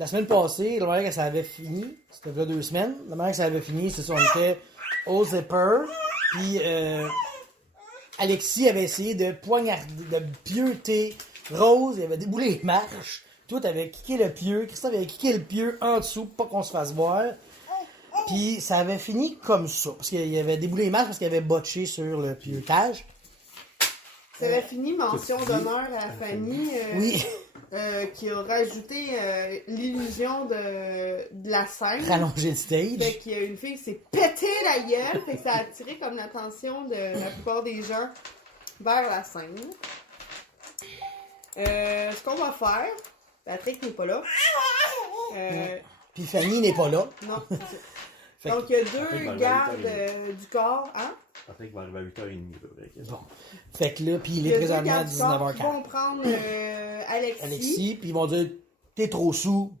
la semaine passée, la manière que ça avait fini, c'était là 2 semaines, la manière que ça avait fini, c'est ça, on était au zipper, puis Alexis avait essayé de poignarder, de pieuter Rose, il avait déboulé les marches, toi t'avais kické le pieu, Christophe avait kické le pieu en dessous pour pas qu'on se fasse voir, puis ça avait fini comme ça, parce qu'il avait déboulé les marches parce qu'il avait botché sur le pieutage. Ça avait fini, mention d'honneur à Fanny. Oui. Qui a rajouté l'illusion de la scène. Rallonger le stage. Fait qu'il y a une fille qui s'est pété la gueule. Fait que ça a attiré comme l'attention de la plupart des gens vers la scène. Ce qu'on va faire, Patrick n'est pas là. Puis Fanny n'est pas là. Non, c'est ça. Donc il y a 2 gardes du corps, hein? Patrick va arriver à 8h30. Bon. Fait que là, puis il Il y est a 2 présentement à gardes du corps 19h40. qui vont prendre Alexis, puis ils vont dire t'es trop sous.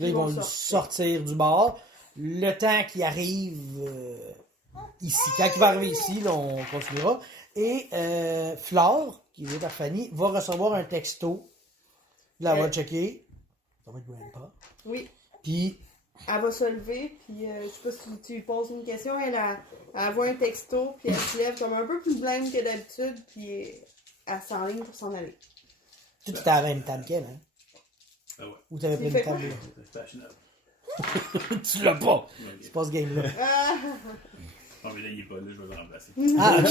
Là, ils vont le sortir du bar. Le temps qu'il arrive ici, quand il va arriver ici, là, on continuera. Et Flore, qui est par Fanny, va recevoir un texto. Là, elle va le checker. Ça va être Grandpa. Oui. Puis elle va se lever, puis je sais pas si tu lui poses une question, elle voit un texto, puis elle se lève comme un peu plus blême que d'habitude, puis elle s'enligne pour s'en aller. Tu étais à la même table qu'elle, hein? Ah ouais. Ou t'avais pas une table là? Fashionable. Tu l'as pas! C'est pas ce game-là. Non, mais là, il est pas là, je vais le remplacer. Ah, ok.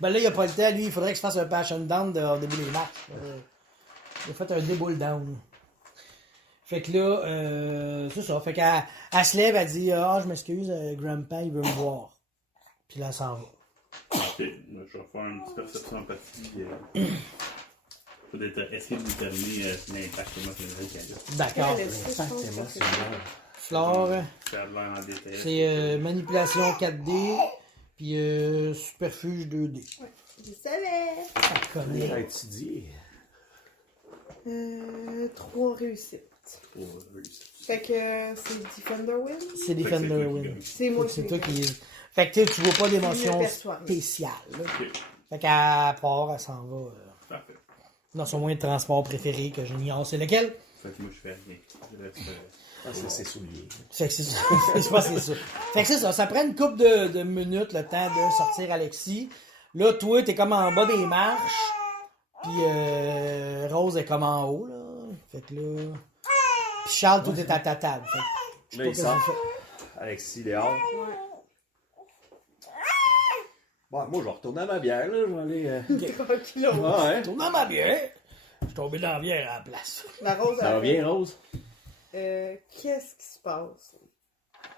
Ben là, il a pas le temps. Lui, il faudrait que je fasse un passion down de débouler les matchs. Il a fait un déboule down. Fait que là, c'est ça. Fait qu'elle se lève, elle dit ah, je m'excuse, Grandpa, il veut me voir. Puis là, elle s'en va. Ok, là, je vais faire une petite perception empathie. Peut-être essayer de déterminer l'impact émotionnel qu'elle a. D'accord. L'impact émotionnel. Flore, Ça a l'air en détail. c'est manipulation 4D, puis superfuge 2D. Je savais! Ça connaît. T'as étudié. 3 réussites. Pour réussir. Fait que c'est Defender Win. C'est Defender Win. C'est moi C'est qui toi l'ai qui. Fait que tu vois pas d'émotion Je perçois. spéciale. Là. Ok, Fait qu'à part, elle s'en va parfait. dans son moyen de transport préféré que j'ignore. C'est lequel? Fait que moi, je fais rien. Je reste. Ah, c'est ses souliers. Fait que c'est ça. Je pense que c'est ça. Fait que c'est ça. Ça prend une couple de minutes le temps de sortir Alexis. Là, toi, t'es comme en bas des marches. Puis Rose est comme en haut, là. Fait que là. Puis Charles, tout est à ta table. Fait que je sais Là, pas il ce que vous sort. faites. Alexis dehors. Bon, moi, je vais retourner à ma bière, là. Je vais aller. Tranquillo. Ouais. Tourne dans ma bière. Je suis tombé dans la bière à la place. La rose Ça va bien, Rose? Qu'est-ce qui se passe?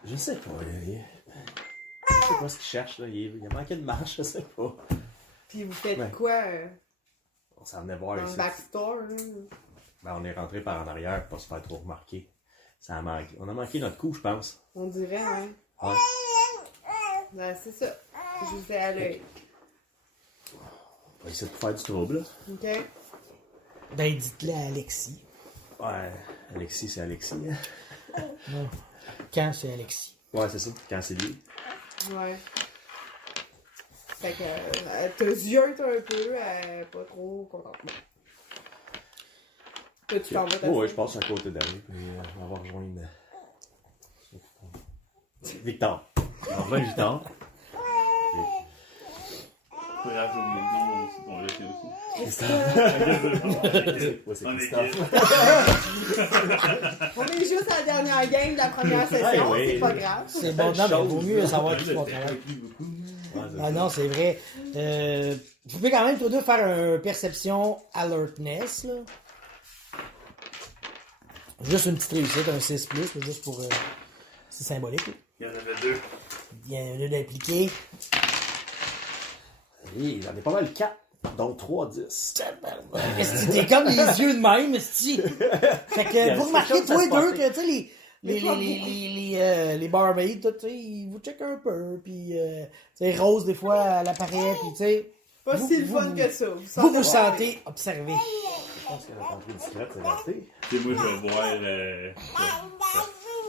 Je sais pas. Je sais pas ce qu'il cherche, là. Il a manqué de marche, je sais pas. Puis vous faites Ouais. quoi On s'en venait voir dans le ici. backstore? Là? Ben, on est rentré par en arrière pour pas se faire trop remarquer. Ça a manqué. On a manqué notre coup, je pense. On dirait, hein? Ouais. Ben, c'est ça. Je vous ai à l'œil. On va essayer de faire du trouble, là. OK? Ben, dites-le à Alexis. Ouais. Alexis, c'est Alexis, hein? Non. Quand c'est Alexis. Ouais, c'est ça. Quand c'est lui. Ouais. Fait que elle te ziote un peu, elle est pas trop contente. Toi, tu t'en vas ta Ouais, je passe à côté d'elle, puis on va rejoindre. Victor. On va rejoindre Victor. Pas grave, j'ai oublié le nom aussi. Bon, là, c'est Ouais, c'est On est Christophe. On est juste à la dernière game de la première session, oui. c'est pas grave. C'est bon, non, mais vaut mieux savoir tout ton travail. Ah non, c'est vrai. Vous pouvez quand même tous deux faire un perception alertness, là. Juste une petite réussite, un 6+, mais juste pour... c'est symbolique, là. Il y en avait 2. Il y a un lieu d'impliquer. Il en est pas mal 4, dont 3 10. Est-ce que t'es comme les yeux de même, est-ce que... Fait que vous remarquez, tous les deux, que, tu sais, les barmaids, tout, tu sais, ils vous checkent un peu, puis, tu sais, Rose, des fois, elle apparaît, puis, tu sais... Pas vous- si le vous- fun que ça. Vous sentez observé. Je pense qu'elle a pas trop discrète, c'est resté. Tu sais, moi, je vais boire.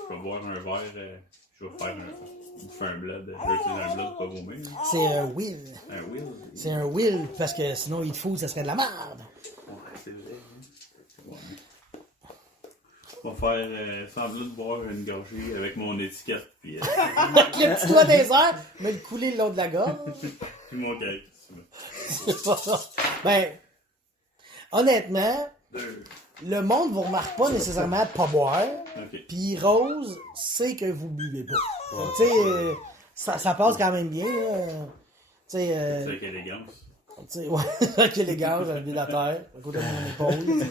Je vais boire un verre. Je vais faire un blood. Je vais utiliser un blood pour pas vomir. C'est un will. Un will. C'est un will, parce que sinon, il te fout, ça serait de la merde. Ouais, c'est vrai. Hein. On va faire semblant de boire une gorgée avec mon étiquette, puis Avec le petit doigt des airs, mais le couler le long de la gorge. puis mon cake. C'est pas ça. Ben, honnêtement, Deux. le monde vous remarque pas nécessairement pas boire. Ok. Puis Rose sait que vous buvez pas. Fait que, tu sais, ça passe quand même bien, là. Tu sais, C'est avec élégance. tu sais, ouais, avec élégance, j'ai le pied de la terre, à côté de mon épaule.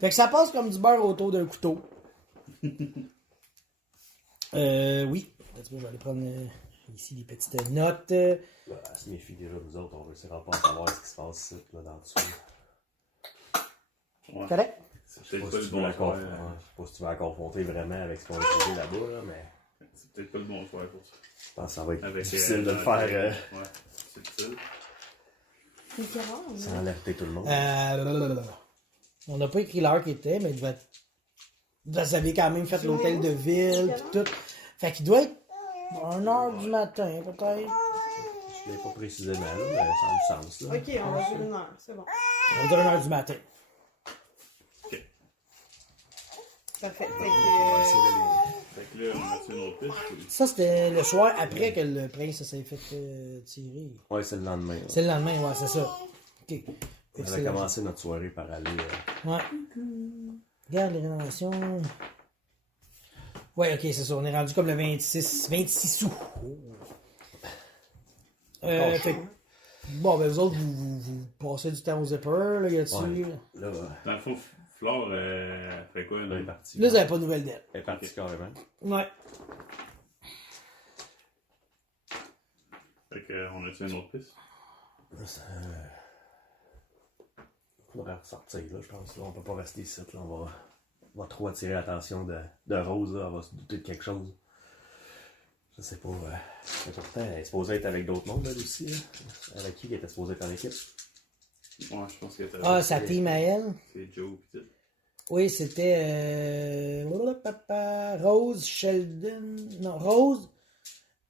Fait que ça passe comme du beurre autour d'un couteau. Oui. Là, tu vois, je vais aller prendre ici des petites notes. Bah, elle se méfie déjà, nous autres, on veut essayer pas savoir ce qui se passe ici, là, dans le dessous. Ouais. Correct? C'est Je sais peut-être pas pas si le tu veux bon la soir. je sais pas si tu vas la confronter vraiment avec ce qu'on a trouvé là-bas, là, mais C'est peut-être pas le bon soir pour ça. je pense que ça va être Avec, difficile de le dans faire Ouais, c'est difficile. C'est différent, hein. sans alerter tout le monde. On n'a pas écrit l'heure qu'il était, mais vous avez quand même fait l'hôtel de ville, pis tout. Fait qu'il doit être 1h du matin, peut-être. Je l'ai pas précisément, là, mais ça a du sens. Là. Ok, on va jouer une heure, c'est bon. On va dire 1h du matin. Parfait. On va essayer d'aller- Fait que là, on a fait une autre piste. Oui. Ça, c'était le soir après que le prince s'est fait tirer. Ouais, c'est le lendemain. là. C'est le lendemain, ouais, c'est ça. Ok. Fait On que avait c'est- commencé notre soirée par aller. Ouais. Regarde les rénovations. Ouais, ok, c'est ça. On est rendu comme le 26 août. Fait que- bon, ben vous autres, vous passez du temps au zipper, là, y a-tu... Ouais. Là, Dans le fond, Flore, elle fait quoi? elle est Là? partie. Là, vous avez pas de nouvelles d'elle. Elle est partie carrément. Ouais. Fait que, on a-tu une autre piste? Là, ça... On devrait ressortir, là, je pense. Là, on peut pas rester ici. Là. On va trop attirer l'attention de Rose. Là. Elle va se douter de quelque chose. Je sais pas. Mais pourtant, elle est supposée être avec d'autres mondes, elle aussi. Là. Avec qui elle était supposée être en équipe? Ouais, je pense que t'as. Ah, sa team à elle. C'est Joe pis tout. Oui, c'était Rose, Sheldon... Non, Rose,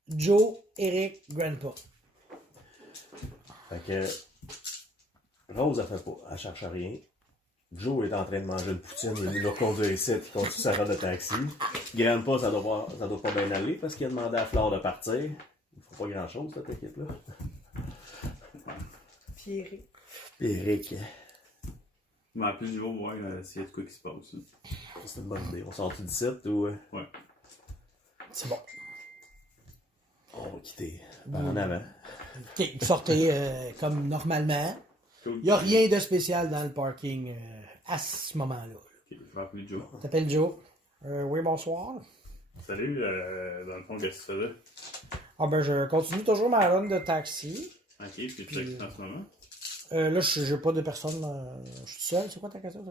Joe, Eric, Grandpa. Fait que Rose, elle fait pas. Elle cherche rien. Joe est en train de manger une poutine, il nous l'a conduit ici, il continue sa route de taxi. Grandpa, ça doit pas bien aller parce qu'il a demandé à Flore de partir. Il faut pas grand chose, cette équipe-là. Puis Eric. Puis Eric, Mais à plus de niveau, ouais, s'il y a de quoi qui se passe. Là. c'est une bonne idée. On sort du site ou Ouais. C'est bon. on va quitter par en avant? Ok, vous sortez comme normalement. Cool. Il n'y a rien de spécial dans le parking à ce moment-là. Ok, je vais appeler Joe. T'appelles Joe. Oui, bonsoir. Salut, dans le fond, qu'est-ce que tu faisais? Ah ben, je continue toujours ma run de taxi. Ok, puis tu fais en ce moment? Là, j'ai pas de personne. Je suis seul. C'est quoi ta question? Ok,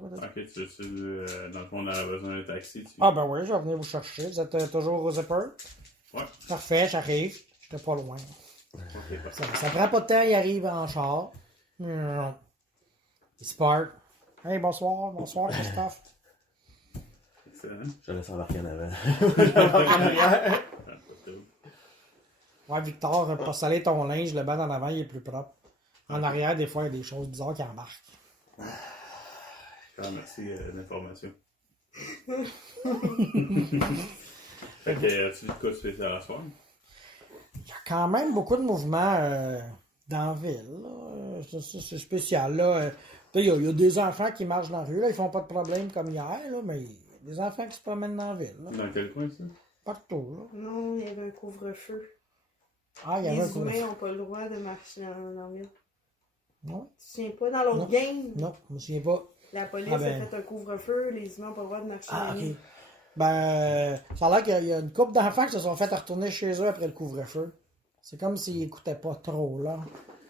dans le fond, on a besoin d'un taxi. Ah ben oui, je vais venir vous chercher. Vous êtes toujours au zipper? Ouais. Parfait, j'arrive. J'étais pas loin. Ok, parfait. Ça prend pas de temps, il arrive en char. Il se part. Hey, bonsoir, Christophe. Excellent. Je laisse embarquer en avant. Ah, pas trop. Ouais, Victor, pour saler ton linge, le banc en avant, il est plus propre. En arrière, des fois, il y a des choses bizarres qui embarquent. Ah, merci de l'information. Fait que, as-tu vu de quoi tu fais à la soirée? Il y a quand même beaucoup de mouvements dans la ville. Là. C'est spécial. Là. Il y a des enfants qui marchent dans la rue. Là. Ils font pas de problème comme hier, là, mais il y a des enfants qui se promènent dans la ville. Là. Dans quel coin, ça? Partout. Là. Non, il y avait un couvre-feu. Ah, il y avait un Les coup de humains n'ont pas le droit de marcher dans la ville. Non, Tu te souviens pas dans l'autre Non. game? non, je me souviens pas. La police Ah ben. a fait un couvre-feu, les humains n'ont pas le droit de marcher dans Ah, la ok. ville. Ben, ça a l'air qu'il y a une couple d'enfants qui se sont fait retourner chez eux après le couvre-feu. C'est comme s'ils écoutaient pas trop, là.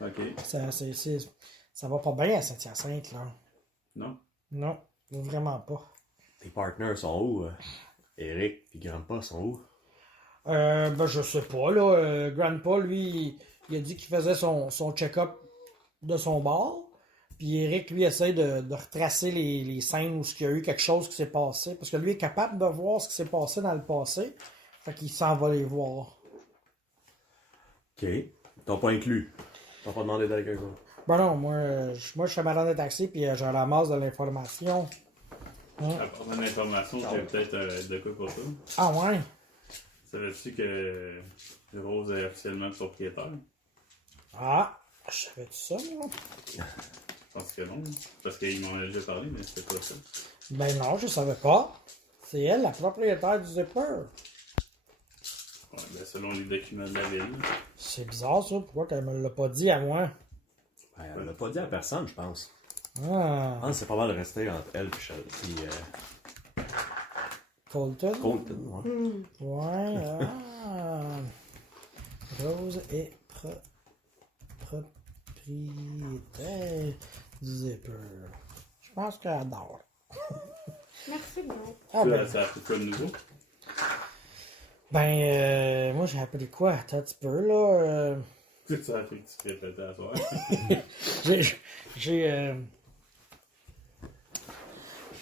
Ok. Ça va pas bien à Saint-Hyacinthe, là. Non? Non, vraiment pas. Tes partners sont où? Eric et Grandpa sont où? Ben, je sais pas, là. Grandpa, lui, il a dit qu'il faisait son check-up de son bar. Puis Eric, lui, essaie de retracer les scènes où il y a eu quelque chose qui s'est passé. Parce que lui est capable de voir ce qui s'est passé dans le passé. Fait qu'il s'en va les voir. Ok. T'as pas inclus. T'as pas demandé d'aller quelqu'un. Ben non, moi je fais ma run de taxi, puis je ramasse de l'information. Ouais. À part une information, j'ai peut-être de quoi pour toi. Ah ouais? Savais-tu que Rose est officiellement propriétaire? Ah, je savais-tu ça, moi? Je pense que non. Parce qu'il m'en a déjà parlé, mais c'était pas ça. Ben non, je savais pas. C'est elle, la propriétaire du Zipper. Ouais, ben selon les documents de la ville. C'est bizarre, ça. Pourquoi qu'elle me l'a pas dit à moi? Ben, elle l'a pas dit à personne, je pense. Ah, Je pense que c'est pas mal resté entre elle et Colton? Colton. Ouais. Ouais, ah. Rose est propriétaire du Zipper. Je pense qu'elle adore. Merci, Blanc. Ah Toi, ben, ça a fait comme nouveau. moi j'ai appris quoi? Attends un petit peu, là. Tout ça a fait que tu te répétais à toi. J'ai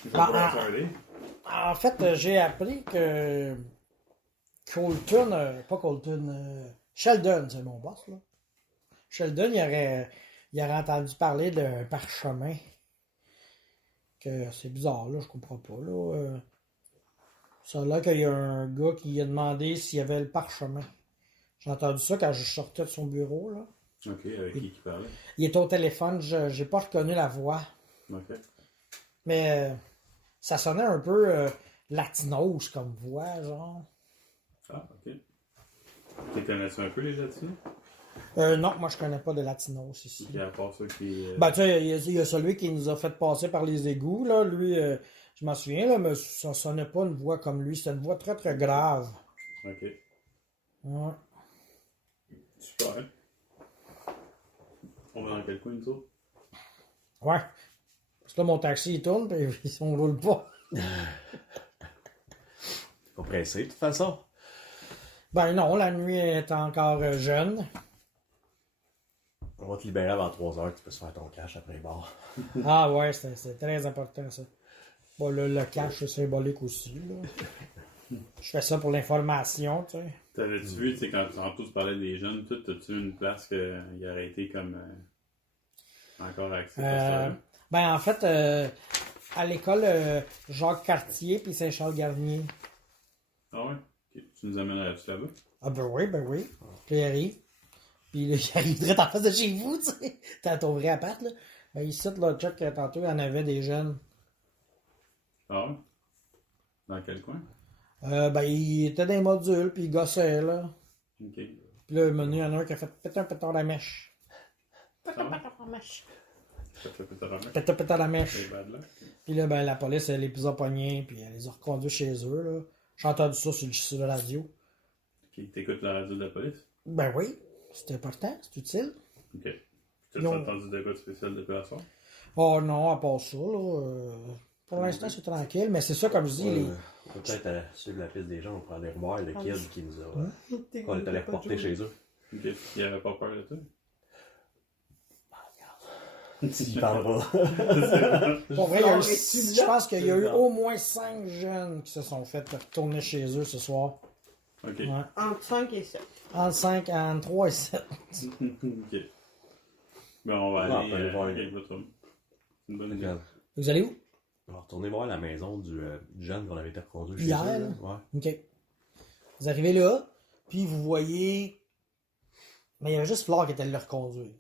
C'est Bah, pas ah. parler. En fait, j'ai appris que Colton, pas Colton, Sheldon, c'est mon boss, là. Sheldon, il aurait entendu parler d'un parchemin. Que c'est bizarre, là, je comprends pas, là. Ça a l'air qu'il y a un gars qui a demandé s'il y avait le parchemin. J'ai entendu ça quand je sortais de son bureau, là. Ok, avec qui parlait? Il était au téléphone, j'ai pas reconnu la voix. Ok. Mais ça sonnait un peu latinos comme voix, genre. Ah, ok. Tu connais-tu un peu les latinos? Non, moi je connais pas de latinos ici. Ok, à part ceux qui. Ben, tu sais, il y a celui qui nous a fait passer par les égouts, là. Lui, je m'en souviens, là, mais ça sonnait pas une voix comme lui. C'était une voix très, très grave. Ok. Ouais. Super. On va dans quel coin, nous autres? Ouais. Parce que là, mon taxi, il tourne, puis on roule pas. Pas pressé, de toute façon. Ben non, la nuit est encore jeune. On va te libérer avant 3 heures, tu peux se faire ton cash après le bar. Ah ouais, c'est très important, ça. Bon, le cash, c'est symbolique aussi, là. Je fais ça pour l'information, tu sais. T'avais-tu vu, tu sais, quand tantôt tu parlais des jeunes, tout, as-tu une place qu'il aurait été comme encore accès à Ben en fait, à l'école Jacques Cartier puis Saint-Charles-Garnier. Ah ouais? Ok. Tu nous amènerais-tu là-bas? Ah ben oui, ben oui. Puis il arrive. Puis là, il arriverait en face de chez vous, tu sais. T'as ton vrai appart, là. Ben, ici, là, Chuck, tantôt, il y en avait des jeunes. Ah ouais? Dans quel coin? Ben, il était dans les modules, puis il gossait, là. Ok. Puis là, il y en a un qui a fait péter un pétard la mèche. Ah ouais? Ça fait peut-être un mec. Péter un pétard la mèche. C'est bad là. Puis là, ben, la police, elle les a pognés, puis elle les a reconduits chez eux, là. J'ai entendu ça sur la radio. Ok, t'écoutes la radio de la police? Ben oui, c'est important, c'est utile. Ok. Tu as Non. entendu de quoi de spécial depuis la soirée? Oh non, à part ça, là. Pour l'instant, c'est tranquille, mais c'est ça, comme je dis, les... On peut peut-être suivre la piste des gens pour aller revoir le kid qui nous a. T'es Qu'on est allé reporter chez eux. Ok. Il avait pas peur de toi? S'il parle pas. Pour vrai, il y a eu- es-tu je là? pense qu'il y a eu au moins 5 jeunes qui se sont fait retourner chez eux ce soir. Ok. Ouais. Entre 5 et 7. Entre 5, entre 3 et 7. Ok. Ben, on va Non, aller on peut aller voir avec votre homme. C'est une bonne idée. Regarde. Vous allez où? On va retourner voir la maison du jeune qu'on avait été reconduit chez Hier, eux. là? Ouais. OK. Vous arrivez là, puis vous voyez... Mais il y avait juste Flore qui était le reconduire.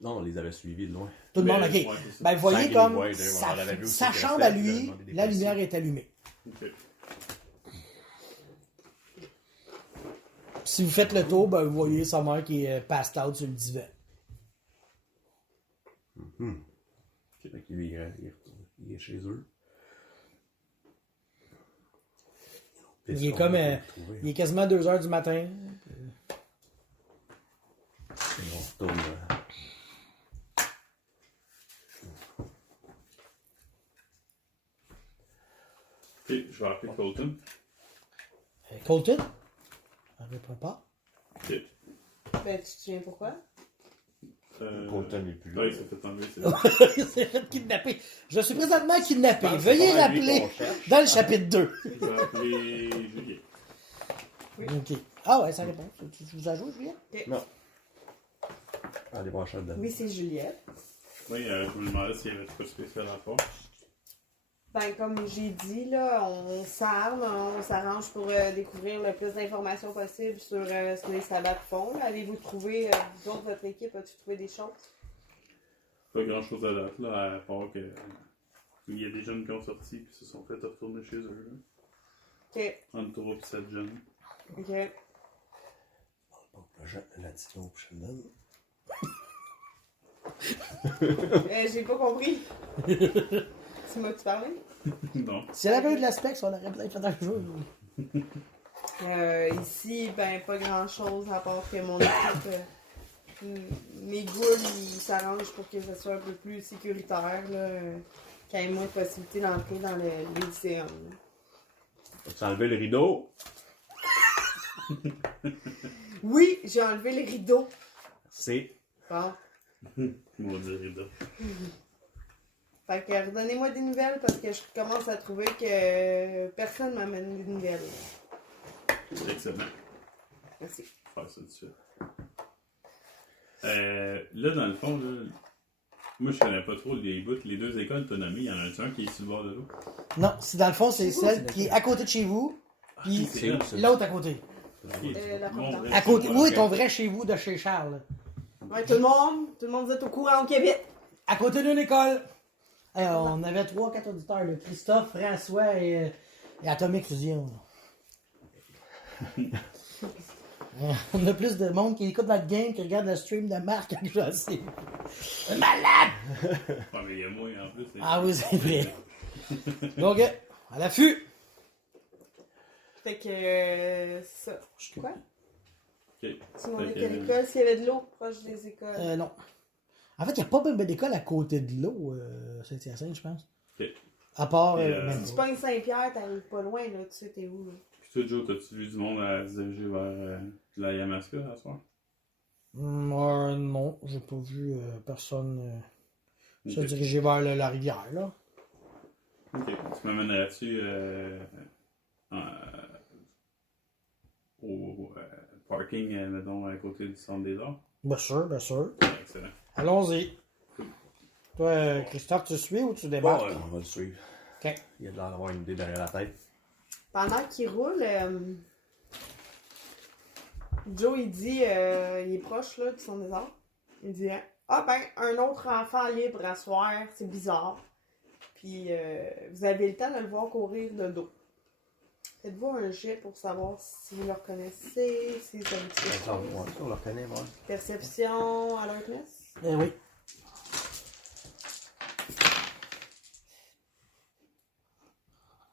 Non, on les avait suivis de loin. Tout le monde, OK. Ouais, c'est ça. Ben, vous voyez Cinq comme Game Boy, on l'avait vu aussi sa qui chambre restait, à puis il a lui, demandé des la policiers. lumière est allumée. Ok. Puis si vous faites le tour, ben, vous voyez sa mère qui est passed out sur le divan. Fait que lui, il est chez eux. Il est comme... il est quasiment 2 heures du matin. On retourne. Ok, je vais appeler Colton. Colton? Elle répond pas. Ok. Ben, tu te souviens pourquoi? Colton n'est plus là. Ouais, il s'est fait enlever, c'est ça. Il s'est fait kidnapper. Je suis présentement kidnappé. Je pense que Veuillez c'est pas mal lui l'appeler qu'on cherche. dans le chapitre 2. Je vais appeler Juliet. OK. Ah ouais, ça répond. Tu vous ajoutes, Julien? Non. Allez voir Sheldon. Oui, c'est Juliette. Oui, je me demandais s'il y avait trop spécial à faire. Ben, comme j'ai dit, là, on s'arme, on s'arrange pour découvrir le plus d'informations possible sur ce que les sabbats font. Là. Avez-vous trouvé, vous autres, votre équipe, as-tu trouvé des choses? Pas grand chose à date, là, à part que. Il y a des jeunes qui ont sorti et se sont fait retourner chez eux. Là. Ok, Entre 3 et 7 jeunes. ok. Latino puis Sheldon. J'ai pas compris. Tu m'as-tu parlé? Non. Si elle avait eu de l'aspect, on aurait peut-être fait un jeu. Ici, ben, pas grand-chose à part que mon équipe, mes ghouls, ils s'arrangent pour que ça soit un peu plus sécuritaire, là, qu'il y ait moins de possibilités d'entrer dans le lycéum. As-tu enlevé le rideau? Oui, j'ai enlevé le rideau. C'est. Bon. Maudit rideau. Fait que redonnez-moi des nouvelles parce que je commence à trouver que personne m'amène des nouvelles. C'est excellent. Merci. Faire ça tout de suite. Là, dans le fond, là, moi je connais pas trop les bouts. Les deux écoles autonomie, il y en a un qui est sur le bord de l'eau. Non, c'est dans le fond, c'est celle qui est à côté de chez vous, puis c'est où, ça? l'autre à côté. La Portance. À côté, oui, ton vrai chez vous de chez Charles. Ouais, tout le monde, vous êtes au courant au Québec. À côté d'une école. On avait 3-4 auditeurs, là. Christophe, François et Atomic Fusion. On a plus de monde qui écoute notre game qui regarde le stream de Marc que je sais. Malade! Ah, mais il y a moi en plus. Ah oui, c'est vrai. Donc, à l'affût! Fait que c'est ça. Quoi? Ok. Tu m'en Fait es que, quelle école? S'il y avait de l'eau proche des écoles. Non. En fait, il n'y a pas même d'école à côté de l'eau, Saint-Hyacinthe, je pense. Ok. À part. Et, ben, Si tu pognes Saint-Pierre, t'arrives pas loin, là. Tu sais, t'es où, là? Puis toi, Joe, t'as-tu vu du monde à se diriger vers la Yamaska à soir? non, j'ai pas vu personne se diriger vers la rivière, là. Ok. Tu m'amènerais-tu au parking, mettons, à côté du centre des arts? Bien sûr, bien sûr. Excellent. Allons-y. Toi, Christophe, tu suis ou tu débarques? Bon, on va le suivre. Ok. Il a l'air d'avoir une idée derrière la tête. Pendant qu'il roule, Joe, il dit, il est proche, là, du centre des arts. Il dit, ah ben, un autre enfant libre à soir, c'est bizarre. Puis, vous avez le temps de le voir courir de dos. Faites-vous un jet pour savoir si vous le reconnaissez, si ça vous dit quelque chose. On le reconnaît, moi. Perception, alertness. Oui.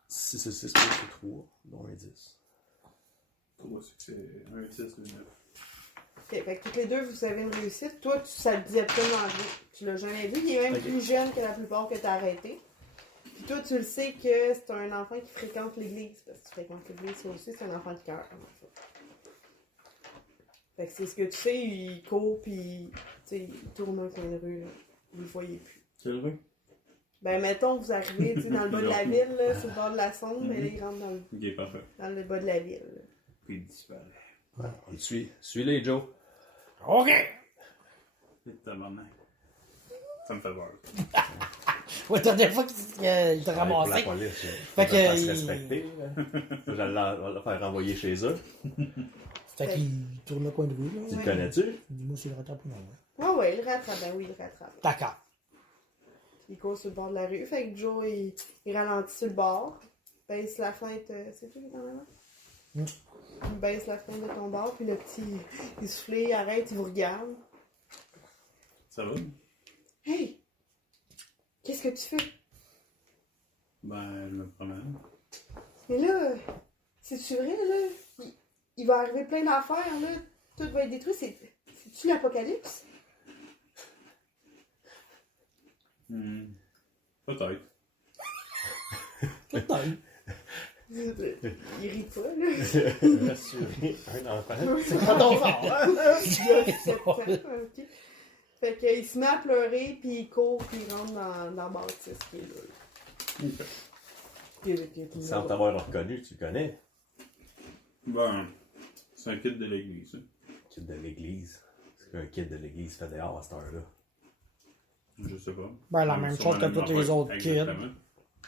Si c'est 6 plus 3, dont un 10. 3 succès, 1, 6, 2, 9. Ok, fait que toutes les deux, vous avez une réussite. Toi, ça te dit absolument rien. Tu l'as jamais vu. Il est même plus jeune que la plupart que tu as arrêté. Puis toi, tu le sais que c'est un enfant qui fréquente l'église. Parce que tu fréquentes l'église, ça aussi, c'est un enfant de cœur. Fait que c'est ce que tu sais, il court, puis il tourne un coin de rue. Là. Vous le voyez plus. Quelle rue? Ben, mettons, vous arrivez dans le bas de la ville, là, sur le bord de la Sonde, mais là, il rentre Ok, parfait. dans le bas de la ville. Là. Puis il disparaît. Ouais, on le suit. Suis-les, Joe. OK! C'est tellement. Ça me fait peur. Ouais, la dernière fois qu'il t'a Pour la ramassé. police. Fait que, Faut se il- respecter. Je vais le faire renvoyer chez eux. Fait qu'il tourne le coin de rue, là. Tu le Ouais. connais-tu? Il dit, moi, c'est le rattrape ou non, ouais. Ouais, il rattrape. Ben oui, il rattrape. D'accord. Il court sur le bord de la rue. Fait que Joe, il ralentit sur le bord. Baisse la fenêtre. C'est toi qui est en avant? Mm. Il baisse la fenêtre de ton bord. Puis le petit, il souffle, il arrête, il vous regarde. Ça va? Hey! Qu'est-ce que tu fais? Ben, je me promène. Mais là, c'est-tu vrai, là? Il va arriver plein d'affaires, là. Tout va être détruit. C'est-tu l'apocalypse? Peut-être. Peut-être. Il rit pas, là. Rassurer un enfant. C'est pas ton fort, hein? Il a 7 ans, ok. Fait qu'il se met à pleurer, puis il court, puis il rentre dans la bâtisse qui est là. Ok. Il semble t'avoir reconnu, tu le connais. Ben, c'est un kid de l'église. Kid de l'église. C'est qu'un kid de l'église fait dehors à cette heure-là. Je sais pas. Ben, la même chose que tous les autres kids. Exactement.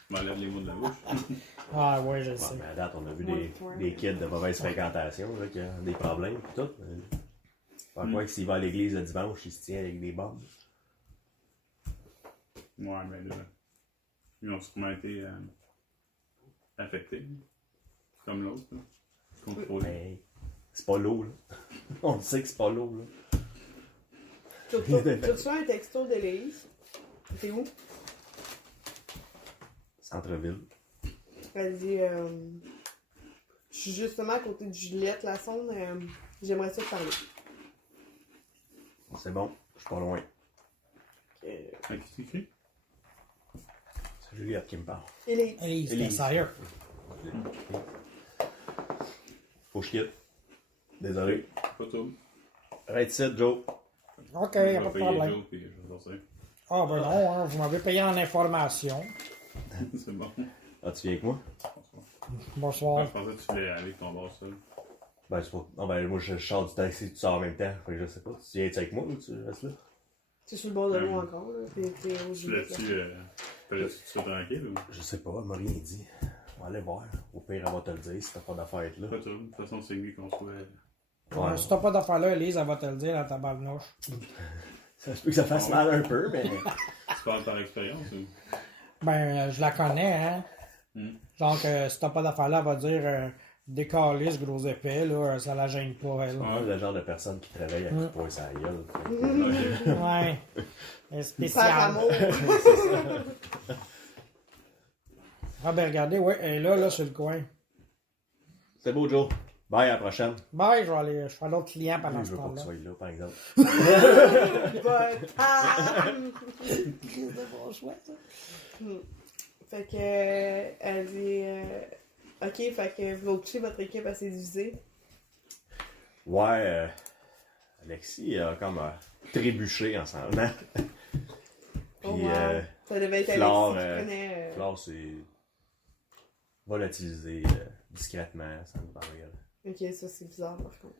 Je m'enlève les mots de la bouche. Ah, ouais, je Bon, sais. mais à date, on a vu Ouais. des kids de mauvaise fréquentation, là, qui ont des problèmes et tout. Pas quoi que s'il va à l'église le dimanche, il se tient avec des bombes. Ouais, mais là, ils ont sûrement été affectés. Comme l'autre, là. Contrôlé. Mais c'est pas l'eau, là. On le sait que c'est pas l'eau, là. Tu reçois un texto d'Élise. T'es où? Centre-ville. Elle dit je suis justement à côté de Juliette Lassonde. J'aimerais ça te parler. C'est bon, je suis pas loin. À qui t'écris? C'est Juliette qui me parle. Élise. Elise, Elise. c'était sérieux. Faut que je quitte. Désolé. Pas tout. Arrête ici, Joe. Ok, Je y a vais pas de payer problème. Joe, puis je vais sortir. Ah, ben non, hein, vous m'avez payé en information. C'est bon. Ah, tu viens avec moi? Bonsoir. Je pensais que tu voulais aller avec ton bar seul. Ben, c'est pas. Non, ben, moi, je sors du taxi, tu sors en même temps. Fait que je sais pas. Tu viens avec moi ou tu restes là? Tu es sur le bord de l'eau encore, là. T'es au Tu Juliette. l'as-tu fallait-tu que tu sois tranquille ou? Je sais pas, elle m'a rien dit. On va aller voir. Au pire, elle va te le dire si t'as pas d'affaire à être là. Pas tout. De toute façon, c'est lui qu'on soit. Ouais. Si t'as pas d'affaires là, Elise, elle va te le dire à ta barnouche. Ça se peut que ça fasse mal un peu, mais. Tu parles par expérience ou? Ben, je la connais, hein. Donc, si t'as pas d'affaires là, elle va dire décalisse, gros épais, là, ça la gêne pas, elle. C'est le genre de personne qui travaille à coups de poing sur la gueule. Ok. Ouais. Elle est Par spéciale. amour. Ah, ben, regardez, ouais, elle est là, sur le coin. C'est beau, Joe. Bye, à la prochaine. Bye, je vais aller, je ferai d'autres clients pendant Je ce veux pas que tu temps-là. sois là, par exemple. C'est bon choix, ça. Fait que, elle dit, ok, fait que vous autres, votre équipe a s'est divisée. Ouais, Alexis a comme trébuché ensemble. Hein? Oh, Puis, wow. Ça devait être Flore, Alexis qui prenait. Flore s'est volatilisé discrètement, sans nous parler. Ok, ça c'est bizarre par contre.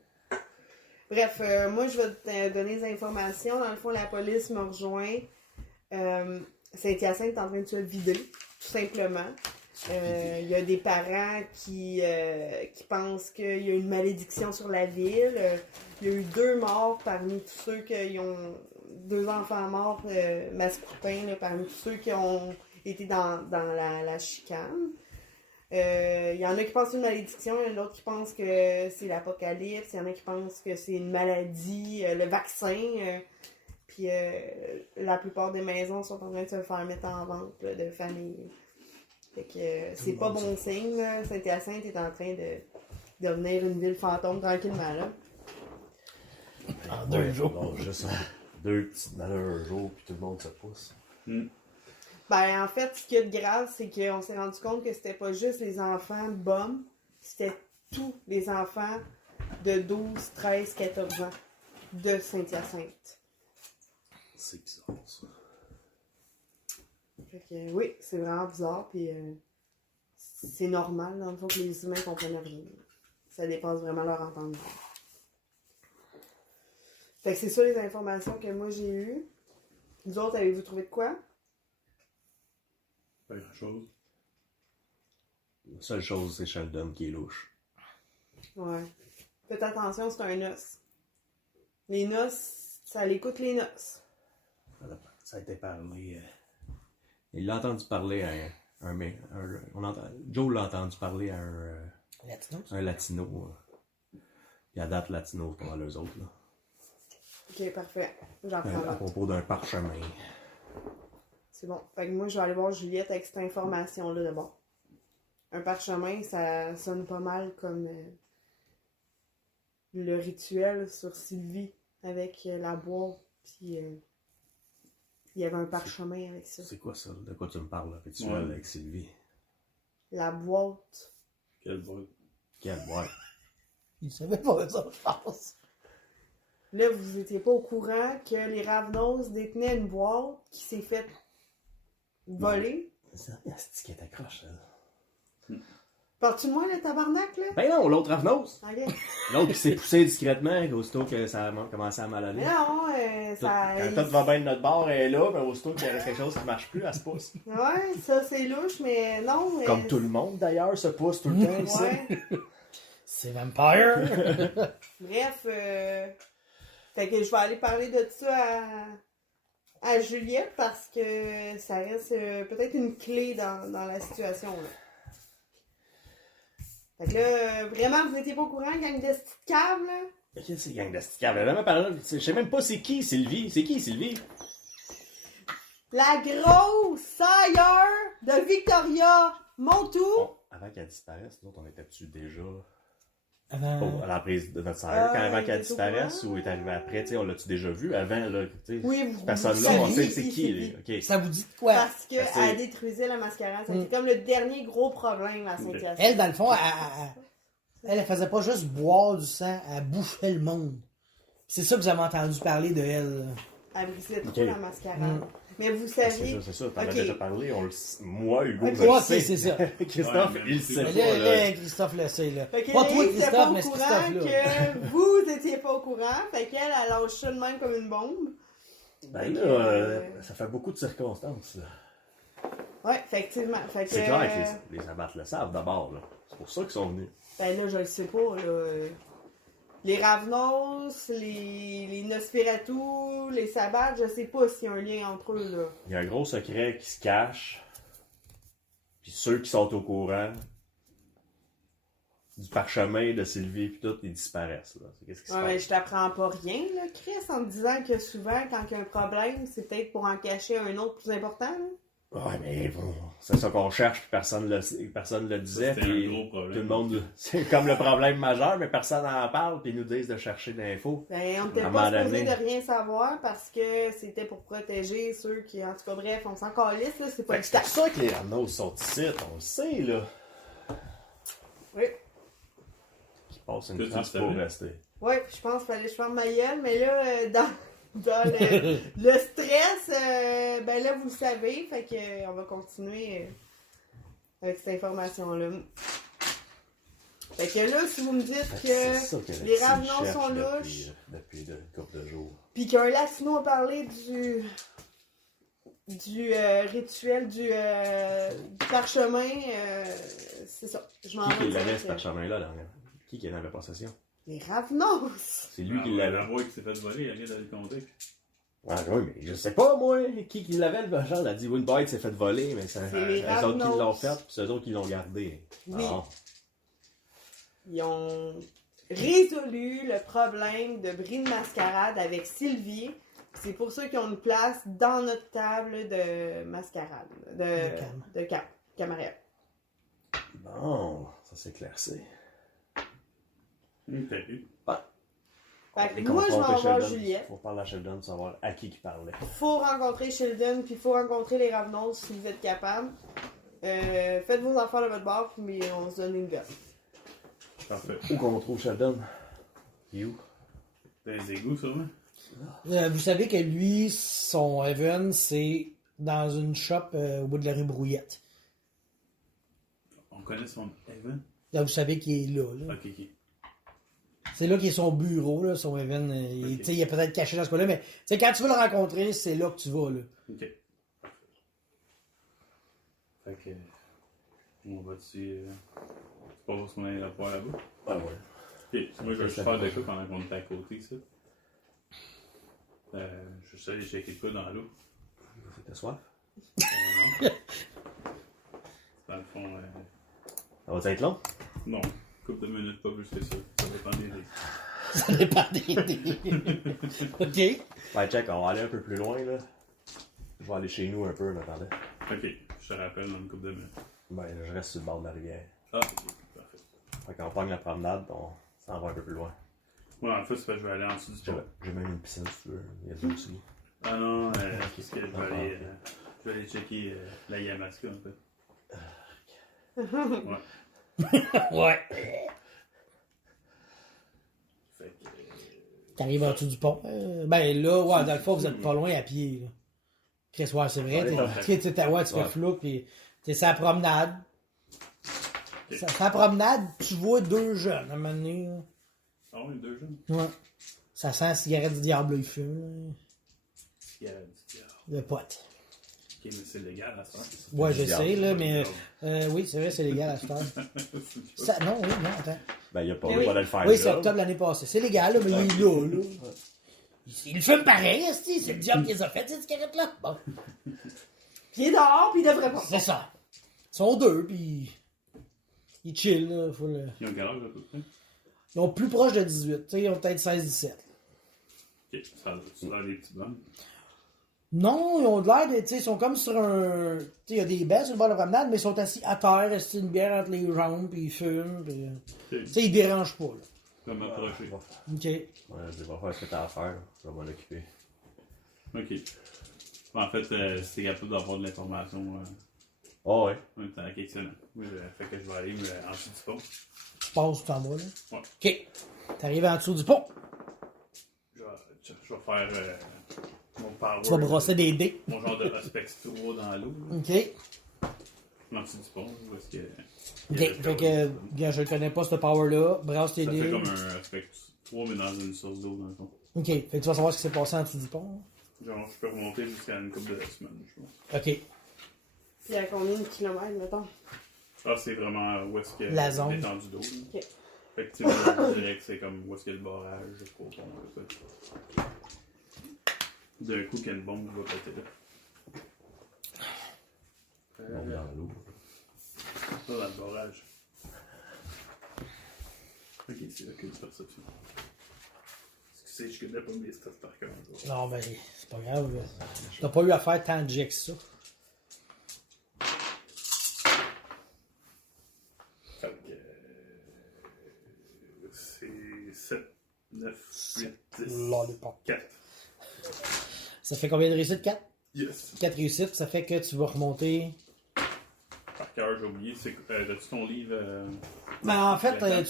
Bref, moi je vais te donner des informations. Dans le fond, la police m'a rejoint. Saint-Hyacinthe est en train de se vider, tout simplement. Il y a des parents qui pensent qu'il y a une malédiction sur la ville. Il y a eu 2 morts parmi tous ceux qui ont. 2 enfants morts mascoutins là, parmi tous ceux qui ont été dans la chicane. Il y en a qui pensent que c'est une malédiction, il y en a d'autres qui pensent que c'est l'apocalypse, il y en a qui pensent que c'est une maladie, le vaccin. Puis la plupart des maisons sont en train de se faire mettre en vente là, de famille. Fait que c'est pas bon signe. Là. Saint-Hyacinthe est en train de devenir une ville fantôme tranquillement. Là. En 2 jours. Bon, juste 2 petits malheurs jours, puis tout le monde se pousse. Ben, en fait, ce qui est grave, c'est qu'on s'est rendu compte que c'était pas juste les enfants bums, c'était tous les enfants de 12, 13, 14 ans de Saint-Hyacinthe. C'est bizarre, ça. Fait que, oui, c'est vraiment bizarre, puis c'est normal, dans le fond, que les humains comprennent rien. Ça dépasse vraiment leur entendement. Fait que c'est ça les informations que moi j'ai eues. Vous autres, avez-vous trouvé de quoi? Pas grand-chose. La seule chose, c'est Sheldon qui est louche. Ouais. Faites attention, c'est un os. Les noces, ça l'écoute les noces. Ça a été parlé. Il l'a entendu parler à Joe l'a entendu parler à un latino. Puis à date, latino, c'est pas mal eux autres. Là. Ok, parfait. J'en prends À note. propos d'un parchemin. C'est bon. Fait que moi, je vais aller voir Juliette avec cette information-là d'abord. Un parchemin, ça sonne pas mal comme le rituel sur Sylvie avec la boîte. Puis il y avait un parchemin avec ça. C'est quoi ça? De quoi tu me parles, là? Rituel Ouais. avec Sylvie? La boîte. Quelle boîte. Quelle boîte? Il savait pas ça, je pense. Là, vous étiez pas au courant que les Ravenos détenaient une boîte qui s'est faite voler. C'est qui est accroche, là. Parles-tu de moi, le tabarnak, là? Ben non, l'autre Ravnos. Ok. L'autre qui s'est poussé discrètement, aussitôt que ça a commencé à mal aller. Mais non, ça... Quand tout va bien de notre bord, elle est là, mais aussitôt qu'il y a quelque chose qui ne marche plus, elle se pousse. Ouais, ça, c'est louche, mais non, mais... Comme tout le monde, d'ailleurs, se pousse tout le temps, ici. Ouais. C'est Vampire! Bref, fait que je vais aller parler de ça à Juliette parce que ça reste peut-être une clé dans la situation, là. Fait que là, vraiment, vous n'étiez pas au courant, gang de petites caves, là? Qu'est-ce que c'est, gang de stickers? Elle a jamais parlé. Je sais même pas c'est qui, Sylvie. C'est qui, Sylvie? La grosse sailleur de Victoria Montou! Bon, avant qu'elle disparaisse, nous autres, on était dessus déjà. Avant... À la prise de notre salaire, avant il qu'elle est au disparaisse, courant. ou est arrivé après, tu sais, on l'a-tu déjà vu avant, là, tu sais? Oui, Cette personne-là, vous on sait savez c'est qui qui, c'est. là. Ok. Ça vous dit de quoi? Parce Ben, c'est- qu'elle détruisait la mascarade. C'était comme le dernier gros problème à Saint-Hyacinthe. Elle, dans le fond, elle faisait pas juste boire du sang, elle bouffait le monde. C'est ça que vous avez entendu parler de elle. Elle brisait trop Ok. la mascarade. Mais vous saviez... C'est ça, t'en Ok. as déjà parlé, moi, Hugo, Ok. je le Ouais, sais. c'est ça. Christophe, Ouais, il le mais sait Mais pas, là, là. Christophe le sait, là. Fait que Pas Léa, toi, t'étais pas Christophe, au mais c'est courant Christophe, là. que vous étiez pas au courant. Fait qu'elle, elle lâche ça de même comme une bombe. Ben là, ça fait beaucoup de circonstances, là. Ouais, effectivement. Fait que... C'est clair que les abattes le savent d'abord, là. C'est pour ça qu'ils sont venus. Ben là, je le sais pas, là. Les Ravnos, les Nosferatu, les Sabbats, je sais pas s'il y a un lien entre eux, là. Il y a un gros secret qui se cache. Puis ceux qui sont au courant du parchemin de Sylvie puis tout, ils disparaissent, là. Qu'est-ce qui se Ouais, mais passe? je t'apprends pas rien, là, Chris, en te disant que souvent, quand il y a un problème, c'est peut-être pour en cacher un autre plus important, là. Ouais, mais bon, c'est ça qu'on cherche, puis personne le disait, C'était un puis gros problème. tout le monde, c'est comme le problème majeur, mais personne n'en parle, puis ils nous disent de chercher l'info. Ben, on n'était À un pas moment supposé donné. de rien savoir parce que c'était pour protéger ceux qui, en tout cas, bref, on s'en calisse, là, c'est pas Fait du que c'est temps. pour ça que les Arnaud sont ici, on le sait, là. Oui. Qui passent une Toi, tu classe le pour savais? rester. Oui, puis je pense qu'il fallait que je ferme ma gueule, mais là, dans le stress, ben là, vous le savez, fait que on va continuer avec cette information-là. Fait que là, si vous me dites Fait c'est ça que que les Alexis Ravenants cherche sont depuis, louches, depuis une couple de jours. puis qu'un Latino a parlé du rituel du parchemin, c'est ça. Je m'en Qui vais l'avait, dire ce que- parchemin-là, dernière? Qui en avait possession? Les Ravenants! C'est lui qui La l'avait. voix qui s'est fait voler, il vient de le compter. Ouais, oui, mais je sais pas, moi, qui l'avait, le genre, elle a dit, Winbite s'est fait voler, mais c'est C'est les eux autres qui Ravnos. l'ont fait, puis c'est eux autres qui l'ont gardé. Oui. Ah. Ils ont résolu le problème de bris de mascarade avec Sylvie. C'est pour ça qu'ils ont une place dans notre table de mascarade, de camarade. Bon, ça s'éclaircit. T'as vu? Fait que Les moi, je confronter m'en vais à Sheldon. Juliette. Faut parler à Sheldon pour savoir à qui parlait. Faut rencontrer Sheldon, puis faut rencontrer les Ravenons si vous êtes capable. Faites vos affaires de votre bord, puis on se donne une gosse. Parfait. Où qu'on trouve Sheldon? Il est où? T'as les égouts, sûrement? Vous savez que lui, son Evan, c'est dans une shop au bout de la rue Brouillette. On connaît son Evan? Là, vous savez qu'il est là. Ok, ok. C'est là qu'il est son bureau, là, son Evan. Ok. Tu sais, il est peut-être caché dans ce coin-là, mais tu sais, quand tu veux le rencontrer, c'est là que tu vas. Là. Ok. Fait que. On va-tu. C'est pas pour se mener la poire là-bas? Ouais, ouais. Ok, moi je vais juste faire de quoi pendant qu'on est à côté, ça. Je suis allé checker de quoi dans l'eau. T'as soif? Non. Dans le fond, Ça va être long? non. Couple de minutes, pas plus que ça. Ça dépend des risques. Ça dépend des... OK. Ouais, check, on va aller un peu plus loin, là. Je vais aller chez nous un peu, en attendant. Ok, je te rappelle dans une couple de minutes. Ben, je reste sur le bord de la rivière. Ah, ok, parfait. Fait qu'on prend la promenade, on s'en va un peu plus loin. Ouais, en fait, c'est parce que je vais aller en dessous du pont. J'ai même une piscine, si tu veux. Il y a de l'eau aussi. Ah non, qu'est-ce que je vais aller checker la Yamaska, en fait. Ouais. Ouais. Fait que. T'arrives en dessous du pont. Ben là, ouais, dans le fond, vous êtes pas loin à pied. Là. Chris, ouais, c'est vrai. Ouais, Tu fais flou, puis c'est sa promenade. Ok. Ça fait la promenade, tu vois 2 jeunes à un moment donné. Là. Ah oui, 2 jeunes. Ouais. Ça sent la cigarette du diable, là, il fume. Cigarette du diable. Le pote. Ok, mais c'est légal à ça. Ouais, je sais, là, mais. Diable. Oui, c'est vrai, c'est légal à ce temps. Ça, non, oui, non, attends. Ben, il a pas Mais le oui. droit de le faire. Oui, là. c'est octobre l'année passée. C'est légal, là, mais il est là, là. Il le fume pareil, esti, c'est le diable qui les a fait, ces cigarettes-là. Bon, Puis il est dehors, puis il devrait pas. c'est ça. Ils sont 2, puis. Ils chill, là. Faut le... Ils ont quel âge à peu près? Ils ont plus proche de 18, tu sais, ils ont peut-être 16-17. Ok, ça a des petits bonnes. Non, ils ont de l'air de, tu sais, ils sont comme sur un. Tu sais, il y a des bains sur le bord de la promenade, mais ils sont assis à terre, esti, une bière entre les jambes, puis ils fument, puis. Ok, Tu sais, ils dérangent pas, là. comme approcher. Ok. Ouais, je vais faire ce que t'as à faire. Là. Je vais m'en occuper. Ok. En fait, si t'es capable d'avoir de l'information, Oh, ouais. c'est excellent. Oui, fait que je vais aller en dessous du pont. Tu passes tout en bas, là. Ouais. Ok. T'arrives en dessous du pont. Je vais faire mon power. Tu vas brosser des dés. Mon genre de Aspect 3 dans l'eau. Là. Ok. En dessous du pont, où est-ce que. Ok. Fait que, bien, je ne connais pas ce power-là. Brasse tes Ça fait dés. comme un Aspect 3, mais dans une source d'eau, dans le fond. Ok. Fait que tu vas savoir ce qui s'est passé en dessous du pont. Genre, je peux remonter jusqu'à une couple de semaines, je pense. Ok. Puis à combien de kilomètres, mettons? Ah, c'est vraiment où est-ce que La zone. l'étendue d'eau. là. Ok. Fait que tu sais, je dirais que c'est comme où est-ce qu'il y a le barrage jusqu'au pont. Là, d'un coup, qu'il y a une bombe qui va péter là. On est dans l'eau. Ça, dans le barrage. Ok, c'est là que de perception. Excusez, je connais pas mes stats par cœur. Non, ben, c'est pas grave. Là. T'as pas eu à faire tant de jets que ça. Fait que. C'est 7, 9, 8, 10, Lollipop. 4. Ça fait combien de réussites? 4? Yes. 4 réussites, ça fait que tu vas remonter. Par cœur, j'ai oublié. As-tu ton livre? Ben, en fait, Le temps.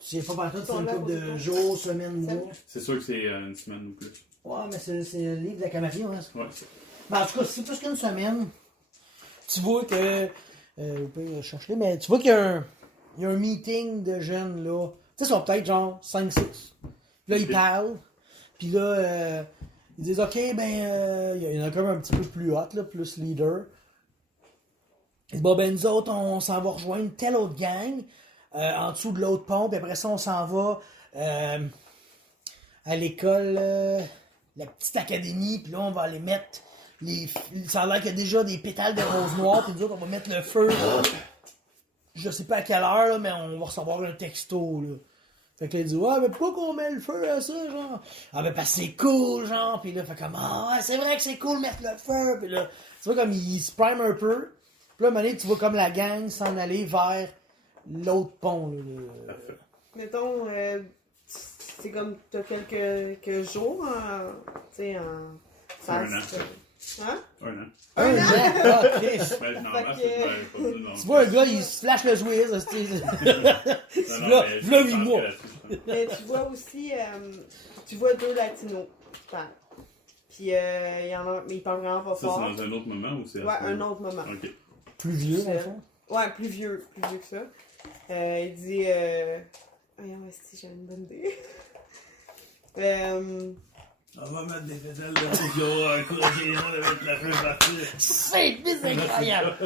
tu sais pas partout, c'est Ton une lac couple au de départ. jours, semaines, mois. C'est sûr que c'est une semaine ou plus. Ouais, mais c'est le livre de la Camarillo, hein. Ouais, c'est Ben, en tout cas, c'est plus qu'une semaine. Tu vois que. On peut chercher, mais tu vois qu'il y a un meeting de jeunes, là. Tu sais, ils sont peut-être genre 5-6. Là, ils Ok. parlent. Puis là, ils disent, OK, ben, il y en a comme un petit peu plus hot, là, plus leader. Ils disent, bon, ben, nous autres, on s'en va rejoindre telle autre gang, en dessous de l'autre pont, puis après ça, on s'en va à l'école, la petite académie, puis là, on va aller mettre ça a l'air qu'il y a déjà des pétales de rose noire, puis nous autres, on va mettre le feu. Je sais pas à quelle heure, là, mais on va recevoir un texto, là. Fait que là, il dit, ouais, mais pourquoi qu'on met le feu à ça, genre? Ah, ben, parce que c'est cool, genre. Puis là, fait comme, ah, ouais, c'est vrai que c'est cool mettre le feu. Puis là, tu vois, comme il se prime un peu. Puis là, à un moment donné, tu vois comme la gang s'en aller vers l'autre pont, là. parfait. Mettons, c'est comme t'as quelques jours en. Tu sais, en. Un face, an. Hein? Un an. Un an! Ah, ok. Ouais, normalement, Fait c'est pas du long. Tu vois un gars, il se flash le Zwiz, v'là 8 mois. Mais tu vois aussi, tu vois 2 latinos qui parlent. Puis il y en a, mais ils parlent vraiment pas Ça, fort. c'est dans un autre moment ou c'est à Ouais, ce un moment? autre moment. Ok. Plus vieux, dans le fond. Ouais, plus vieux que ça. Il dit, voyons, si j'ai une bonne idée. On va mettre des pétales de rose, encourager les gens à mettre la feu partout. C'est incroyable!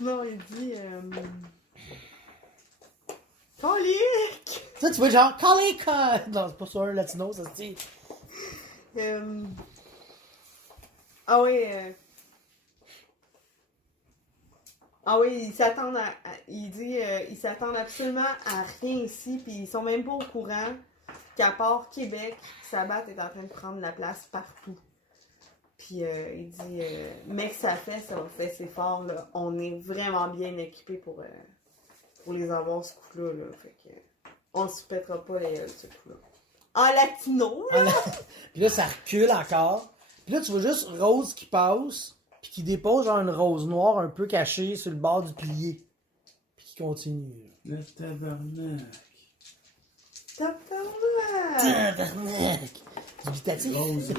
Non, il dit, Colique! Ça, tu vois, genre, colique! Non, c'est pas sur un latino, ça se dit. Ah oui, ah oui, ils s'attendent il dit, ils s'attendent absolument à rien ici, puis ils sont même pas au courant qu'à part Québec, Sabat est en train de prendre la place partout. Puis il dit, mais que ça fait c'est fort, là. On est vraiment bien équipés pour les avoir ce coup-là, là. Fait que on se pètera pas les ce coup-là. En latino, là. Puis là, ça recule encore. Puis là, tu vois juste Rose qui passe, puis qui dépose genre une rose noire un peu cachée sur le bord du pilier. Puis qui continue. Le tabarnak. Tabarnak! Tabarnak! dubitatif. Rose,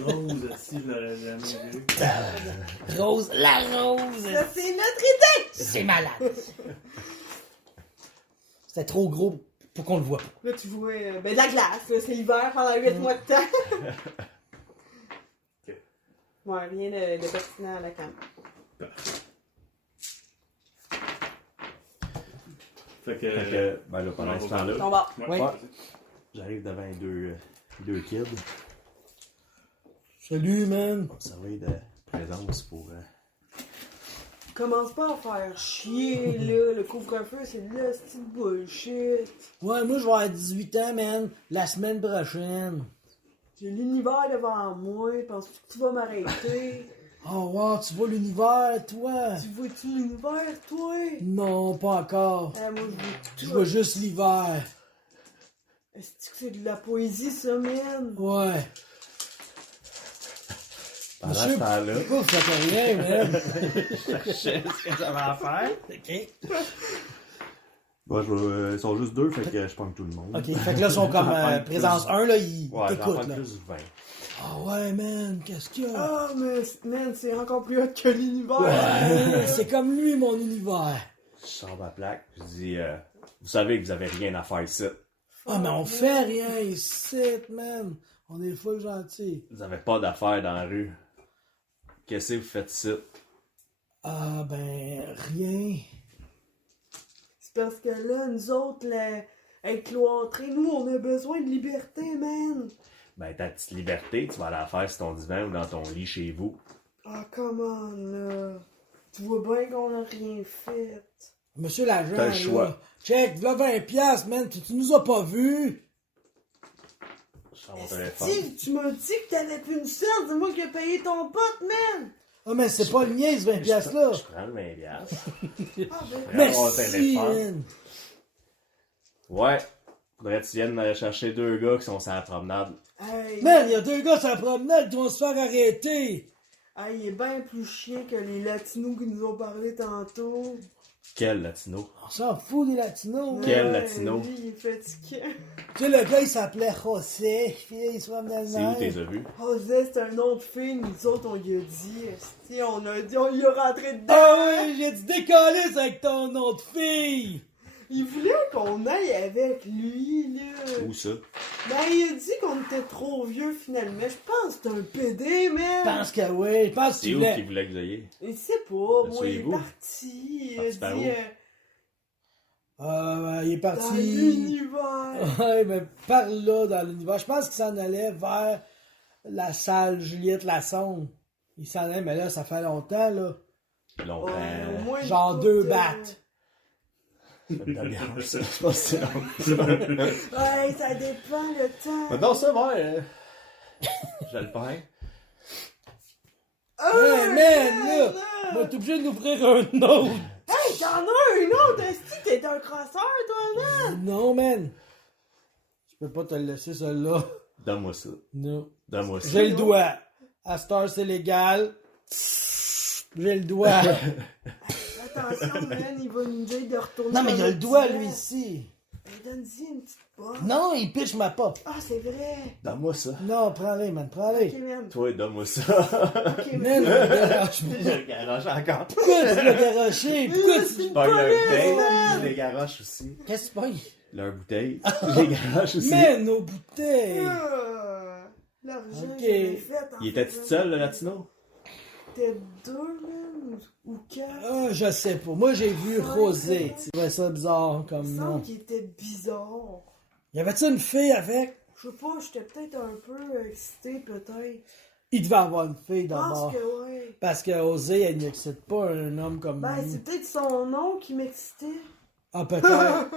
si je l'aurais jamais vu. Rose, la rose! Ça, c'est notre idée! C'est malade! C'était trop gros pour qu'on le voit pas. Là, tu vois, de la glace, là, c'est l'hiver pendant 8 mois de temps. Ok. Ouais, rien de pertinent à la canne. Parfait. Fait Fait que. que, ben là, pendant ce temps-là, On va. Ouais. j'arrive devant deux kids. Salut, man! Observer de présence pour. Commence pas à faire chier, là. Le couvre-feu, c'est de la petite bullshit. Ouais, moi, je vais avoir 18 ans, man, la semaine prochaine. J'ai l'univers devant moi, penses-tu que tu vas m'arrêter? Oh, wow, tu vois l'univers, toi? Tu vois-tu l'univers, toi? Non, pas encore. Moi, je vois tout. Je vois juste l'hiver. Est-ce que c'est de la poésie, ça, man? Ouais. Pendant Monsieur, ce temps-là, pourquoi vous faites rien, man? je sais ce que j'avais à faire. OK. Bon, ils sont juste deux, fait que je pogne tout le monde. OK, fait que là, ils sont comme présence 1, là, ils Ouais, j'en t'écoutent, pogne là. plus 20. Ah ouais, man, qu'est-ce qu'il y a? Ah, mais, man, c'est encore plus hot que l'univers. Ouais, c'est comme lui, mon univers. Je sors ma plaque, je dis, vous savez que vous avez rien à faire ici. Ah, mais on fait rien ici, man. On est full gentils. Vous avez pas d'affaires dans la rue. Qu'est-ce que vous faites ici? Ah, ben, rien. C'est parce que là, nous autres, être cloîtrés, nous, on a besoin de liberté, man. Ben, ta petite liberté, tu vas la faire sur ton divan ou dans ton lit chez vous. Ah, come on, là. Tu vois bien qu'on a rien fait. Monsieur l'agent, T'as le là, choix. check, v'là 20 piastres, man, tu nous as pas vus. Je sors mon téléphone. Si, tu m'as dit que t'avais plus une scène, c'est moi qui ai payé ton pote, man. Ah, mais c'est pas le mien, ce 20 piastres-là. Je prends le 20 piastres. Ah, ben, Prends mon Merci, téléphone. man. Ouais. Faudrait que tu viennes aller chercher deux gars qui sont sur la promenade. hey, Man, il y a deux gars sur la promenade qui vont se faire arrêter. hey, il est bien plus chien que les latinos qui nous ont parlé tantôt. Quel latino? On s'en fout des latinos. Quel Ouais, latino? Lui, il est fatigué. Tu sais, le gars, il s'appelait José, puis il se promenait C'est où t'es vu? José, c'est un nom de fille, nous autres, on lui a dit. esti, on y a rentré dedans. Ah ouais, j'ai dit décoller avec ton nom de fille. Il voulait qu'on aille avec lui, là. Où ça? Ben, il a dit qu'on était trop vieux, finalement. Je pense que c'est un PD, man. Je pense que oui, je pense C'est qu'il où voulait. qu'il voulait que vous ayez? Il sait pas, moi, il est Suivez-vous. parti. Il a Parti par dit, Il est dans parti. l'univers. Ouais, mais par là, dans l'univers. Je pense qu'il s'en allait vers la salle Juliette Lassonde. Il s'en allait, mais là, ça fait longtemps, là. Longtemps. Ouais, au moins, Genre écoute, 2 battes. D'ailleurs, ça, je pense que c'est long. Ouais, ça dépend le temps. Non, ça va. Je le prends. Hey, man, là! Moi, t'es obligé de nous offrir un autre. Hey, t'en as un autre, est-ce que t'es un crosseur, toi, là? Non, man. Je peux pas te le laisser, celui-là. Donne-moi ça. Non. Donne-moi ça. J'ai le doigt. À Star, c'est légal. J'ai le doigt. Attention, man, il va nous dire de retourner. Non, mais il a dans le notre doigt, divan. lui, ici. Ben, donne-y une petite pomme. Non, il pitch ma pop. Ah, c'est vrai. Donne-moi ça. Non, prends-les, man, Ok, prends-les. man. Toi, donne-moi ça. Ok, Man, man. garoche-moi. Je le garoche encore. Pourquoi tu l'as garoché? Pourquoi C'est tu... une Pogne leur police, bouteille. man. Je les garoche aussi. Qu'est-ce que tu pognes? Leur bouteille. Je les garoche aussi. Man, nos bouteilles. L'argent, Ok. je l'ai fait en Il était tout seul, le latino? T'es deux, man, ou quatre. Ah, je sais pas. Moi, j'ai vu Rosé. Tu trouvais ça bizarre Il comme me nom. semble qu'il était bizarre. Y avait-tu une fille avec? Je sais pas, j'étais peut-être un peu excitée, peut-être. Il devait avoir une fille Je pense d'abord. que ouais. Parce que Rosé, elle n'excite pas un homme comme Ben, lui. c'est peut-être son nom qui m'excitait. Ah, peut-être.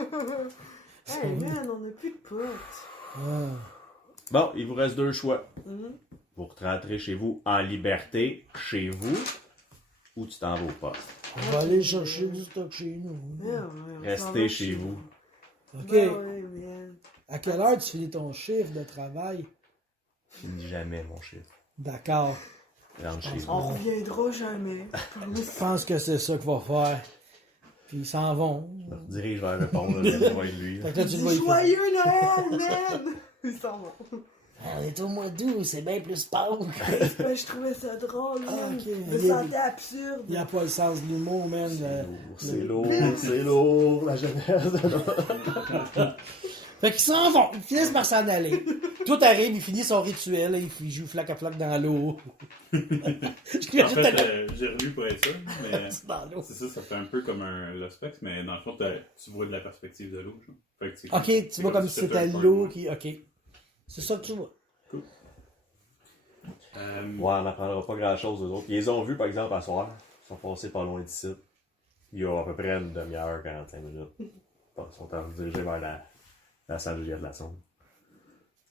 Hey, man, on a plus de potes. Ah. Bon, il vous reste deux choix. Mhm. Vous rentrez chez vous en liberté, chez vous, ou tu t'en vas au poste. On va aller chercher du stock chez nous. Ouais, ouais, on s'en va Restez chez vous. OK. Ben ouais, man. À quelle heure tu finis ton chiffre de travail? Finis jamais, mon chiffre. D'accord. Rentre chez On vous. reviendra jamais. Je pense que c'est ça qu'il va faire. Puis ils s'en vont. Je me redirige vers le pont, là, je vais être lui. là. Fait que là, tu le vois, il fait... Joyeux Noël, man! Ils s'en vont. On est au mois d'août, c'est bien plus Pâques. Ben, je trouvais ça drôle, Ah, man. ok. Je me sentais absurde. Il n'y a pas le sens de l'humour, man. C'est lourd, la jeunesse. Fait qu'ils s'en vont, ils finissent par s'en aller. Toi, t'arrives, il finit son rituel, il joue flac à flac dans l'eau. En fait, j'ai relu pour être ça, mais dans l'eau. c'est ça, ça fait un peu comme un Lost Specs, mais dans le fond, tu vois de la perspective de l'eau. Genre. Fait que c'est Ok, c'est tu vois comme si c'était un l'eau point. qui. Ok. C'est ça que tu vois. Ouais, on n'apprendra pas grand-chose aux autres. Ils les ont vus, par exemple, à soir. Ils sont passés pas loin d'ici. Il y a à peu près une demi-heure, 45 minutes. Ils sont dirigés vers la salle de glaçon.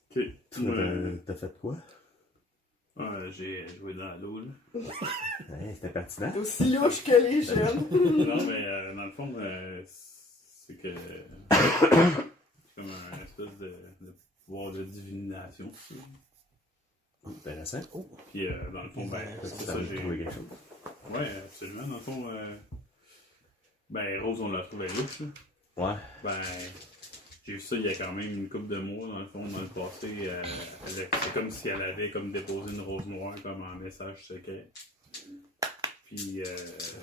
Ok. Moi, T'as fait quoi? j'ai joué dans l'eau, là. Ouais, c'était pertinent. T'es aussi louche que les jeunes. Non, mais dans le fond, c'est que c'est comme un espèce de pouvoir de divination. Intéressant. Puis dans le fond, ben, c'est Ça ça, a j'ai. trouvé quelque chose. Ouais, absolument. Dans le fond, ben, Rose, on l'a trouvé louche, là. Ouais. Ben, j'ai vu ça il y a quand même une couple de mois, dans le fond, dans le passé. C'est comme si elle avait comme déposé une rose noire comme en message secret. Puis.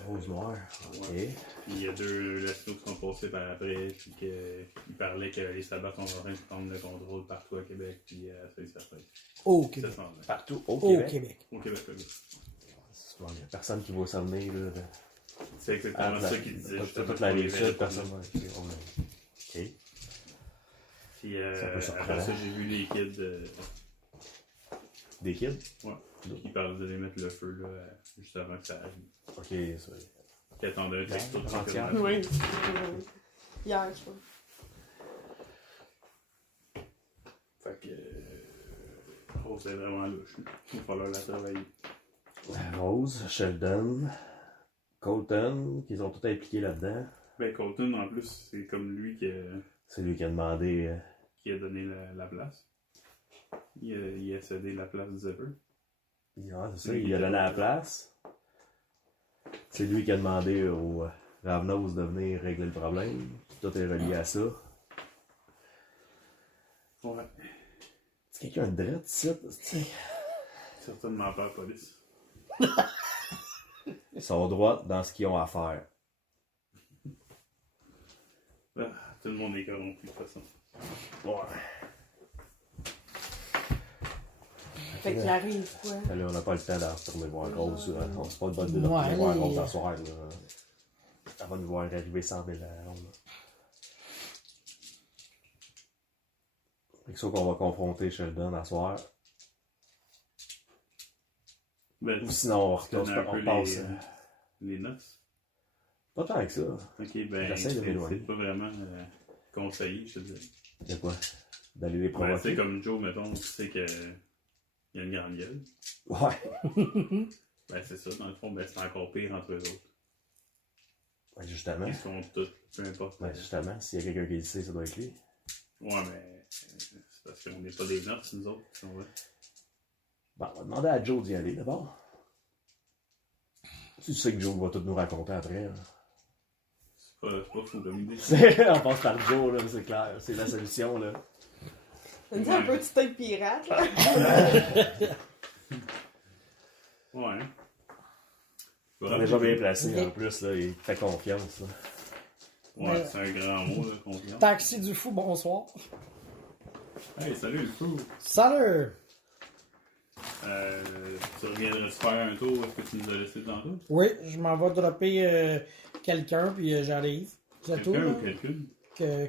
Rose noire. Ok. Ouais. Puis il y a deux latinos qui sont passés par après, puis qu'ils parlaient que les sabbats sont en train de prendre le contrôle partout à Québec, puis c'est certain. Au Ça Québec. s'en vient. Partout au Au Québec. Québec. Au Québec, oui. Il n'y a personne qui va s'en venir, là. C'est exactement ça qu'ils disaient. Toute la rive sud, personne va. Ok. Puis C'est un peu surprenant. après ça, j'ai vu les kids Des kids? qui parlaient d'aller mettre le feu là, juste avant que ça arrive. Ok, ça. Qui attendaient un texto de Avant-hier. confirmation. Oui. Hier, je crois. Fait que. Rose est vraiment louche. Il va falloir la travailler. Rose, Sheldon, Colton, qu'ils ont tout impliqué là-dedans. Ben, Colton, en plus, c'est comme lui C'est lui qui a demandé. qui a donné la place. Il a cédé la place de Zephyr. Ouais, c'est ça, il a donné la place. C'est lui qui a demandé au Ravnos de venir régler le problème. Tout est relié à ça. Ouais. C'est quelqu'un de drette, ça? Certainement pas la police. Ils sont droits dans ce qu'ils ont à faire. Ah, tout le monde est corrompu de toute façon. Ouais. Fait qu'il arrive, quoi. Là, on n'a pas le temps de retourner voir Rose. On se pas le bon de Ouais, retourner voir les- Rose ce soir. Là. Elle va nous voir arriver 100 000 à ronde. C'est ça qu'on va confronter Sheldon à soir. Ben, Ou sinon, on connais un peu repasse. les notes. Pas tant que ça. Ok, ben, J'essaie de m'éloigner. c'est pas vraiment conseillé, je te dis. De quoi? D'aller les Ben, provoquer. c'est comme Joe, mettons, tu sais que il y a une grande gueule. Ouais. Ben, c'est ça, dans le fond, ben, c'est encore pire entre eux autres. Ouais, justement. Ils sont tous, peu importe. Ouais, justement, s'il y a quelqu'un qui le sait, ça doit être lui. Ouais, mais c'est parce qu'on n'est pas des notes, nous autres, si on veut. Bon, on va demander à Joe d'y aller d'abord. Tu sais que Joe va tout nous raconter après. Là. C'est pas fou comme idée. On passe par Joe, là, c'est clair. C'est la solution, là. Ça me dit un peu de steak pirate, là. Ouais. On est déjà bien placé, en plus, là. Il fait confiance, là. Ouais, c'est un grand mot, là, confiance. Taxi du fou, bonsoir. Hey, salut le fou! Salut! Tu reviendrais-tu faire un tour? Est-ce que tu nous as laissé tantôt? Oui, je m'en vais dropper quelqu'un, puis j'arrive. C'est tout, Quelqu'un là? ou quelqu'une?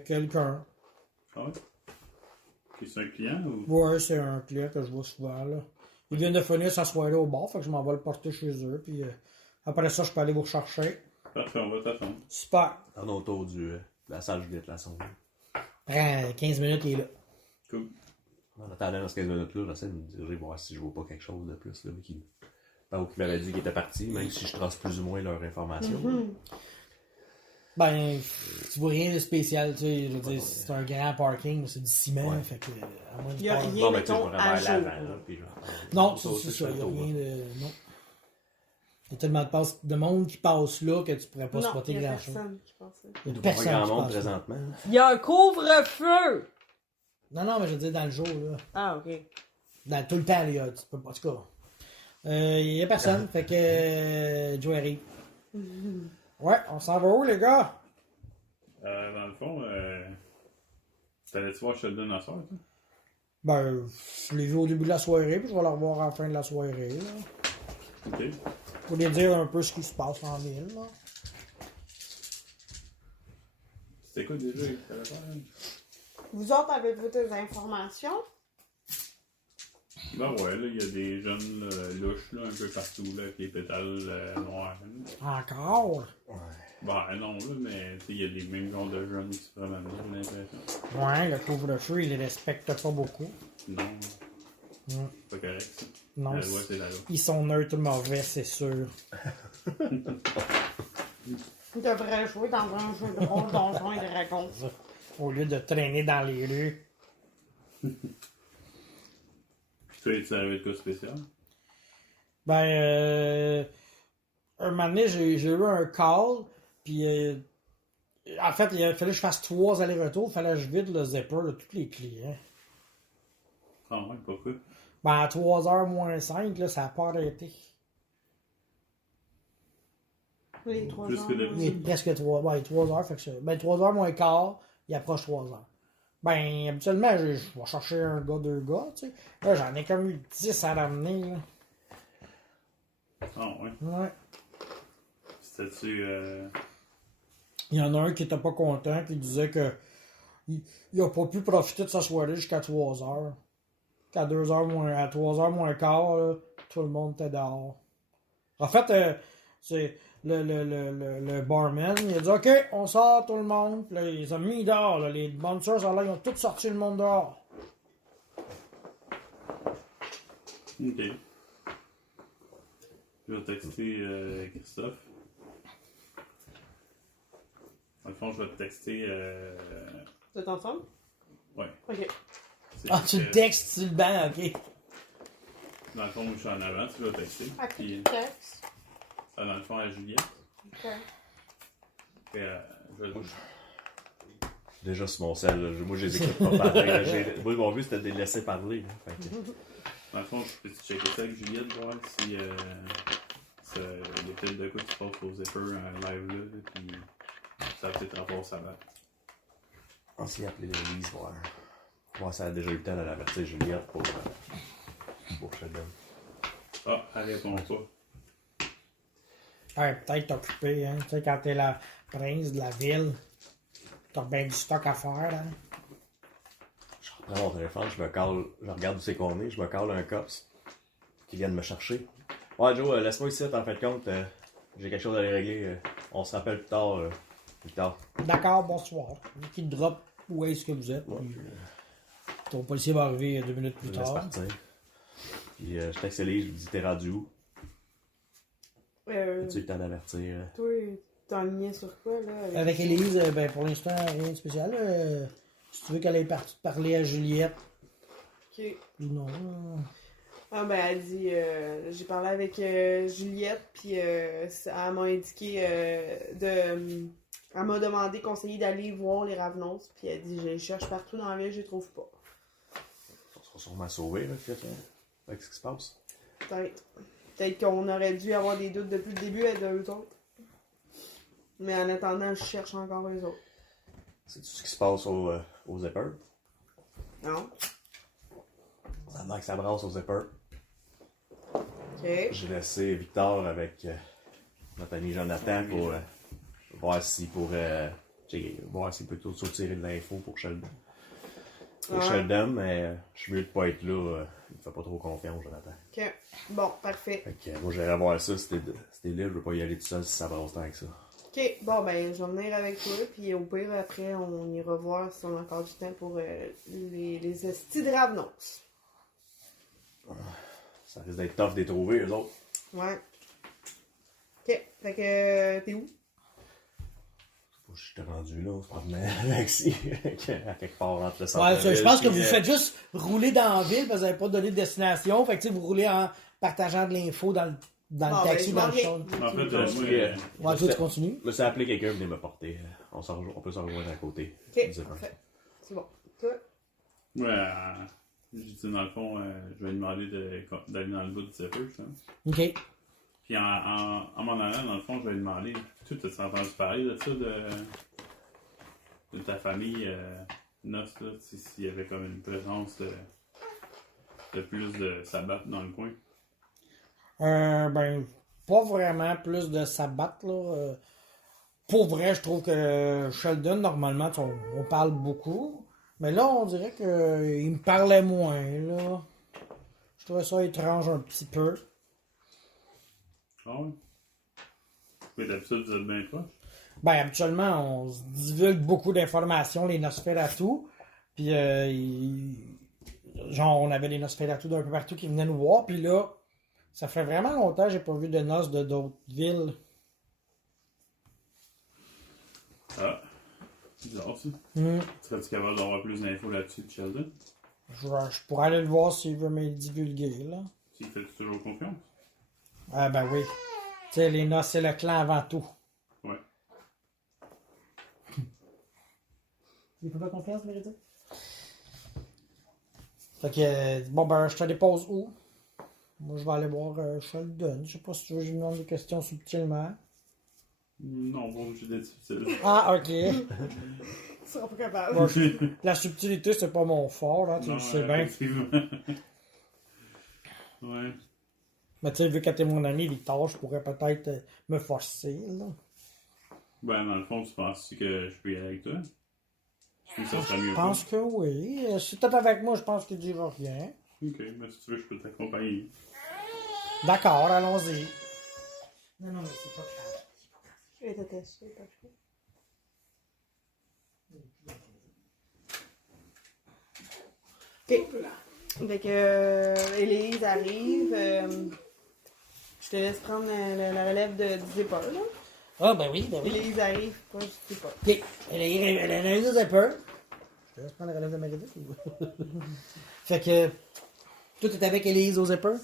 Quelqu'un. Ah ouais? Ok, c'est un client ou? Ouais, c'est un client que je vois souvent, là. Ils viennent de finir sa soirée au bar, fait que je m'en vais le porter chez eux, puis après ça, je peux aller vous rechercher. Parfait, on va t'attendre. Super. En autour de la salle Juliette Lasson. Prends 15 minutes, il est là. Cool. En attendant dans ce 15 minutes-là, j'essaie de me diriger voir si je vois pas quelque chose de plus, là, mais qui m'avait dit qu'il était parti, même si je trace plus ou moins leur information. Ben, tu vois rien de spécial, tu sais. Je veux dire, c'est un grand parking, c'est du ciment, Ouais. fait que, à moins de Il y a pas- rien, Bon, ben, tu sais, je mettons, vais à vers jour. l'avant, là, puis genre, Non, ça, c'est ça, je il n'y fais a le tour, rien là. de. Non. Il y a tellement de monde qui passe là que tu pourrais pas Non, spotter il y a grand chose. personne, je pensais. Il y a Pas personne grand qui monde passe là. présentement. Il y a un couvre-feu! Non, mais je veux dire dans le jour, là. Ah, ok. Tout le temps, là, tu peux pas, en tout cas. Il y a personne, fait que Joe arrive. Ouais, on s'en va où, les gars? Dans le fond, t'allais-tu voir Sheldon à soir, toi? Ben, je l'ai vu au début de la soirée, puis je vais le revoir à la fin de la soirée, là. Ok. Pour lui dire un peu ce qui se passe en ville, là. C'était quoi déjà? T'avais pas, hein? Vous autres, avez-vous des informations? Ben ouais, là, il y a des jeunes là, louches là, un peu partout là, avec les pétales noirs. Là. Encore? Ben non, là, mais tu sais, il y a des mêmes genres de jeunes qui se promènent, j'ai l'impression. Ouais, le couvre-feu, il les respecte pas beaucoup. Non, Mm. c'est pas correct ça. Non, La loi, c'est la loi. ils sont neutres mauvais, c'est sûr. Ils devraient jouer dans un jeu de rôle Donjons et Dragons. Au lieu de traîner dans les rues. Tu es arrivé de quoi spécial? Ben, un moment donné, j'ai eu un call, puis en fait, il fallait que je fasse 3 allers-retours, il fallait que je vide le zipper de tous les clients. Ah ouais, pourquoi? Ben, à 3h moins 5, là, ça n'a pas arrêté. Les 3 Plus ans. que d'habitude. Il est presque 3 heures, fait que ben, 3h moins quart, il approche 3h. Ben, habituellement, je vais chercher un gars, 2 gars, tu sais. Là, j'en ai comme eu 10 à ramener, là. Ah ouais. Ouais. C'était-tu. Il y en a un qui était pas content, qui disait que il a pas pu profiter de sa soirée jusqu'à 3h. Qu'à 2h moins, à 3h moins quart, là, tout le monde était dehors. En fait, c'est le barman, il a dit OK, on sort tout le monde. Puis là, ils les ont mis dehors. Là. Les bouncers, là, ils ont tous sorti le monde dehors. Ok. Je vais texter Christophe. Dans le fond, je vais te texter. Vous êt ensemble? Ouais. Ok. C'est Ah, tu que- le textes sur le banc, OK. Dans le fond, je suis en avant, tu vas texter. À Puis, qui texte? ça, dans le fond, à Juliette. Ok. Puis, je vais Déjà sur mon sel, là. Moi je les écoute pas pareil. Moi mon but c'était de les laisser parler. Là. Fait que- Dans le fond, je peux checker ça avec Juliette, voir si il y a peut-être de quoi qui se passe au zipper en live là, puis ça va peut-être rapport ça va. On s'y appelé Louise, voir. Voir si elle a déjà eu le temps de l'avertir Juliette pour Sheldon. Ah, elle répond pas. Ouais, peut-être t'occuper, hein. Tu sais, quand t'es la prince de la ville, t'as bien du stock à faire, hein. Je reprends mon téléphone, je me cale, je regarde où c'est qu'on est, je me cale un cops qui vient de me chercher. Ouais Joe, laisse-moi ici, en fait de compte, j'ai quelque chose à aller régler. On se rappelle plus tard. Plus tard. D'accord, bonsoir. Qui drop où est-ce que vous êtes. Ouais, Puis ton policier va arriver 2 minutes je plus laisse tard. partir. Puis je texte Elise, je lui dis t'es rendu où? As-tu eu le temps d'avertir? Toi, t'es enligné sur quoi, là? Avec Élise, ben, pour l'instant, rien de spécial. Si tu veux qu'elle ait parler à Juliette, Ok. ou non. Ah, ben, elle dit, j'ai parlé avec Juliette, puis elle m'a indiqué elle m'a demandé, conseillé d'aller voir les Ravenons, puis elle dit, je les cherche partout dans la ville, je les trouve pas. On sera sûrement sauvés, là, peut-être, avec ce qui se passe. Peut-être. Peut-être qu'on aurait dû avoir des doutes depuis le début avec eux autres. Mais en attendant, je cherche encore les autres. C'est tout ce qui se passe au zipper. Non? Ça demande que ça brasse au zipper. Ok. J'ai laissé Victor avec notre ami Jonathan pour voir s'il pourrait voir s'il peut soutirer de l'info pour Sheldon. Pour Ouais. Sheldon, mais je suis mieux de pas être là. Il me fait pas trop confiance, Jonathan. Ok. Bon, parfait. Fait que, moi, j'irai voir ça. C'était libre, je veux pas y aller tout seul si ça brasse tant que ça. Ok, bon, ben, je vais venir avec toi, puis au pire, après, on ira voir si on a encore du temps pour les estis de Ravenons. Ça risque d'être tough de les trouver, eux autres. Ouais. Ok, fait que t'es où? Je suis rendu là, on se promenait avec si, à quelque part entre le centre. Ouais, je pense que vous faites juste rouler dans la ville parce que vous n'avez pas donné de destination. Fait que tu sais, vous roulez en partageant de l'info dans le Bon, taxi, ben, dans le je m'en show. viens. En fait, moi, Ouais, toi, tu continues. Je me suis appelé quelqu'un venir me porter. On peut se rejoindre à côté. Ok, Du zipper. parfait. C'est bon. Toi? Ouais, J'ai dit, dans le fond, je vais lui demander d'aller dans le bout du zipper, ça. Ok. Puis en m'en allant, dans le fond, je vais lui demander, tu as entendu parler de ça, de ta famille noce, là, s'il y avait comme une présence de plus de sabbat dans le coin. Ben, pas vraiment plus de sabbat, là. Pour vrai, je trouve que Sheldon, normalement, on parle beaucoup. Mais là, on dirait qu'il me parlait moins, là. Je trouvais ça étrange un petit peu. Ah ouais? Mais d'habitude, vous êtes bien proches. Ben, habituellement, on se divulgue beaucoup d'informations, les Nosferatu. Puis, genre, on avait des Nosferatu d'un peu partout qui venaient nous voir. Puis là, ça fait vraiment longtemps que j'ai pas vu de noces de d'autres villes. Ah, c'est bizarre ça. Hmm. Serais-tu capable d'avoir plus d'infos là-dessus de Sheldon? Je pourrais aller le voir s'il veut me le divulguer, là. S'il fait toujours confiance? Ah, ben oui. Tu sais, les noces, c'est le clan avant tout. Ouais. Il fait pas confiance, Mérida? Fait que, bon, ben, je te dépose où? Moi, je vais aller voir Sheldon. Je sais pas si tu veux que je lui demande des questions subtilement. Non, bon, j'ai des subtils. Ah, ok. Tu seras pas capable. Bon, la subtilité, c'est pas mon fort, là, tu le sais bien. Effectivement. Ouais. Mais tu sais, vu que t'es mon ami, Victor, je pourrais peut-être me forcer, là. Ben, dans le fond, tu penses que je peux y aller avec toi? Ou ça serait mieux Je pense que oui. Si t'es avec moi, je pense qu'il dira rien. Ok, mais si tu veux, je peux t'accompagner. D'accord, allons-y. Non, non, mais c'est pas grave. Je vais t'attacher, pas plus. Ok. Fait que Élise arrive. Je te laisse prendre la relève du départ, là. Ah, ben oui, ben oui. Élise arrive, pas je sais pas. Ok, elle a un zipper. Je te laisse prendre la relève de Meredith. Fait que, toi, t'es avec Élise au zipper?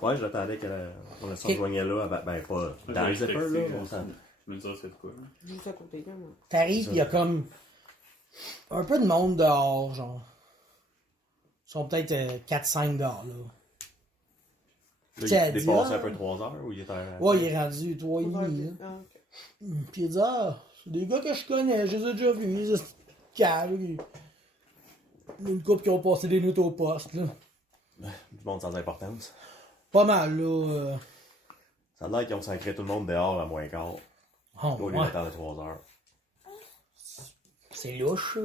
Ouais, j'attendais qu'on se rejoignait là, ben pas dans le zipper, là. On s'en... Je me disais, c'est de quoi, là? Juste à côté, là, moi. T'arrives, il y a comme un peu de monde dehors, genre. Ils sont peut-être 4-5 dehors, là. Là, Tiens, il dis, dépasse ah. un peu 3 heures ou il était à... Ouais, il est rendu 3h30, là. Ah, ok. Puis il dit, ah, c'est des gars que je connais, je les ai déjà vus, ils sont calmes. Une couple qui ont passé des nuits au poste, là. Du monde sans importance. Pas mal, là. Ça a l'air qu'ils ont sacré tout le monde dehors à moins quart. Oh, Au lieu ouais. d'attendre 3 heures. C'est louche,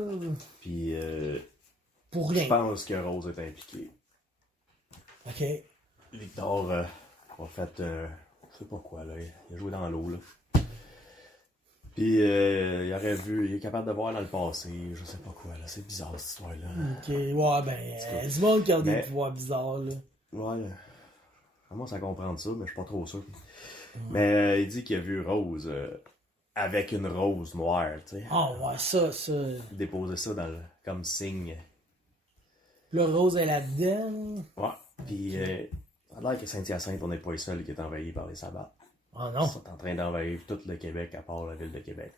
Puis, pour je rien. pense que Rose est impliquée. Ok. Victor a fait, je sais pas quoi, là. Il a joué dans l'eau, là. Puis, il aurait vu, il est capable de voir dans le passé, je sais pas quoi, là. C'est bizarre, cette histoire-là. Ok, ouais, ben, du monde qui a des Mais- pouvoirs bizarres, là. Ouais. Moi, ça comprendre ça, mais je suis pas trop sûr. Mais il dit qu'il a vu Rose avec une rose noire, tu sais. Ah, ouais, ça. Déposer ça dans comme signe. Le rose est là-dedans. Ouais. Puis, ça a l'air que Saint-Hyacinthe, on n'est pas les seuls qui est envahi par les sabbats. Ah Ils non. sont en train d'envahir tout le Québec à part la ville de Québec.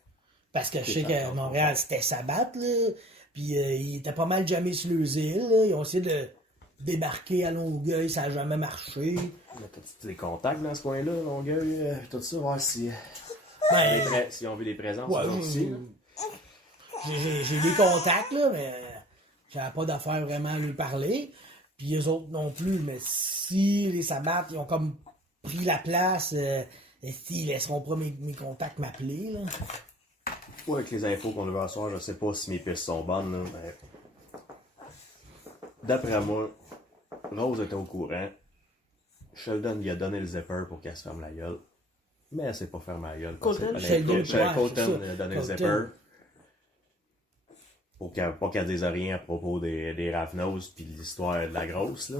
Parce que je C'est sais ça, que ça, Montréal, c'était Sabbat, là. Puis ils étaient pas mal jamais sur les îles, là. Ils ont essayé de débarquer à Longueuil, ça a jamais marché. Mais t'as-tu des contacts dans ce coin-là, Longueuil, tout ça, voir si Ben, s'ils ont vu des présences ouais, eux autres aussi, là. j'ai des contacts, là, mais j'avais pas d'affaire vraiment à lui parler. Puis les autres non plus, mais si les Sabbats, ils ont comme pris la place, ils laisseront pas mes contacts m'appeler, là. Moi, avec les infos qu'on a vu ce soir, je sais pas si mes pistes sont bonnes, là, mais... D'après moi, Rose était au courant. Sheldon lui a donné le zipper pour qu'elle se ferme la gueule. Mais elle s'est pas fermée la gueule. parce que Colton? Sheldon, ouais, Colton c'est ça. lui a donné le Colton. zipper. Pour pas qu'elle dise rien à propos des Ravnos puis de l'histoire de la grosse, là.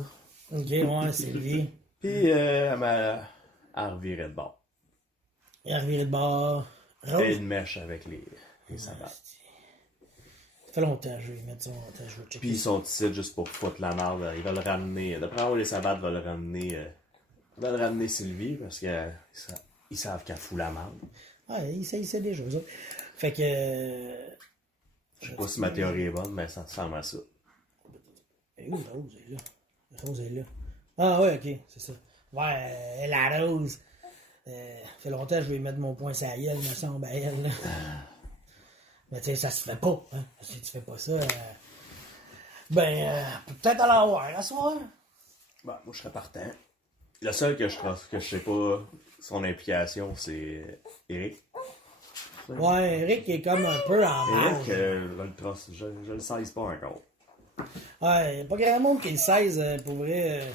Ok, ouais, c'est lui. Puis elle m'a reviré de bord. Il est reviré de bord. Et Rose. une mèche avec les sabbats. Ça fait longtemps que je vais mettre ça en tête, je vais checker. Puis ils sont ici juste pour foutre la merde. Ils veulent ramener. D'après moi, les sabbats veulent ramener Sylvie parce qu'ils savent qu'elle fout la merde. Ouais, il sait déjà, eux autres. Fait que. Je sais pas si ma théorie est bonne, mais ça ressemble à ça. Et où Rose est là? Rose est là. Ah ouais, ok, c'est ça. Ouais, la Rose. Fait longtemps que je vais mettre mon poing sur la gueule, me semble, à elle. Là. Mais tu sais, ça se fait pas. Hein? Si tu fais pas ça, peut-être aller la voir à soir. Ben, moi, je serais partant. Le seul que je sais pas son implication, c'est Eric. Ouais, Eric est comme un peu en Eric, marge. je le sais pas encore. Ouais, y'a pas grand monde qui le 16 pour vrai.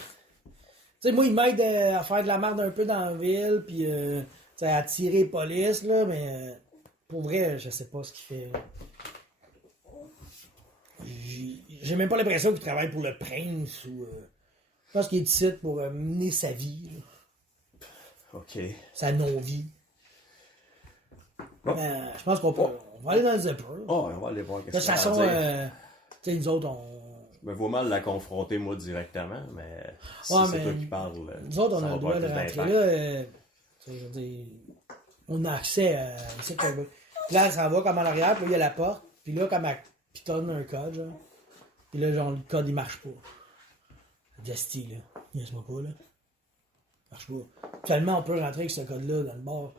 Tu sais, moi, il m'aide à faire de la merde un peu dans la ville, puis à tirer les polices, là, mais pour vrai, je sais pas ce qu'il fait. Là. J'ai même pas l'impression qu'il travaille pour le prince ou. Je pense qu'il est ici pour mener sa vie, là, Ok. sa non-vie. Bon. Mais je pense qu'on peut. On va aller dans le zipper. Oh, on va aller voir De qu'est-ce toute qu'il façon, a à dire. tu sais, nous autres, on. Je me vois mal la confronter, moi, directement, mais si Ouais, c'est mais toi qui parles, nous autres, on ça a va le droit pas de être rentrer d'impact. là. Tu sais, je veux dire, on a accès à. Puis là, elle s'en va comme en arrière, puis là, il y a la porte. Puis là, comme elle pitonne un code, genre. Puis là, genre, le code, il marche pas. Justy, là. Niaise-moi pas, là. Il marche pas. Finalement, on peut rentrer avec ce code-là dans le bar.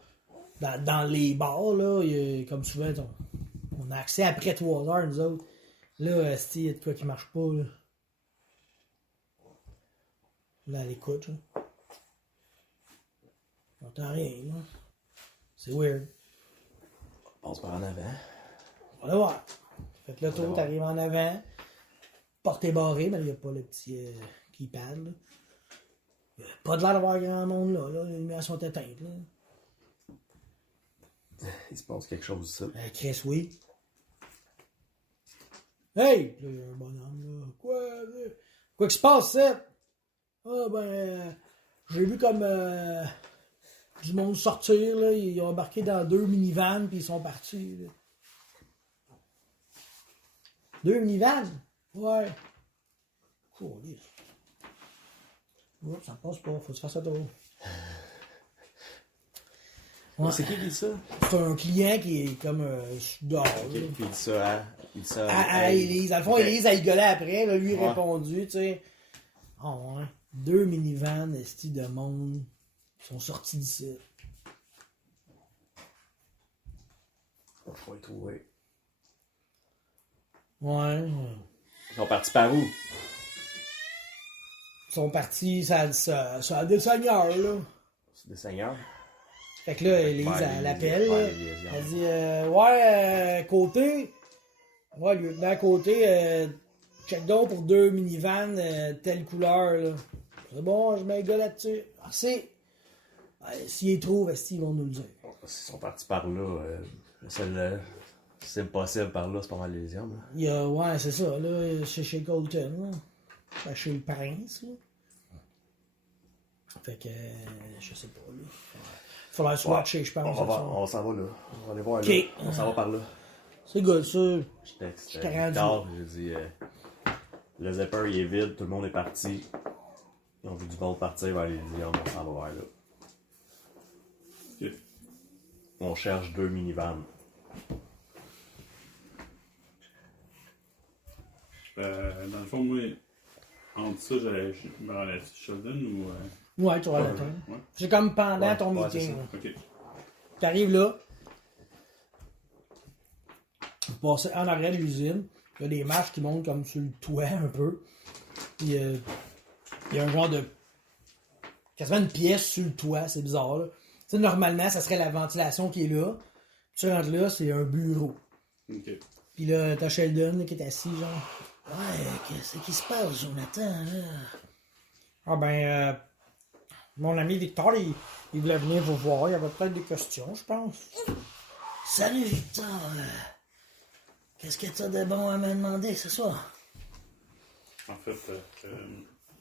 Dans les bars, là, comme souvent, on a accès après 3 heures, nous autres. Là, il y a de quoi qui marche pas, là. Là, elle écoute, là. J'entends rien, là. C'est weird. Passe par en avant. On va voir. Fait que là, toi, t'arrives en avant. Porte est barrée, mais il n'y a pas le petit keypad, là. Il n'y a pas de l'air d'avoir grand monde, là. Les lumières sont éteintes, là. Il se passe quelque chose, ça. Chris, oui. Hey! Là, il y a un bonhomme, là. Quoi qui se passe, ça? Ah, j'ai vu comme du monde sortir, là. Ils ont embarqué dans 2 minivans, puis ils sont partis, là. 2 minivans? Ouais. Cool. Oups, ça passe pas. Faut que tu fasses ça tôt. Ouais. C'est qui dit ça? C'est un client qui est comme dehors. Ok, là. puis il dit ça À Élise. Dans le fond, Ok. Élise, elle gueulait après. Là, lui, il a Ouais. répondu, tu sais. Oh, ouais. 2 minivans, esti de monde, qui sont sortis d'ici. Je vais les trouver. Ouais. Ils sont partis par où? Ils sont partis, ça a des seigneurs, là. C'est des seigneurs? Fait que là, Élise, Ouais, elle les- l'appelle. ouais, là. les liaisons. Elle dit, côté. Ouais, lieutenant côté, check donc pour 2 minivans, telle couleur, là. C'est bon, je mets un gars là-dessus. Merci. S'ils les trouvent, ils vont nous le dire. S'ils sont partis par là, c'est impossible par là, c'est pas mal les hommes. Là. Il y a, ouais, c'est ça, là, chez Colton, là. Fait chez le prince, là. Fait que, je sais pas, là. Faudrait swatcher, je pense. On s'en va là. On va aller voir Ok. là. On s'en va par là. C'est good, ça. J'étais rendu. tard, j'ai dit le zipper il est vide, tout le monde est parti. Ils ont vu du monde partir vers les lions, on s'en va vers là. Ok. On cherche 2 minivans. Dans le fond, moi, entre ça, je me relève Sheldon ou. Ouais, tu vas l'attendre. Ouais. C'est comme pendant Ouais, ton ouais, c'est meeting, ça. là. Ok. T'arrives là. Vous passez en arrière de l'usine. Il y a des marches qui montent comme sur le toit un peu. Puis, il y a un genre de. Quasiment une pièce sur le toit, c'est bizarre, là. Tu sais, normalement, ça serait la ventilation qui est là. Puis tu rentres là, c'est un bureau. Ok. Puis là, t'as Sheldon là, qui est assis, genre. Ouais, qu'est-ce qui se passe, Jonathan, là? Ah mon ami Victor, il voulait venir vous voir. Il y avait peut-être des questions, je pense. Salut, Victor. Qu'est-ce que t'as de bon à me demander ce soir? En fait,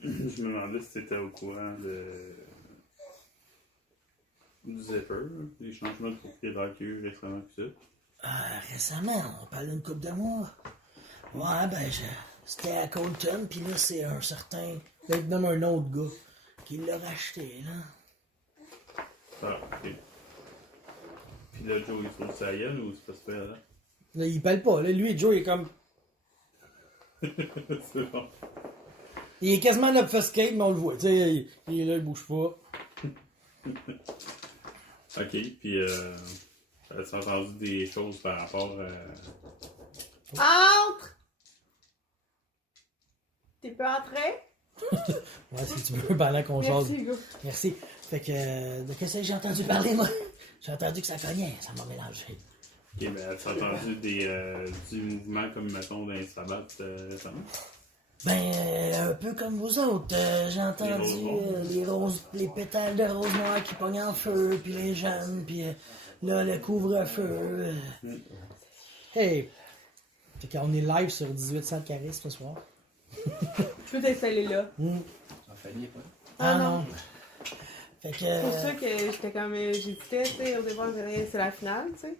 je me demandais si t'étais au courant du zipper, là, les changements de propriétaire qu'il y a eu récemment pis ça. Ah, récemment, on parle d'une couple de mois. Ouais, c'était à Colton, puis là, c'est un certain. Là, il te nomme un autre gars qui l'a racheté, là. Ah, ok. Pis là, Joe, il trouve ça ailleurs ou c'est pas super, là? Là, il parle pas. Là, lui, Joe, il est comme. C'est bon. Il est quasiment obfuscate, mais on le voit. Tu sais, il est là, il bouge pas. Ok, puis as-tu entendu des choses par rapport Entre! T'es pas entré? Ouais, si tu veux, pendant qu'on jase. Merci, Hugo. Merci. Fait que, de qu'est-ce que j'ai entendu parler, moi? J'ai entendu que ça cognait, ça m'a mélangé. Ok, mais as-tu entendu du mouvement comme, mettons, dans les sabbats récemment? Ben, un peu comme vous autres, j'ai entendu les pétales de rose noire qui pognent en feu, puis les jeunes, puis là, le couvre-feu. Hey! Fait qu'on est live sur 1800 charisme ce soir. Je peux t'installer là. Ça fait bien, pas. Ah non. Fait que... C'est pour ça que j'étais comme. J'hésitais, tu sais, au départ, je disais, c'est la finale, tu sais.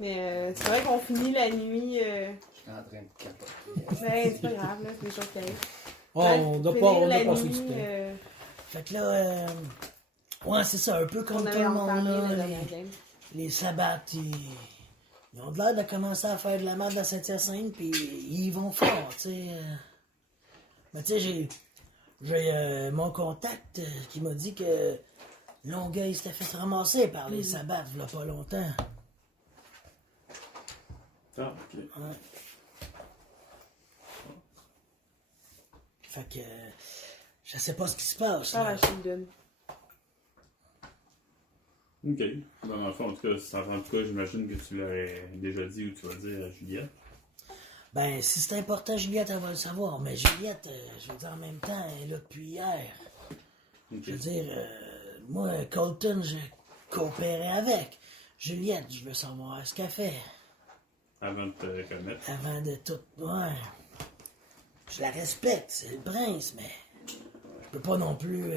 Mais c'est vrai qu'on finit la nuit. Je suis en train de capoter. Ben, c'est pas grave, là, c'est des choses qui arrivent. Oh, Ouais, on doit finir pas la passer nuit, du temps. Fait que là, ouais, c'est ça, un peu on comme tout avait le monde, entamé là. la dernière game. Les sabbats, ils ont l'air de commencer à faire de la merde à Saint-Hyacinthe, puis ils vont fort, tu sais. Mais tu sais, j'ai mon contact qui m'a dit que Longueuil s'était fait ramasser par les sabbats, il y a pas longtemps. Ah, ok. Ouais. Fait que, je sais pas ce qui se passe, Ah, là. la Sheldon. Ok. Dans le fond, en tout cas, j'imagine que tu l'aurais déjà dit ou tu vas dire à Juliette. Ben, si c'est important, Juliette, elle va le savoir. Mais Juliette, je veux dire, en même temps, elle est là depuis hier. Ok. Je veux dire, moi, Colton, je coopérais avec. Juliette, je veux savoir ce qu'elle fait. Avant de te connaître. Avant de tout. Ouais. Je la respecte, c'est le prince, mais je peux pas non plus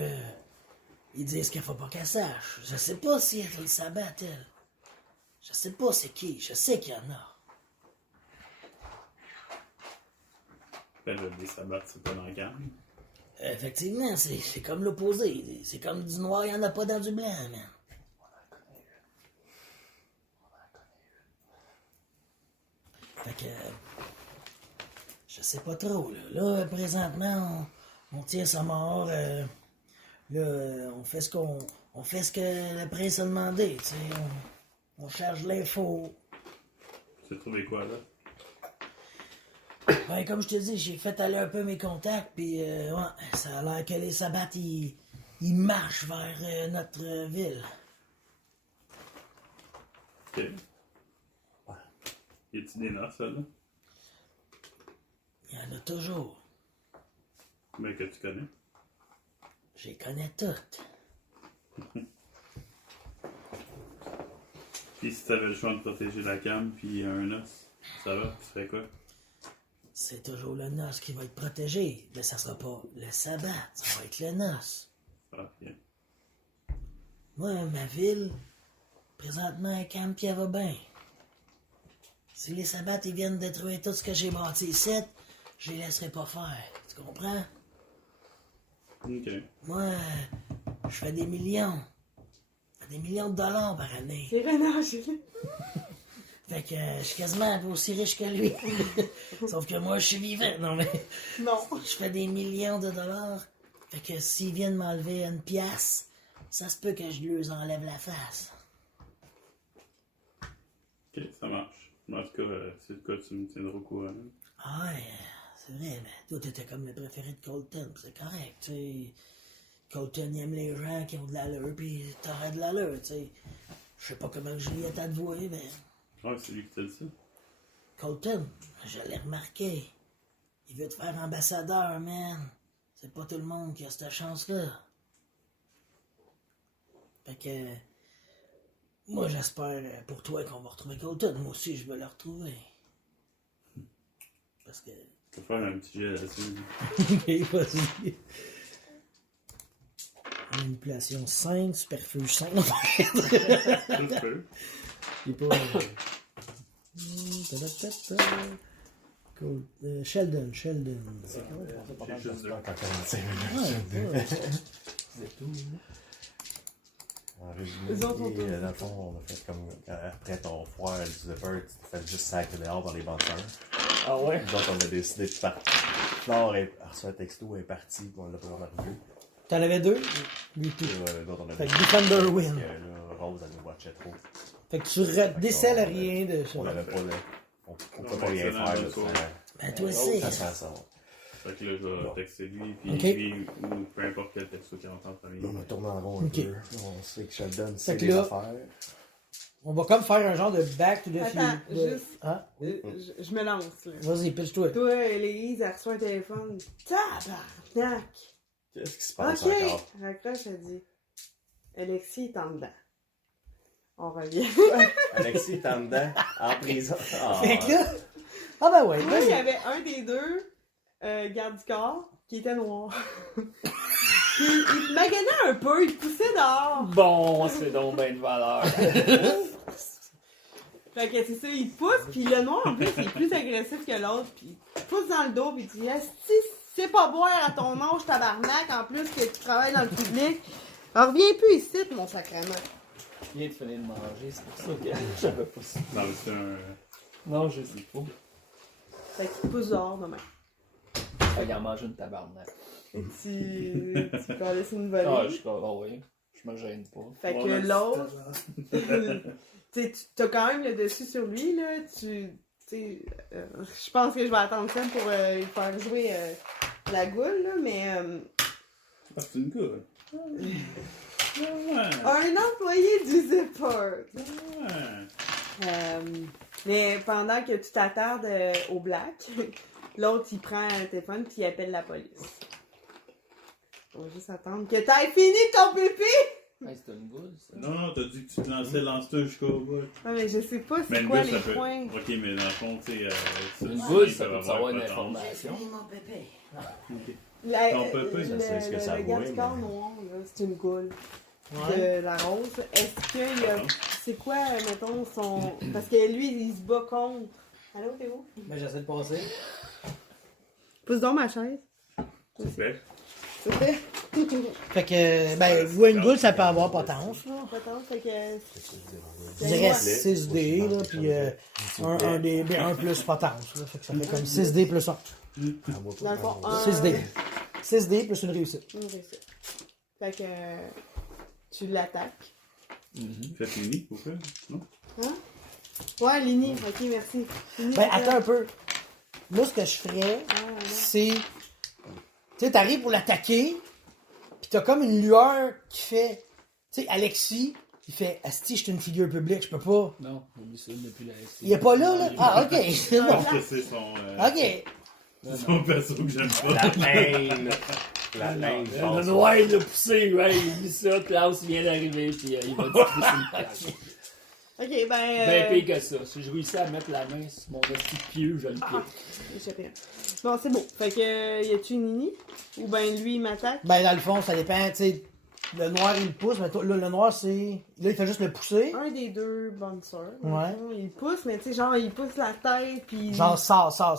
lui dire ce qu'il faut pas qu'elle sache. Je sais pas si elle le sabbat, elle. Je sais pas c'est qui. Je sais qu'il y en a. Ben, les sabbats, c'est pas dans le camp. Effectivement, c'est comme l'opposé. C'est comme du noir, il n'y en a pas dans du blanc, man. Fait que, je sais pas trop, là. Là, présentement, on tient sa mort. Là, on fait ce que le prince a demandé, tu sais. On charge l'info. Tu as trouvé quoi, là? Ouais, comme je te dis, j'ai fait aller un peu mes contacts, puis ouais, ça a l'air que les sabbats, ils marchent vers notre ville. Ok. Y a-tu des noces, là? Il y en a toujours. Mais que tu connais? Je les connais toutes. Puis si t'avais le choix de protéger la cam puis un os, ça va? Tu ferais quoi? C'est toujours le noce qui va être protégé. Mais ça sera pas le sabbat, ça va être le noce. Ah, bien. Moi, ma ville, présentement, elle calme pis elle va bien. Si les sabbats ils viennent détruire tout ce que j'ai bâti ici, je les laisserai pas faire. Tu comprends? Ok. Moi, je fais des millions. Je fais des millions de dollars par année. C'est Renard, j'ai vu. Fait que je suis quasiment aussi riche que lui. Sauf que moi, je suis vivant. Non, mais Non. je fais des millions de dollars. Fait que s'ils viennent m'enlever une pièce, ça se peut que je lui enlève la face. Ok, ça marche. En tout cas, c'est le cas, tu me tiendras au courant. Ah ouais, c'est vrai, mais toi, t'étais comme le préféré de Colton, c'est correct, tu sais. Colton il aime les gens qui ont de l'allure, pis t'aurais de l'allure, tu sais. Je sais pas comment Juliette a de voir, mais Ouais, c'est lui qui t'a dit ça. Colton, je l'ai remarqué. Il veut te faire ambassadeur, man. C'est pas tout le monde qui a cette chance-là. Fait que... Moi, j'espère pour toi qu'on va retrouver Colton. Moi aussi, je veux le retrouver. Parce que... Tu peux faire un petit jet là-dessus. Ok, vas-y. Manipulation 5, superfuge 5. Non, Tu peux. il est pas... Cool. Sheldon. C'est quoi? J'ai juste deux. Quand 45 Ouais, C'est tout. En résumé, Les autres ont tout. dans le fond, on a fait comme après ton foire du Zipper, tu te fais juste sacrer dehors par les bandeurs. Ah ouais? Nous autres, on a décidé de partir. Flore a reçu un texto, elle est partie, puis on l'a pas revu. T'en avais deux? Lui, tout. L'autre, on a Fait vu. que Defender win. Là, Rose, elle nous watchait trop. Fait que tu décèles rien de ça. On avait pas de. On peut pas rien faire, là. Ben, toi aussi. Ça sent ça. Fait que là, je vais texter lui, puis Ok. lui, ou peu importe quel texto qui rentre en premier. Là, on a tourné en rond un Ok. peu. On sait que Sheldon, Fait c'est que des là- affaires. On va comme faire un genre de back to the Attends, future. juste. Hein? Je me lance, là. Vas-y, pitch-toi. Toi, Élise, elle reçoit un téléphone. Tabarnak! Qu'est-ce qui se passe Ok! encore? Elle raccroche, elle dit Alexis est en dedans. On revient. Alexis est en dedans, en prison. Ah, Fait que là. Ah ben ouais, Moi, il y vas-y. avait un des deux gardes du corps qui était noir. Puis il te maganait un peu, il te poussait dehors. Bon, c'est donc ben de valeur. Fait que c'est ça, il te pousse, puis le noir en plus, il est plus agressif que l'autre, puis il te pousse dans le dos, puis il dit si c'est pas boire à ton âge, tabarnak, en plus que tu travailles dans le public. Alors reviens plus ici, mon sacrement. Il vient de finir de manger, c'est pour ça que je savais pas ça. Non, mais c'est un. Non, je sais pas. Fait qu'il te pousse dehors demain. Il en mange une tabarnak. Et tu peux laisser une volée. Ah, oui. Je me gêne pas. Fait Bon, que là, l'autre, tu sais, t'as quand même le dessus sur lui, là. Je pense que je vais attendre ça pour lui faire jouer la goule, là, mais Ah, c'est une gueule. Ouais. un employé du Zipper. Ouais. Mais pendant que tu t'attardes au black, l'autre il prend un téléphone puis il appelle la police. On va juste attendre que t'aies fini ton pipi! Hey, c'est une boule, ça. Non, t'as dit que tu te lançais lance-toi jusqu'au bout. Ah, mais je sais pas Mais c'est une quoi gueule, les ça peut. points. Ok, mais dans le fond, tu sais. Une ça, boule, ils ça peuvent peut avoir savoir une potence. information. La- Ton pipi, ça, c'est ce que ça le vaut, gars du mais- corps noir, là, c'est une goule. Ouais. De la rose. Est-ce qu'il y a. C'est quoi, mettons, son. Parce que lui, il se bat contre. Allô, t'es où? Ben, j'essaie de passer. Pousse donc ma chaise. Super. Ça fait. Fait que, ben, voir une goule, ça peut avoir potence, là. Attends, fait que. Je dirais 6D, là, puis un plus potence, là. Fait que ça fait comme 6D plus 1. Dans le fond, 6D. 6D plus une réussite. Une réussite. Fait que. Tu l'attaques. Faites une nid, pourquoi? Non? Hein? Ouais, Lini. Ok, merci. Lini, Ben, attends un peu. Moi, ce que je ferais, c'est. Tu sais, t'arrives pour l'attaquer, pis t'as comme une lueur qui fait. Tu sais, Alexis, il fait Asti, je suis une figure publique, je peux pas. Non, oublie ça depuis la SC. Il est pas là, là? Ah, ok, c'est Je bon. pense que c'est son. Ok. C'est son perso que j'aime pas. La haine. La haine, je Le pense. noir, il l'a poussé, ouais, il dit ça, Klaus vient d'arriver, puis il va dire que c'est une place. Ok, ben. Ben pire que ça. Si je réussis à mettre la main sur mon petit pieu, je le pique. Échappé. Bon, c'est beau. Fait que. Y a-tu une Nini? Ou ben lui, il m'attaque? Ben, dans le fond, ça dépend, tu sais. Le noir, il le pousse, mais toi, là, le noir, c'est. Là, il fait juste le pousser. Un des deux bonnes sœurs. Ouais. Il pousse, mais tu sais, genre, il pousse la tête, puis. Genre, sort. sort,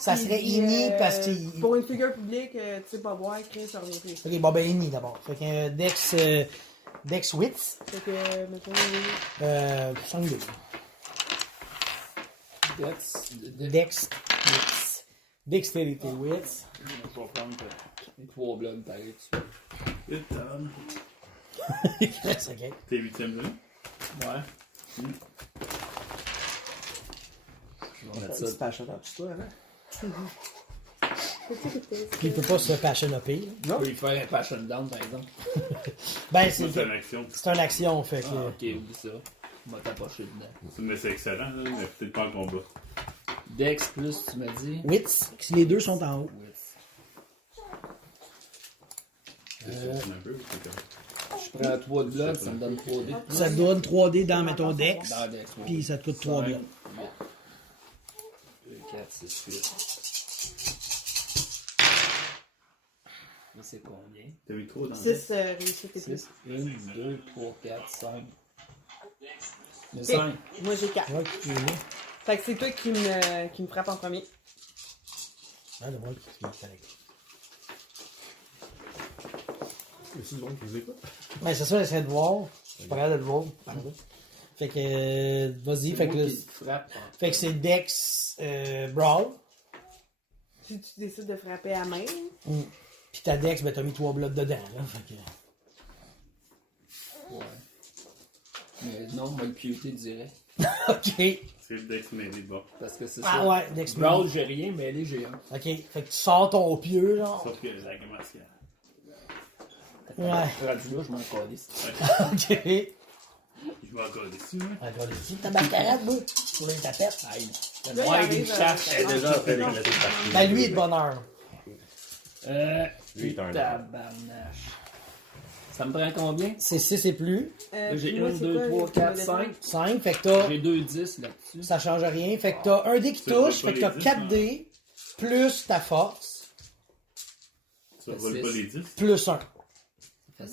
Ça puis serait il dit, Ini parce qu'il. Pour une figure publique, tu sais pas boire, Chris, ça revient plus. Ok, bon, ben, Ini d'abord. Fait que Dex Witz, Fait que, mettons, 5-2. Dex Witz. Dexterity Witz. Je vais prendre les 3 blogs pareil dessus. Putain. C'est ok. T'es 8ème zone? Ouais. On a dit passion up sur toi, hein? Puis il peut pas se passion upper. Je peux lui faire un passion down, par exemple. Ben, Moi, c'est une c'est action. une action, fait que. Ah, ok, oublie ça. On va t'approcher dedans. Mais c'est excellent, là, mais peut-être pas en combat. Dex plus, tu m'as dit. Witz, si les deux sont en haut. C'est ça, c'est un peu. C'est comme. Je prends 3 de blocs, ça me donne 3D. Ça te donne 3D dans, mettons, Dex. Dans Dex, oui. Puis ça te coûte 3 blocs. 2, 4, 6, 8. Là, c'est combien? T'as mis trop dans 6 réussites et plus. 6, 1, 2, 3, 4, 5. Le 5. Moi, j'ai 4. Ouais, tu es là. Fait que c'est toi qui me frappe en premier. Ah, le moi qui est correct. C'est le monde qui vous écoute. Ben, c'est ça, j'essaie de voir. Je suis pas capable de le voir. Pardon. Fait que, vas-y, fait que, là, qui te frappe. fait que c'est Dex Brawl. si tu décides de frapper à main. Puis ta Dex, ben t'as mis 3 blocs dedans, là. Fait que... Ouais. Mais non, on va le pieuter direct. OK. C'est le Dex mêlé bas. Parce que c'est Ah ça. ouais, Dex Brawl, melee. j'ai rien, mais les j'ai un. OK. Fait que tu sors ton pieu, genre. Sauf que la commerciale. Ouais. Rendu là, je m'en calisse. OK. Je vais encore dessus, hein. Regarde ici, ta barcarade, moi. Pour les tapettes. Aïe. Le Là, il noir, il arrive, me cherche. Elle est déjà en train d'éclater de partout. Ben, lui, il est de bonne heure. Lui, il est un tabarnache. Ça me prend combien? C'est 6 et plus. J'ai moi, 1, c'est 2, quoi, 3, les 4, points 5. 5. Fait que t'as... J'ai 2 10 là-dessus. Ça change rien. Fait que t'as un dé qui C'est touche. pas Fait que t'as les 10, 4 dés. Plus ta force. Ça vole pas les 10. Plus 1.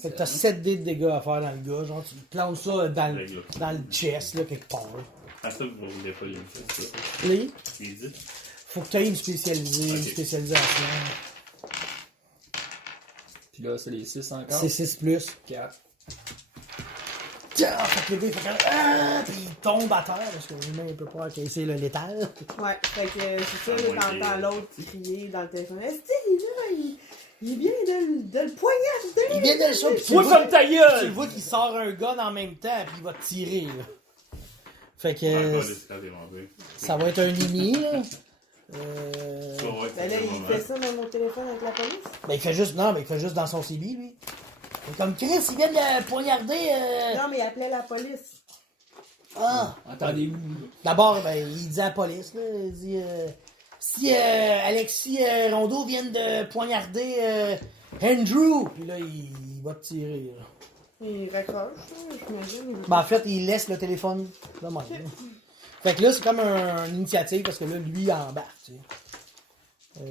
Fait que t'as 7 dés de dégâts à faire dans le gars. Genre, tu plantes ça dans le chest, là, quelque part. Là. À ça, vous voulez pas les 10, ça. Les, Les 10. faut que t'aies une spécialisation. Puis là, c'est les 6 encore. C'est 6 plus. 4. Tiens, fait que le dé, fait que... Ah! Puis il tombe à terre, parce que l'humain, il peut pas encaisser le létal. Ouais, fait que c'est ça, À là, moins qu'il- t'entends l'autre crier dans le téléphone. Est-ce qu'il là, il vient de le poignarder! Il vient de le choper, puis tu Toi, vois- comme ta tu le gueule! vois qu'il sort un gun en même temps, puis il va te tirer, là. Fait que... Encore des scraps des vampires. ça va être un ennemi, là. Ça va être Ben là, le il moment. fait ça dans mon téléphone avec la police. Ben, il fait juste... Non, mais il fait juste dans son CB, lui. C'est comme Chris, il vient de le poignarder, Non, mais il appelait la police. Ah! Entendez-vous? D'abord, ben, il dit à la police, là, il dit... si Alexis Rondeau vient de poignarder Andrew, puis là, il va te tirer, là. Il raccroche, là, j'imagine. Ben, en fait, il laisse le téléphone de même. Là. Fait que là, c'est comme une initiative, parce que là, lui, il embarque, tu sais.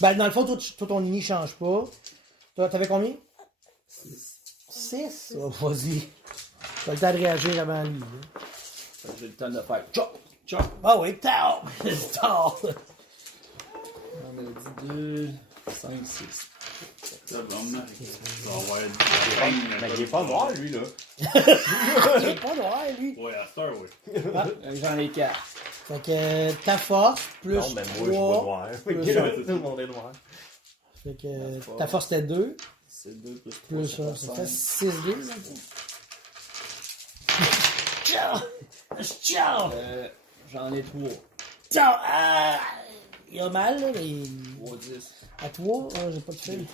Ben, dans le fond, toi ton ennemi change pas. Toi, t'avais combien? 6. Oh, vas-y. T'as le temps de réagir avant lui, là. J'ai le temps de faire. Chop! Chop! Ah oui, tard! Tard! On a dit 2, 5, 6. Ça va emmener. Ça va avoir Mais il est pas noir, lui, là. Il est pas noir, lui. Ouais, à Star, oui. J'en ai 4. Fait que ta force, plus Non, mais moi, je vois 3. noir. plus- Tout le monde est noir. Fait que ta force, c'était 2. C'est 2 plus 3. Plus 1, ça fait 6 dés. Ciao! Ciao! J'en ai 3. Ciao! Ah! Il a mal, là, mais... 3, 10. À 3, j'ai pas de fil.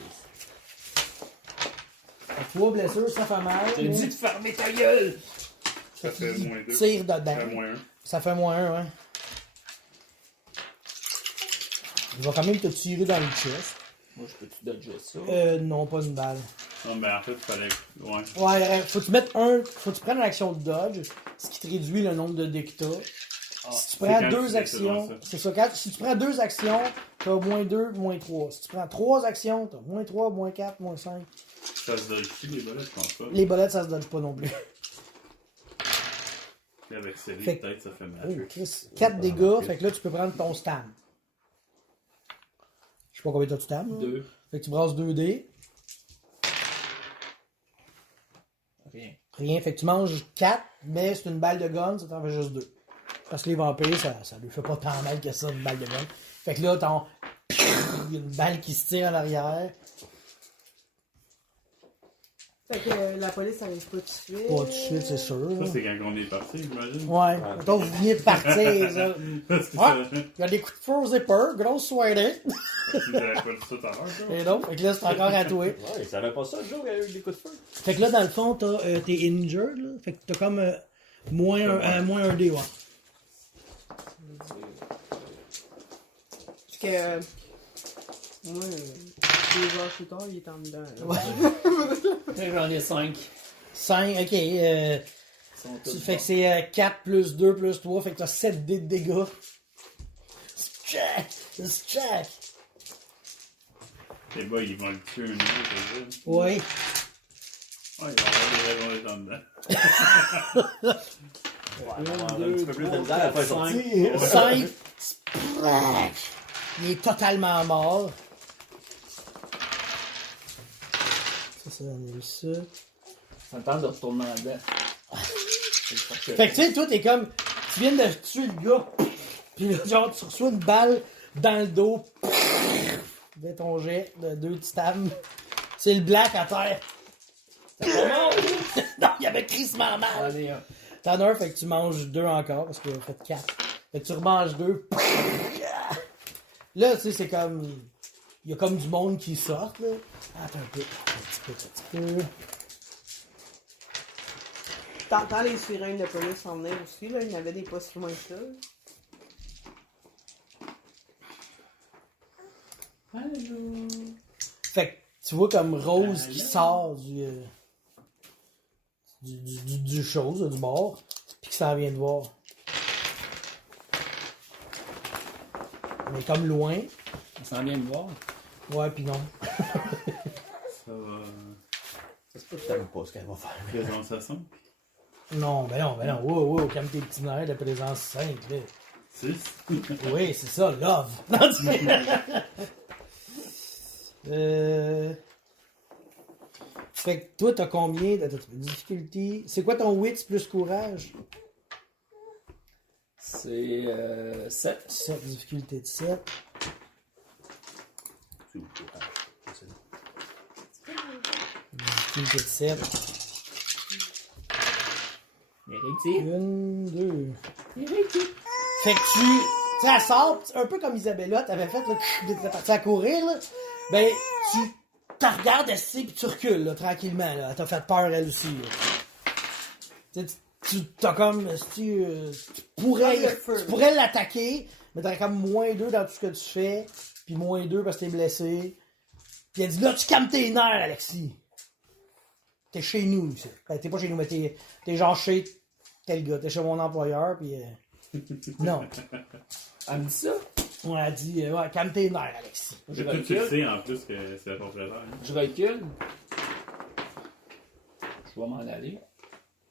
À 3 blessures, ça fait mal. J'ai dit de fermer ta gueule! Ça fait moins 2. Tire Ça fait dedans. moins 1. Ça fait moins 1, ouais. Il va quand même te tirer dans le chest. Moi, je peux-tu dodger ça? Non, pas une balle. Non, mais en fait, il fallait. Ouais. Ouais, faut que tu mettes faut que tu prennes une action de dodge, ce qui te réduit le nombre de dés que t'as. Si tu prends quand deux tu actions, décides, c'est ça. Si tu prends 2 actions, t'as moins 2, moins 3. Si tu prends 3 actions, t'as moins 3, moins 4, moins 5. Ça se donne ici, les bolets, je pense pas. Les bolettes, ça se dodge pas non plus. Et avec série, Fait que- peut-être, ça fait mal. Oh, Chris, 4 dégâts, fait que là, tu peux prendre ton stam. Je sais pas combien t'as de stam. là. 2. Fait que tu brasses 2 dés. Rien. Rien, fait que tu manges 4, mais c'est une balle de gun, ça t'en fait juste 2. Parce que les vampires, ça lui fait pas tant mal que ça, une balle de gun. Fait que là, il y a une balle qui se tire en arrière. Fait que la police arrive pas tout de suite. Pas tout de suite, c'est sûr. Ça, là. c'est quand on est parti, j'imagine. Ouais, mettons, vous veniez de partir, ça. Parce que Ouais. Il y a des coups de feu au zipper, grosse soirée. tu n'avais pas dit ça tout à l'heure, ça. Et donc, fait que là, c'est encore à toi. Ouais, il savait pas ça, Joe, il a eu des coups de feu. Fait que là, dans le fond, t'es injured, là. Fait que t'as comme moins un dé, ouais. Parce que. Moi, 2 heures plus tard, il est en dedans. là. Ouais. J'en ai 5. 5, ok. Fait que c'est 4 plus 2 plus 3, fait que t'as 7 dés de dégâts. C'est check! Les boys, ils vont le tuer un autre, c'est ça. Ouais. Ouais, il va avoir des raisons dedans. Ouais, on va avoir un petit peu plus de misère à faire sortir. 5. Sprack! Il est totalement mort. Ça annule ça. Ça me tente de retourner en dedans. Fait que tu sais, toi, t'es comme. Tu viens de tuer le gars. Puis là, genre, tu reçois une balle dans le dos. Fais ton jet de 2 titanes. C'est le black à terre. Non, il y avait crissement mal. Allez, un. T'en as un, fait que tu manges 2 encore, parce qu'il a fait 4. Fait que tu remanges 2. Là, tu sais, c'est comme... Il y a comme du monde qui sort, là. Attends un peu. Un petit peu. T'entends les sirènes de police s'en venir aussi, là. Il y en avait des pas si loin que ça. Allô. Fait que tu vois comme Rose qui sort du chose, du bord, puis qui s'en vient de voir. Mais comme loin. On s'en vient de voir. Ouais, puis non. Ça va. Ça se peut que t'aimes pas ce qu'elle va faire. Présence à 5. Non, ben non. Wow, calme tes petits nerfs de présence 5, là. 6. Oui, c'est ça, love. Fait que toi, t'as combien de difficultés? C'est quoi ton wits plus courage? C'est 7. 7, difficulté de 7. C'est où, courage? C'est ça. Difficulté de 7. Héritier. 1, 2. Héritier. Fait que tu sais, elle sort, un peu comme Isabella, t'avais fait, là, t'es partie à courir, là. Ben, tu t'en regardes assis pis tu recules, là, tranquillement, là. Elle t'a fait peur, elle aussi, là. Tu sais, tu t'as comme, tu pourrais, Comme le feu. tu pourrais l'attaquer, mais t'aurais comme -2 dans tout ce que tu fais, pis -2 parce que t'es blessé. Pis elle dit, là, tu calmes tes nerfs, Alexis. T'es chez nous, ça. Ben, t'es pas chez nous, mais t'es genre chez quel gars? T'es chez mon employeur, pis non. Elle me dit ça. Ouais, elle dit, ouais, calme tes nerfs, Alexis. Je Toi, tu le recule. sais en plus que c'est la propriétaire. Hein? Je recule. Je vais m'en aller.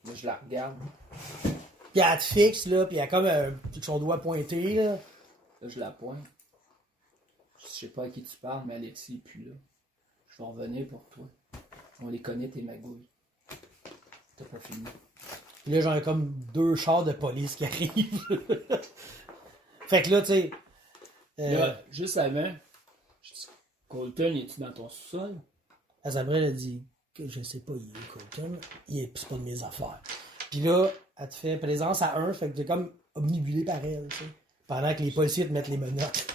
Là, je la regarde. Pis elle te fixe, là, pis elle a comme son doigt pointé, là. Là, je la pointe. Je sais pas à qui tu parles, mais Alexis est plus là. Je vais revenir pour toi. On les connaît, tes magouilles. T'as pas fini. Pis là, j'en ai comme 2 chars de police qui arrivent. Fait que là, tu sais. Là, juste avant, je dis, Colton, es-tu dans ton sous-sol? Azabrel a dit que je sais pas, il est Colton. C'est pas de mes affaires. Pis là, elle te fait présence à 1, fait que t'es comme omnibulé par elle, tu sais. Pendant que les policiers te mettent les menottes.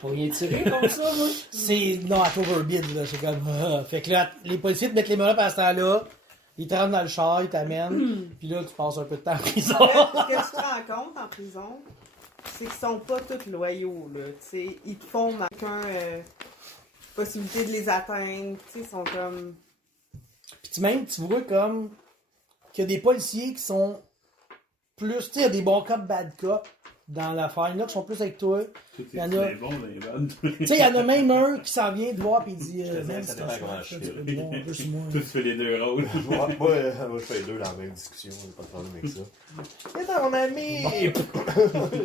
Pour rien tirer comme ça, moi? C'est. Non, à overbid, là. C'est comme. Fait que là, les policiers te mettent les menottes à ce temps-là. Ils te rentrent dans le char, ils t'amènent. Puis là, tu passes un peu de temps en prison. Ce que tu te rends compte en prison, c'est qu'ils sont pas tous loyaux, là. T'sais, ils te font aucun possibilité de les atteindre. T'sais, ils sont comme. Puis même, tu vois comme qu'il y a des policiers qui sont plus. Tu sais, il y a des bons cops, bad cops dans l'affaire. Il y en a qui sont plus avec toi. Tout Il y en est a- bien bon dans les vannes. Tu sais, il y en a même un qui s'en vient de voir, puis il dit te man, dis, ça c'est dépend un comment soir, je ça, file. tu peux te voir un peu sur moi. Tout fait les deux rôles. Moi, je fais les deux dans la même discussion, j'ai pas de problème avec ça. C'est ton ami!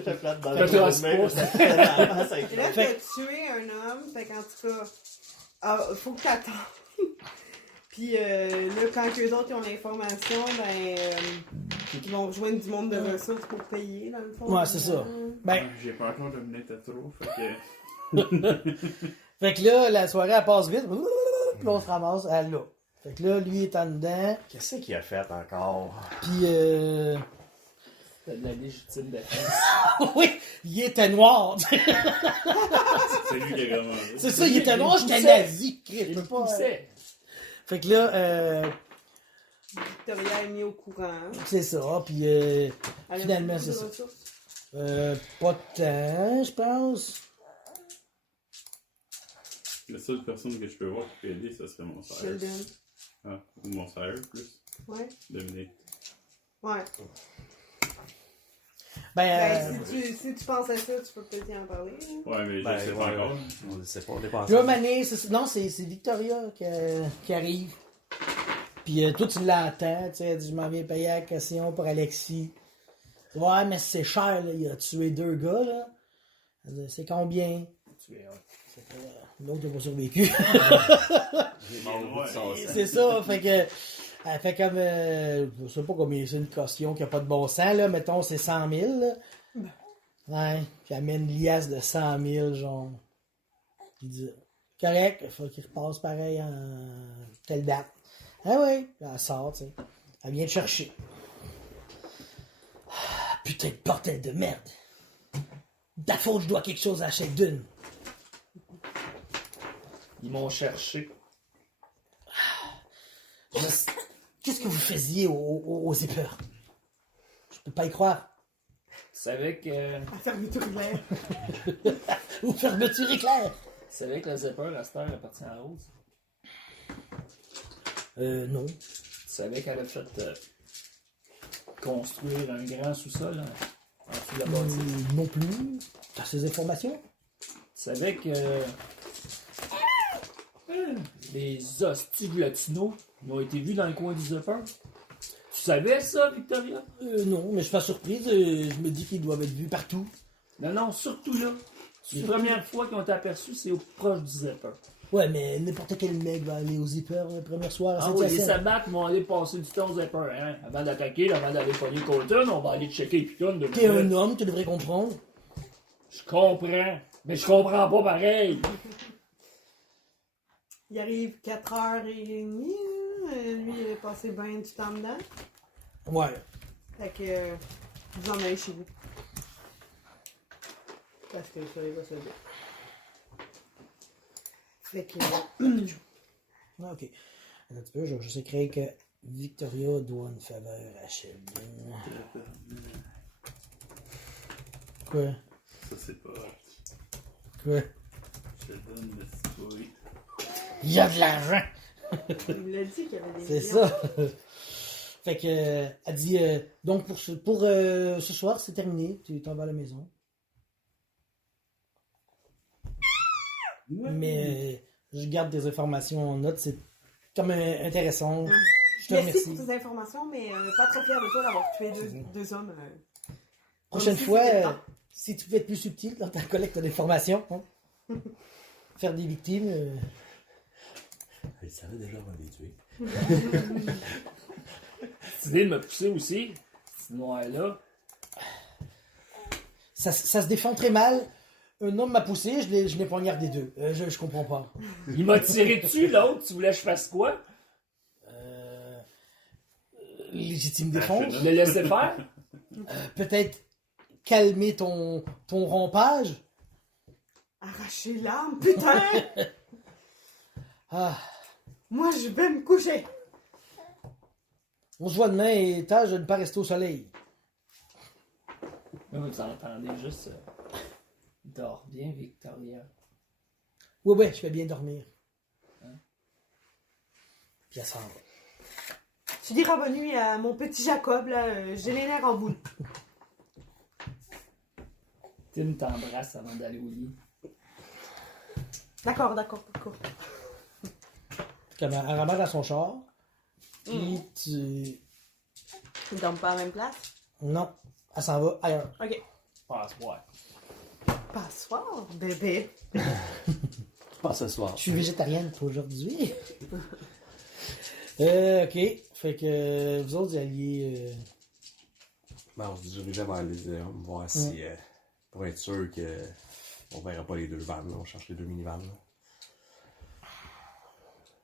Je flatte dans Fais-toi la un même. Et là, Fait- t'as tué un homme, fait qu'en tout cas, faut que t'attendes. Puis là, quand eux autres ils ont l'information, ben, ils vont rejoindre du monde de ressources pour payer, dans le fond. Ouais, c'est ça. Ben, J'ai pas encore de minutes à trop, fait que. fait que là, la soirée, elle passe vite. Puis là, on se ramasse à là. Fait que là, lui, il est en dedans. Qu'est-ce qu'il a fait encore? Puis, T'as de la légitime défense. oui, il était noir. C'est lui qui a commandé. C'est ça, il était noir, Il j'étais poussait. nazi. Chris, je Il peux pas. poussait. Fait que là, Victoria est mis au courant. c'est ça. Puis, Elle a finalement, beaucoup de c'est ça. ressources. Pas de temps, je pense. La seule personne que je peux voir qui peut aider, ça serait mon frère. Sheldon. Ah, ou mon frère, plus. Ouais. Dominique. Ouais. Ben, Si tu penses à ça, tu peux peut-être y en parler. hein. Ouais, mais je Ben, sais ouais, pas encore. On ne sait pas, on est pas puis là, ensemble. Mané, non, c'est Victoria qui arrive. Puis toi, tu l'entends, tu sais, elle dit, je m'en viens payer la caution pour Alexis. Ouais, mais c'est cher, là, il a tué 2 gars, là. Elle dit, c'est combien? L'autre n'a pas survécu. J'ai mangé au bout de son sang. C'est ça, fait que. Elle fait comme. Je sais pas combien c'est une caution qui a pas de bon sens, là. Mettons, c'est 100 000, là. Ouais, puis elle met une liasse de 100 000, genre. Il dit, correct, il faut qu'il repasse pareil en telle date. Ah oui, puis elle sort, tu sais. Elle vient te chercher. Ah, putain de bordel de merde. Ta faute, je dois quelque chose à la chef d'une. Ils m'ont cherché. Qu'est-ce que vous faisiez aux zippers? Je peux pas y croire. Tu savais que. À fermeture claire. Ou fermeture éclair? Tu savais que le zipper à cette heure appartient à Rose? Non. Tu savais qu'elle a fait construire un grand sous-sol en dessous de la bâtisse? Non plus. T'as ces informations? Tu savais que. Les hosties de latinos ont été vus dans le coin du zipper? Tu savais ça, Victoria? Non, mais je suis pas surprise. Je me dis qu'ils doivent être vus partout. Non, surtout là. Les premières fois qu'ils ont été aperçus, c'est au proche du zipper. Ouais, mais n'importe quel mec va aller au zipper le premier soir à Ah oui, les Saint-Hyacinthe. sabbats vont aller passer du temps au zipper, hein? Avant d'attaquer, avant d'aller pogner Colton, on va aller checker les pitons de T'es un homme, tu devrais comprendre. Je comprends, mais je comprends pas pareil. Il arrive 4h30. Lui, il est passé bien du temps dedans. Ouais. Fait que vous en allez chez vous. Parce que ça, il va se dire. Fait que. Ah, ok. Attends un petit peu, je sais créer que Victoria doit une faveur à Sheldon. Quoi? Ça, c'est pas. Quoi? Je te donne le citoyen. Il y a de l'argent! Il l'a dit qu'il y avait des C'est clients. ça! Fait que, elle dit, donc pour ce soir, c'est terminé, tu t'en vas à la maison. Mais je garde des informations en note, c'est comme intéressant. Ouais. Je te Merci remercie. pour tes informations, mais pas trop fier de toi d'avoir tué deux hommes. Prochaine Comme si fois, c'était le temps. si tu peux être plus subtil dans ta collecte d'informations, hein? Faire des victimes. Il savait déjà avant de les tuer. Cette idée de me pousser aussi, ce noir-là. Ça se défend très mal. Un homme m'a poussé, je l'ai poignardé deux. Je comprends pas. Il m'a tiré dessus, l'autre. Tu voulais que je fasse quoi? Légitime défense. Je le laisser faire? Peut-être calmer ton rompage. Arracher l'âme, putain! Ah, Moi, je vais me coucher. on se voit demain et tâche de ne pas rester au soleil. Oui, vous entendez juste. Dors bien, Victoria. Ouais, je vais bien dormir. Puis elle s'en va. Tu dis revenu à mon petit Jacob, là, j'ai les nerfs en boule. Tim t'embrasse avant d'aller au lit. D'accord. Elle ramène dans son char. Puis tu... Ils dorment pas à la même place? Non, elle s'en va ailleurs. Ok. Passe-moi. Pas ce soir, bébé. Pas ce soir. Je suis végétarienne pour aujourd'hui. Ok. Fait que vous autres, vous alliez... Ben, on se dirigeait vers les hommes, voir si, pour être sûr que on verra pas les deux vannes, là. On cherche les deux minivans. Là.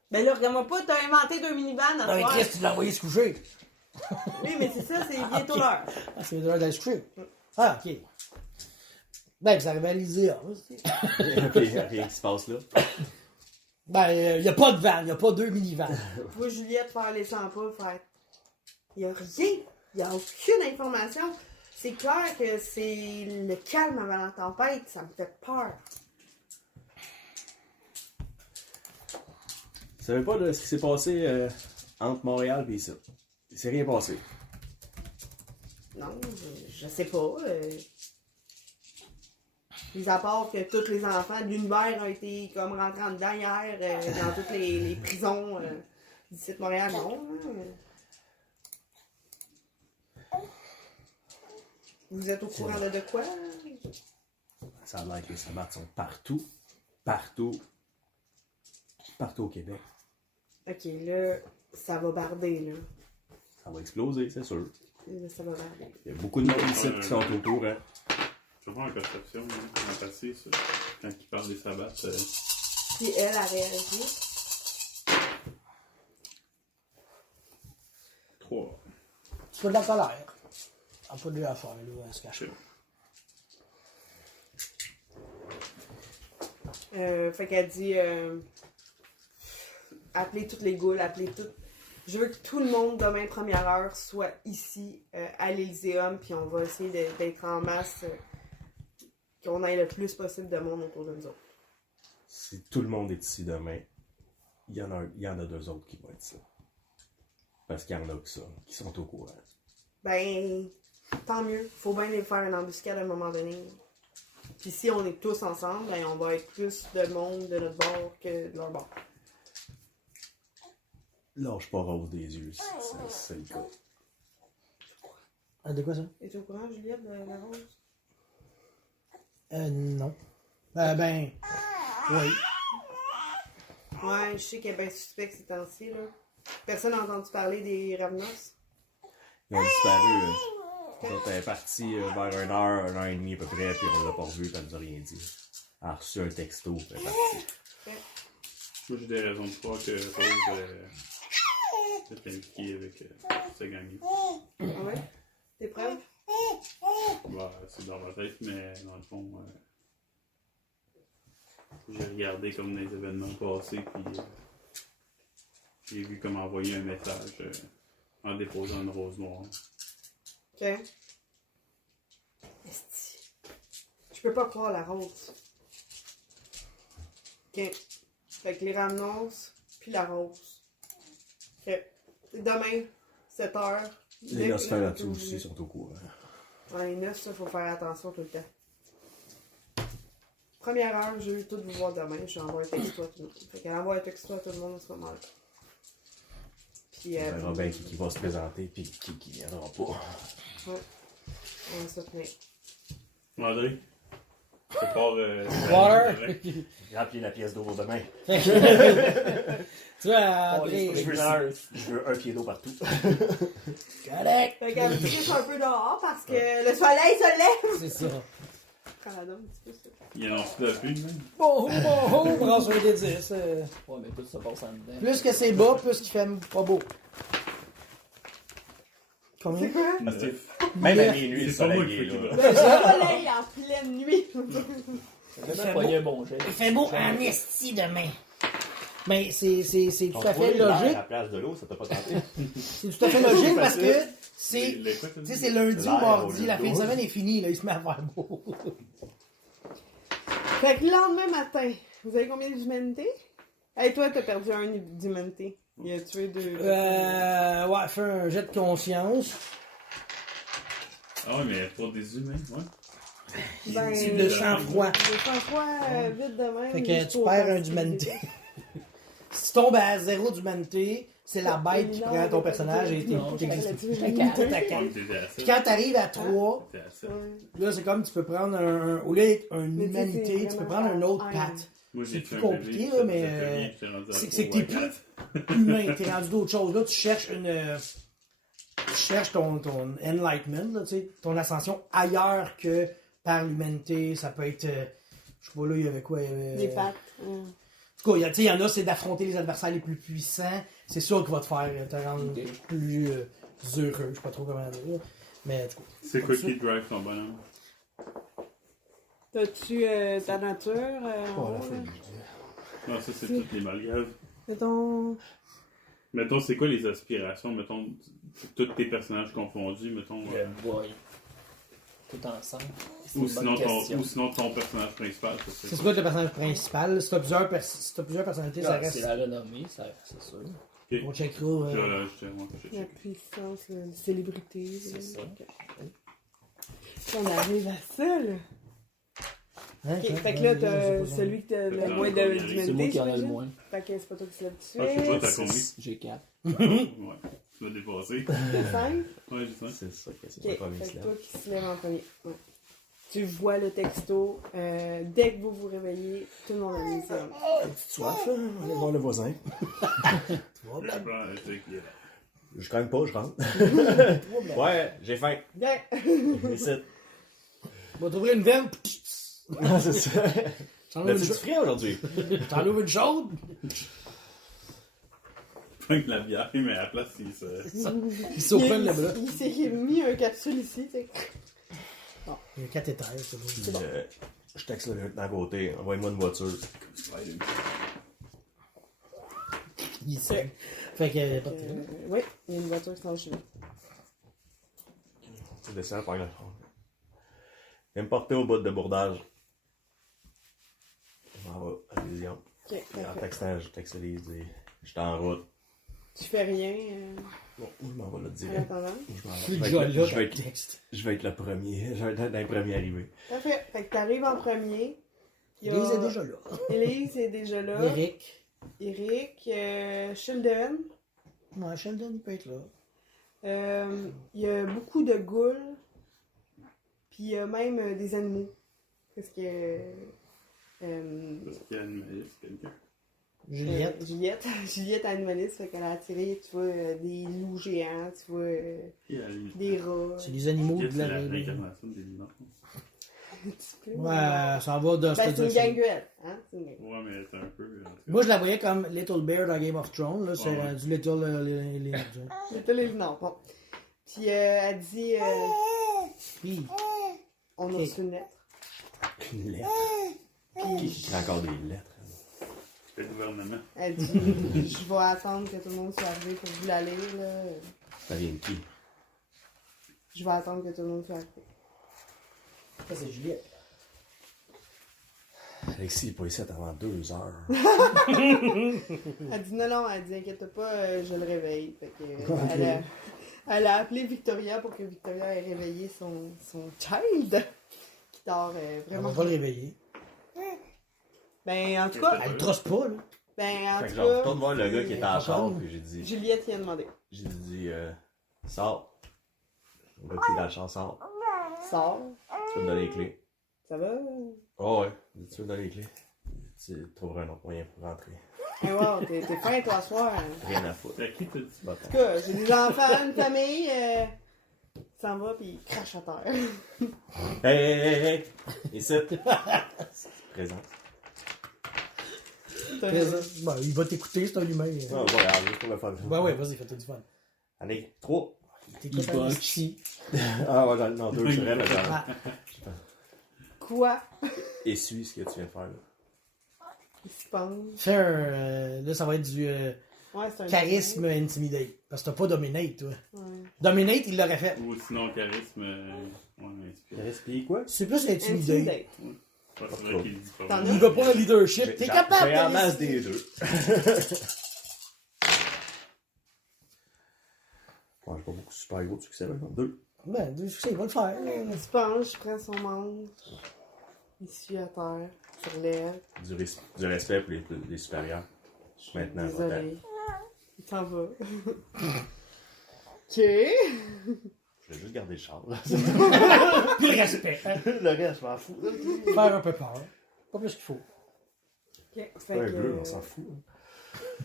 Ben là, regarde-moi pas, t'as inventé deux minivans à Avec soir. Chris, tu l'as envoyé se coucher. Oui, mais c'est ça, c'est bientôt l'heure. Ah, c'est l'heure d'aller se coucher. Ah, ok. Ben, vous arrivez à l'Isée, aussi. Rien qui se passe là. Ben, il n'y a pas de van, il n'y a pas deux minivans. Je vois Juliette faire les 100 pas, faire. Y a rien, y a aucune information. C'est clair que c'est le calme avant la tempête, ça me fait peur. Vous savez pas de ce qui s'est passé entre Montréal et ça? Il s'est rien passé. Non, je sais pas. Mis à part que tous les enfants de l'univers ont été comme rentrés en dedans hier dans toutes les prisons d'ici de Montréal, non. Hein. Vous êtes au courant de quoi? Ça a l'air que les sabbats sont partout. Partout au Québec. Ok, là, ça va barder, là. Ça va exploser, c'est sûr. Là, ça va barder. Il y a beaucoup de monde ici qui sont autour. Hein. Je vais faire une perception, quand passé, ça. Quand il parle des sabbats. Puis elle a réagi. 3. Tu fais de la colère. En pas de l'affaire, là, elle se cache. Fait qu'elle dit appelez toutes les goules, appelez toutes. Je veux que tout le monde demain première heure soit ici à l'Elyséum, puis on va essayer d'être en masse, qu'on ait le plus possible de monde autour de nous autres. Si tout le monde est ici demain, il y en a 2 autres qui vont être ici. Parce qu'il y en a que ça, qui sont au courant. Ben, tant mieux. Faut bien les faire une embuscade à un moment donné. Puis si on est tous ensemble, ben on va être plus de monde de notre bord que de leur bord. Lâche pas Rose des yeux, c'est le cas. Ah, de quoi ça? Es-tu au courant, Juliette, de la rose? Non. Ben. Oui. Ouais, je sais qu'elle est bien suspecte ces temps-ci, là. Personne n'a entendu parler des Ravnos? Ils ont disparu. Ils étaient partis vers 1 heure, 1 heure et demie à peu près, puis on l'a pas revu, puis elle nous a rien dit. Elle a reçu un texto, puis elle est partie. Moi, j'ai des raisons de croire que Rose est impliquée avec ce gang. Ah ouais? T'es prête? Bah, c'est dans ma tête, mais dans le fond, j'ai regardé comme les événements passés, puis j'ai vu comment envoyer un message en déposant une rose noire. Ok. Esti. Je peux pas croire la rose. Ok. Fait que les Ravnos, puis la rose. Ok. Demain, 7h. Les Nosferatu aussi sont au courant. Dans les 9, ça, faut faire attention tout le temps. Première heure, je veux tout vous voir demain. Je vais envoyer un texto à tout le monde. Fait qu'elle envoie un texto à tout le monde à ce moment-là. Puis, On verra bien qui va se présenter, puis qui viendra pas. ouais. On va se tenir. André, c'est pas. Water! Remplis la pièce d'eau demain. Tu vois, André. Je veux un pied d'eau partout. Correct! Fait qu'elle triche un peu dehors parce que le soleil se lève. C'est ça. Prends la dame un petit peu, ça. Il annonce la pluie, même. Bon, brasse un des 10. Ouais, mais tout se passe en dedans. Plus que c'est bas, plus qu'il fait pas beau. Combien? C'est quoi? Même à minuit, le C'est pas moi soleil est qui fais là. Le soleil en pleine nuit. J'ai jamais pogné un bon jet. Il fait beau en esti demain. Mais c'est tout à fait À logique. la place de l'eau, ça t'a pas tenté. C'est tout à fait logique parce que c'est. Les quoi, t'as Tu sais, dit? c'est lundi ou L'air mardi, au la lieu fin de d'eau. semaine est finie, là, il se met à faire beau. Fait que le lendemain matin, vous avez combien d'humanité? Hey, toi, t'as perdu 1 d'humanité. Il a tué 2. Ouais, fais un jet de conscience. Ah ouais, mais pour des humains, ouais. Ben, De sang-froid. Le sang-froid, vite de même. Fait que juste tu pour perds un faire d'humanité. Si tu tombes à 0 d'humanité, c'est la bête qui prend ton personnage et t'existes plus. Ouais, mais t'étais à Puis 7. quand t'arrives à 3, T'étais à 7. là c'est comme tu peux prendre au lieu d'être une Mais tu sais, humanité, c'est tu peux vraiment prendre un autre un- patte. Moi, C'est j'ai plus fait un compliqué, bébé, là, ça mais, faisait rien, j'étais rendu à c'est que 3 t'es à 4. Humain, t'es rendu d'autres choses. Là, tu cherches tu cherches ton enlightenment, là, tu sais, ton ascension ailleurs que par l'humanité. Ça peut être, je sais pas, là, il y avait quoi? Des pattes. En tout cas, il y en a, c'est d'affronter les adversaires les plus puissants. C'est sûr qu'il va te faire te rendre plus heureux. Je sais pas trop comment dire. Mais en tout cas. C'est quoi qui drive ton bonhomme? T'as-tu ta nature? Oh, la folie. Non, ça, c'est toutes les malgaves. Mettons. Mettons, c'est quoi les aspirations? Mettons, tous tes personnages confondus, mettons. Boy. Tout ensemble. C'est Ou une bonne question. sinon ton personnage principal. ça, C'est quoi le personnage principal? Si t'as plusieurs, personnalités, ça Ah, reste. c'est la renommée, ça, c'est sûr. On checkera. La puissance, la célébrité. C'est ça. On arrive à ça, là. Hein, Ok, hein, fait que là, hein, t'as je sais pas. celui que t'as le Non, moins non, non, d'humanité. C'est moi qui en ai le j'imagine? moins. Fait que c'est pas toi qui se lève tout de Ah, je sais pas, suite. t'as combien? J'ai 4. Ouais, tu m'as dépassé. C'est 5? Ouais, j'ai ça. C'est ça, qu'est-ce Ok, que pas mis fait que là. toi qui se lève en premier. Ouais. Tu vois le texto. Dès que vous vous réveillez, tout le monde a mis ça. Petite soif, là. On va aller voir le voisin. Le plan, c'est qu'il est là. Je gagne pas, je rentre. Ouais, j'ai faim. Bien! Je décide. Va t'ouvrir une veine. Non, c'est ça. T'en Mais ouvres tu une te frais aujourd'hui? T'en ouvres une chaude. Pas que la bière, mais à la place, il se. Il s'open le bras. Il s'est mis un capsule ici, tu sais. Il y a un cathéter, c'est bon. Puis, je texte le lieutenant à côté, envoie-moi une voiture. Il sait. Fait que, pas de problème. Oui, il y a une voiture qui s'en chez nous. Tu descends par la chambre. Viens me porter au bout de bordage. Je m'en vais à Lézion. Ok, En parfait. textant, je texte Lise et je suis en route. Tu fais rien Bon, je m'en vais là en direct. attendant. Je m'en vais. Plus Je vais déjà être- là, je vais être- texte. je vais être le premier. Je vais être dans les premiers arrivés. Parfait. Fait que t'arrives en premier. Il y a- Lise est déjà là. Élise est déjà là. Eric. Eric, Sheldon. Ouais, Sheldon, il peut être là. Il y a beaucoup de ghouls. Puis il y a même des animaux. Parce que. Parce qu'il y a une malice, quelqu'un. Juliette. Juliette animaliste, fait qu'elle a attiré, tu vois, des loups géants, tu vois, Qui a eu. des rats. C'est les animaux Qui de la la réalité. réincarnation des mineurs. Un petit peu. Ouais, ça va de Ben, cette c'est une direction. ganguette, hein? C'est une gang. Ouais, mais c'est un peu. en tout cas. Moi, je la voyais comme Little Bear dans Game of Thrones. Là, c'est Ouais. du Little les C'était les non, bon. Puis elle dit, Oui. on a Ok. reçu une lettre. Une lettre. Qui écrit encore des lettres? Le gouvernement. Elle dit, je vais attendre que tout le monde soit arrivé pour vous la lire, là. Ça vient de qui? Je vais attendre que tout le monde soit arrivé. Ça, c'est Juliette. Alexis n'est pas ici avant 2 heures. Elle dit non, elle dit inquiète pas, je le réveille. Fait que, elle a appelé Victoria pour que Victoria ait réveillé son child qui dort On vraiment. va pas le réveiller. Ben en tout cas, Elle le trosse pas, là. ben en Fait que tout genre, je cas, retourne voir le gars qui est en char, Encore. puis j'ai dit, Juliette y a demandé. sors. Le gars qui est dans le char, sors. Sors, Tu veux me donner les clés? ça va? Oh ouais. Tu veux me donner les clés? Tu trouveras un autre moyen pour rentrer. Hey, wow, t'es fin toi ce soir. En Rien à foutre. À qui t'as dit? Bon, tout cas, j'ai des enfants, une famille, s'en va pis il crache à terre. hey! Ici. Présent. Bon, il va t'écouter, c'est un humain. Non, bon, regarde, juste pour le fun. Ben ouais, vas-y, fais-toi du fun. Allez, 3. T'écoutes Il un botche. petit. Ah ouais, non, 2, c'est vrai, mais genre, Ah, Quoi? essuie ce que tu viens de faire, là. Il se pense. fais là, ça va être du Ouais, c'est un charisme intimidate. Parce que t'as pas dominate, toi. Ouais. Dominate, il l'aurait fait. Ou sinon, charisme. Ouais, mais inspiré. Respire quoi? C'est plus intimidate. Intimidate. C'est vrai qu'il le dit pas. T'en Il veut pas le leadership. T'es capable J'ai en de masse décider. des deux. Ouais, j'ai pas beaucoup super gros de succès, là. 2. Ben, tu sais, il va le faire. Il se penche, je prends son manche. Il suit à terre, sur l'aile. Du respect pour les supérieurs. Maintenant, Désolé. Il s'en va. Ok. je vais juste garder le char, là. Puis le respect. hein. Le reste, je m'en fous. Faire un peu peur. Pas plus qu'il faut. Ok. Fait Ouais, que, bleu, on s'en fout.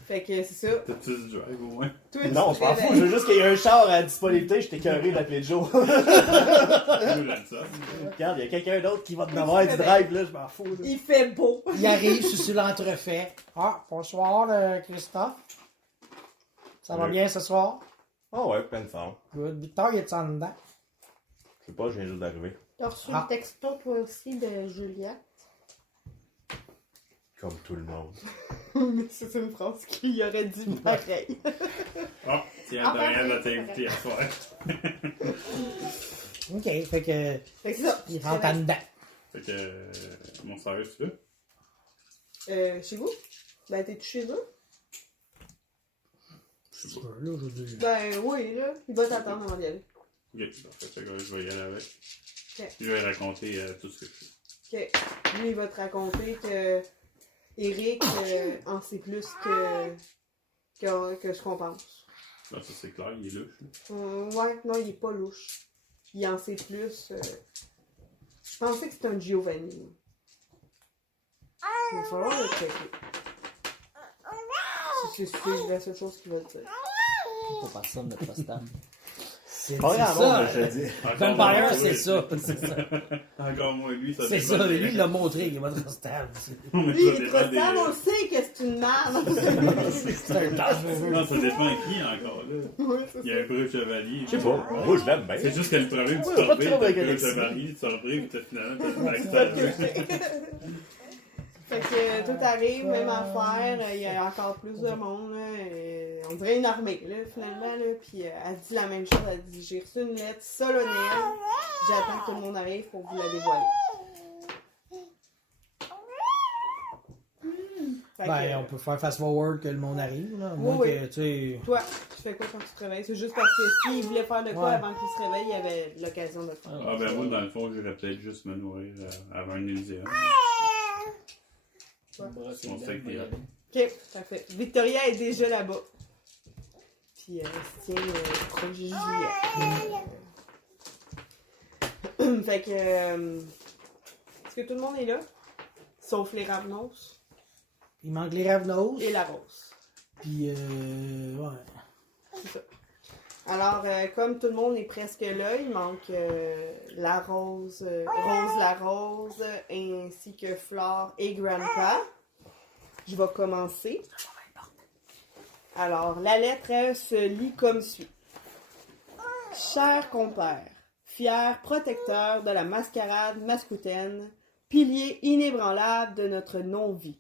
fait que c'est ça. T'as-tu du drive au moins? Toi, tu Non, te je m'en fous, réveilles. je veux juste qu'il y ait un char à disponibilité, je t'ai carré d'appeler Joe. J'aime ça. Regarde, il y a quelqu'un d'autre qui va te avoir du drive, là, je m'en fous. Là. Il fait beau. Il arrive sur l'entrefait. Ah, bonsoir, Christophe. Ça va Oui. bien ce soir? Ah ouais, plein de forme. Good. Victor, il est en dedans? Je sais pas, je viens juste d'arriver. T'as reçu Ah. le texto, toi aussi, de Juliette? Comme tout le monde. Mais c'est une phrase qu'il aurait dit pareil. Oh, tiens, Dorian a été invité à soir. OK, fait que Fait que c'est ça. il rentre en dedans. Fait que, mon sérieux, tu veux? Chez vous? Ben, t'es-tu chez eux? Là, aujourd'hui. Ben, oui, là. Il va t'attendre avant d'y aller. Ok, parfait. Fait que je vais y aller avec. Ok. Je vais raconter tout ce que je fais. Ok. Lui, il va te raconter que Eric en sait plus que ce qu'on pense. Là, ça c'est clair, il est louche. là. Ouais, non, il est pas louche. Il en sait plus. Je pensais que c'était un Giovanni. Il va falloir le checker. C'est la seule chose qu'il va te dire. Pas personne de pas stable. c'est Pas grand monde, ça. je te dis. Encore moins Vampire, lui. c'est ça. C'est ça. Encore moins lui, ça C'est dépend ça. des- Lui, il l'a montré. Il va être stable. Mais Lui, ça il est dépend trop des- stable, on le sait que c'est une merde. C'est un dangereux. Non, ça dépend qui encore là. Ouais, c'est Il y a un peu chevalier. Je sais pas. Moi, je l'aime bien. C'est juste que le problème, tu Ouais, pas de t'en pries, trouble avec t'as un Alexis. chevalier, tu t'en pries, puis t'as finalement t'as ça. backstab. Fait que tout arrive, même affaire, il y a encore plus de monde, là, on dirait une armée, là, finalement, là, puis elle dit la même chose, elle dit « J'ai reçu une lettre solennelle, j'attends que tout le monde arrive pour vous la dévoiler. » Fait que, Ben, on peut faire fast-forward que le monde arrive, là. Moi, Oui, que, tu sais... toi, tu fais quoi quand tu te réveilles? C'est juste parce que s'il voulait faire de quoi Ouais. avant qu'il se réveille, il y avait l'occasion de le faire. Ah ben moi, dans le fond, j'irais peut-être juste me nourrir avant une Elyséum. Brosser On les sait dents, que y t'es aller. Ok, parfait. Victoria est déjà là-bas. Puis elle se tient proche de Juliette. Fait que... est-ce que tout le monde est là? Sauf les Ravenos Il manque les Ravnos. et la Rose. Puis, ouais. C'est ça. Alors, comme tout le monde est presque là, il manque la Rose, Rose la Rose, ainsi que Flore et Grandpa. Je vais commencer. Alors, la lettre se lit comme suit. Cher compère, fier protecteur de la mascarade mascoutaine, pilier inébranlable de notre non-vie.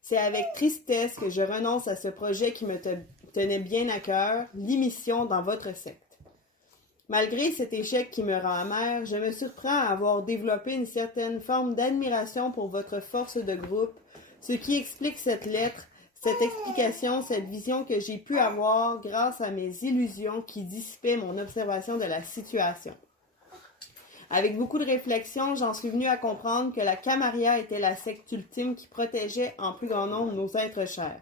C'est avec tristesse que je renonce à ce projet qui me tenait bien à cœur, l'immission dans votre secte. Malgré cet échec qui me rend amer, je me surprends à avoir développé une certaine forme d'admiration pour votre force de groupe, ce qui explique cette lettre, cette explication, cette vision que j'ai pu avoir grâce à mes illusions qui dissipaient mon observation de la situation. Avec beaucoup de réflexion, j'en suis venu à comprendre que la Camarilla était la secte ultime qui protégeait en plus grand nombre nos êtres chers.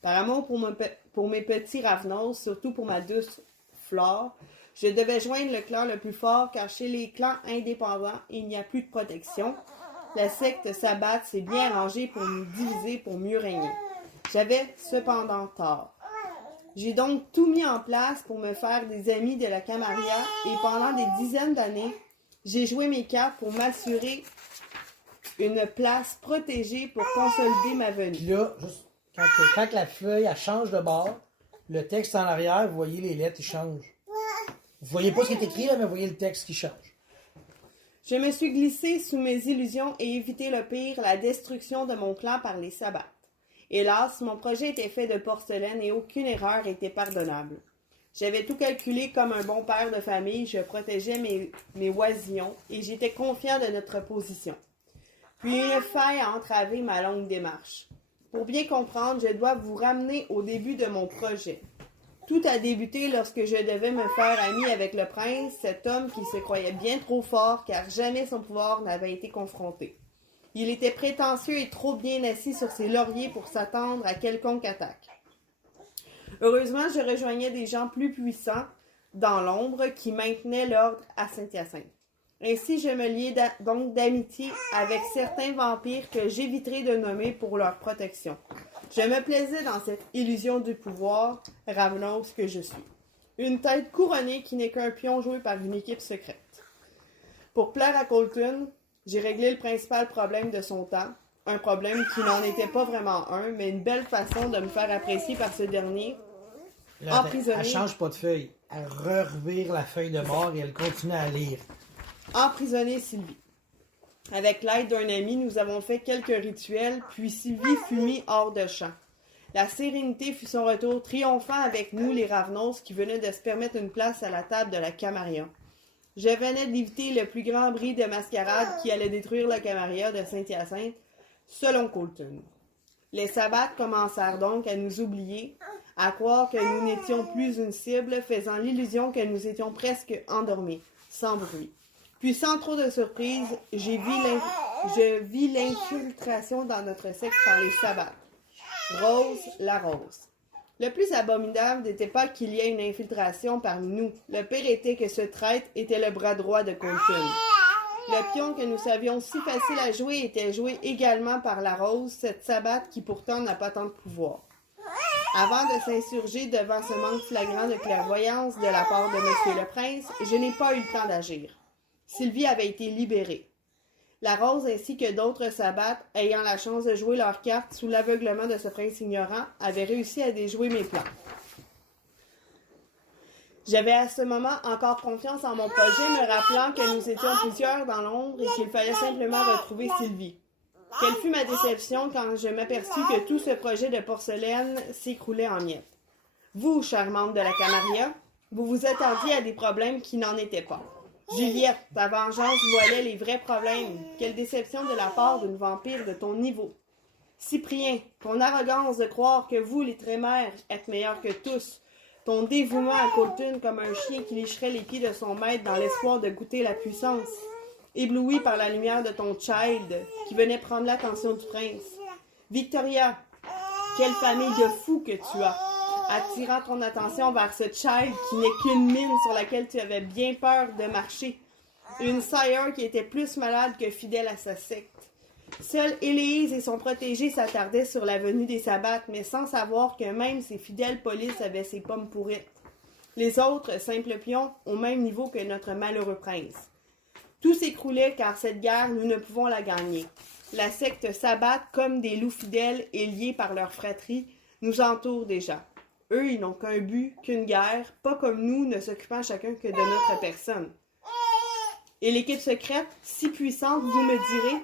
Par amour pour mes petits Ravnos, surtout pour ma douce Flore, je devais joindre le clan le plus fort car chez les clans indépendants, il n'y a plus de protection. La secte Sabbat s'est bien arrangée pour nous diviser pour mieux régner. J'avais cependant tort. J'ai donc tout mis en place pour me faire des amis de la Camarilla et pendant des dizaines d'années, j'ai joué mes cartes pour m'assurer une place protégée pour consolider ma venue. Puis là, juste, quand la feuille, elle change de bord, le texte en arrière, vous voyez les lettres, ils changent. Vous voyez pas ce qui est écrit, là, mais vous voyez le texte qui change. Je me suis glissé sous mes illusions et évité le pire, la destruction de mon clan par les sabbats. Hélas, mon projet était fait de porcelaine et aucune erreur était pardonnable. J'avais tout calculé comme un bon père de famille, je protégeais mes oisillons et j'étais confiant de notre position. Puis une faille a entravé ma longue démarche. Pour bien comprendre, je dois vous ramener au début de mon projet. Tout a débuté lorsque je devais me faire ami avec le prince, cet homme qui se croyait bien trop fort car jamais son pouvoir n'avait été confronté. Il était prétentieux et trop bien assis sur ses lauriers pour s'attendre à quelconque attaque. Heureusement, je rejoignais des gens plus puissants dans l'ombre qui maintenaient l'ordre à Saint-Hyacinthe. Ainsi, je me liai donc d'amitié avec certains vampires que j'éviterai de nommer pour leur protection. Je me plaisais dans cette illusion du pouvoir, Ravnos que je suis. Une tête couronnée qui n'est qu'un pion joué par une équipe secrète. Pour plaire à Colton, j'ai réglé le principal problème de son temps, un problème qui n'en était pas vraiment un, mais une belle façon de me faire apprécier par ce dernier. Là, Emprisonné. elle change pas de feuille. Elle revire la feuille de bord et elle continue à lire. Emprisonner Sylvie. Avec l'aide d'un ami, nous avons fait quelques rituels, puis Sylvie fut mise hors de champ. La sérénité fut son retour triomphant avec nous, les Ravnos, qui venaient de se permettre une place à la table de la Camarilla. Je venais d'éviter le plus grand bris de mascarade qui allait détruire la Camarilla de Saint-Hyacinthe, selon Colton. Les sabbats commencèrent donc à nous oublier, à croire que nous n'étions plus une cible, faisant l'illusion que nous étions presque endormis, sans bruit. Puis sans trop de surprise, je vis l'infiltration dans notre secte par les sabbats. Rose la Rose. Le plus abominable n'était pas qu'il y ait une infiltration parmi nous. Le pire était que ce traître était le bras droit de Colton. Le pion que nous savions si facile à jouer était joué également par la Rose, cette sabbate qui pourtant n'a pas tant de pouvoir. Avant de s'insurger devant ce manque flagrant de clairvoyance de la part de Monsieur le Prince, je n'ai pas eu le temps d'agir. Sylvie avait été libérée. La Rose ainsi que d'autres sabbates, ayant la chance de jouer leurs cartes sous l'aveuglement de ce prince ignorant, avaient réussi à déjouer mes plans. J'avais à ce moment encore confiance en mon projet, me rappelant que nous étions plusieurs dans l'ombre et qu'il fallait simplement retrouver Sylvie. Quelle fut ma déception quand je m'aperçus que tout ce projet de porcelaine s'écroulait en miettes. Vous, charmante de la Camarilla, vous vous attendiez à des problèmes qui n'en étaient pas. Juliette, ta vengeance voilait les vrais problèmes. Quelle déception de la part d'une vampire de ton niveau. Cyprien, ton arrogance de croire que vous, les Trémères, êtes meilleurs que tous. Ton dévouement à Colton comme un chien qui licherait les pieds de son maître dans l'espoir de goûter la puissance. Ébloui par la lumière de ton child, qui venait prendre l'attention du prince. Victoria, quelle famille de fous que tu as, attirant ton attention vers ce child qui n'est qu'une mine sur laquelle tu avais bien peur de marcher. Une sire qui était plus malade que fidèle à sa secte. Seule Élise et son protégé s'attardaient sur la venue des sabbats, mais sans savoir que même ses fidèles polices avaient ses pommes pourrites. Les autres, simples pions, au même niveau que notre malheureux prince. Tout s'écroulait car cette guerre, nous ne pouvons la gagner. La secte sabbat, comme des loups fidèles et liés par leur fratrie, nous entoure déjà. Eux, ils n'ont qu'un but, qu'une guerre, pas comme nous, ne s'occupant chacun que de notre personne. Et l'équipe secrète, si puissante, vous me direz,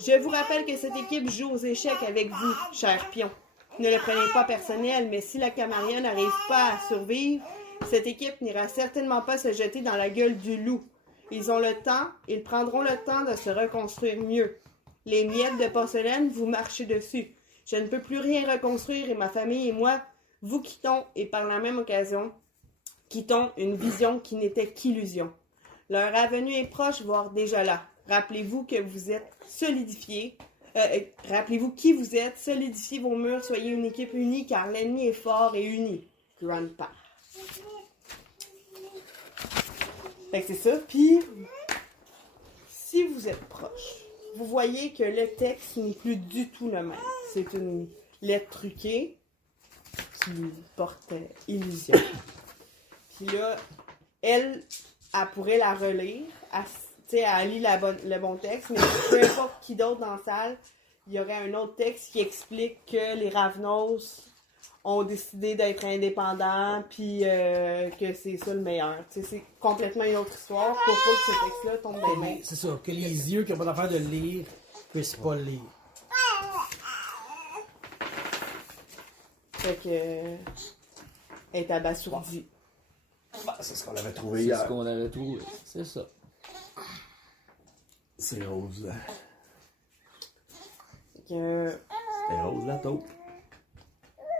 je vous rappelle que cette équipe joue aux échecs avec vous, chers pions. Ne le prenez pas personnel, mais si la Camarilla n'arrive pas à survivre, cette équipe n'ira certainement pas se jeter dans la gueule du loup. Ils ont le temps, ils prendront le temps de se reconstruire mieux. Les miettes de porcelaine, vous marchez dessus. Je ne peux plus rien reconstruire et ma famille et moi, vous quittons, et par la même occasion, quittons une vision qui n'était qu'illusion. Leur avenue est proche, voire déjà là. Rappelez-vous que vous êtes solidifiés. Rappelez-vous qui vous êtes, solidifiez vos murs, soyez une équipe unie, car l'ennemi est fort et uni. Grandpa. Fait que c'est ça. Puis, si vous êtes proche, vous voyez que le texte n'est plus du tout le même. C'est une lettre truquée qui porte illusion. Puis là, elle pourrait la relire. Elle lit le bon texte, mais peu importe qui d'autre dans la salle, il y aurait un autre texte qui explique que les Ravenos ont décidé d'être indépendants, puis que c'est ça le meilleur. T'sais, c'est complètement une autre histoire pour pas que ce texte-là tombe dans les mains. C'est ça, que les yeux qui n'ont pas d'affaire de lire puissent pas le lire. Fait que... elle est abasourdie. C'est ce qu'on avait trouvé C'est hier. ce qu'on avait trouvé. C'est ça. C'est Rose. Fait que... C'est Rose la taupe.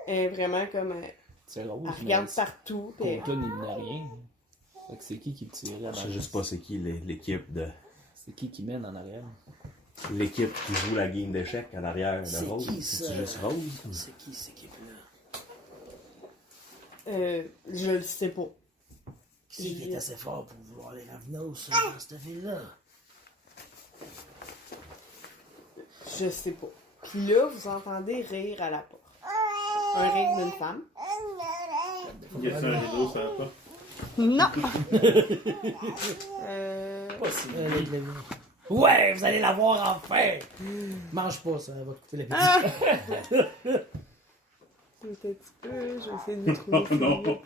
elle est vraiment comme... C'est rose. elle regarde partout. Puis Colton, il n'a rien. Fait que c'est qui le tirait Je sais juste pas c'est qui l'équipe de. C'est qui mène en arrière? L'équipe qui joue la game d'échecs en arrière de C'est Rose. qui, ça? C'est juste Rose. C'est qui cette équipe-là? je le sais pas. Qui est assez fort pour vouloir les Ravenos dans cette ville-là? Je sais pas. Puis là, vous entendez rire à la porte. Un rire d'une femme. Y a-t-il un rideau sur la porte? Non! Ouais, vous allez la voir enfin! Mange pas, ça va te couper l'appétit. Ah! Un petit peu, je vais essayer de vous trouver. Non.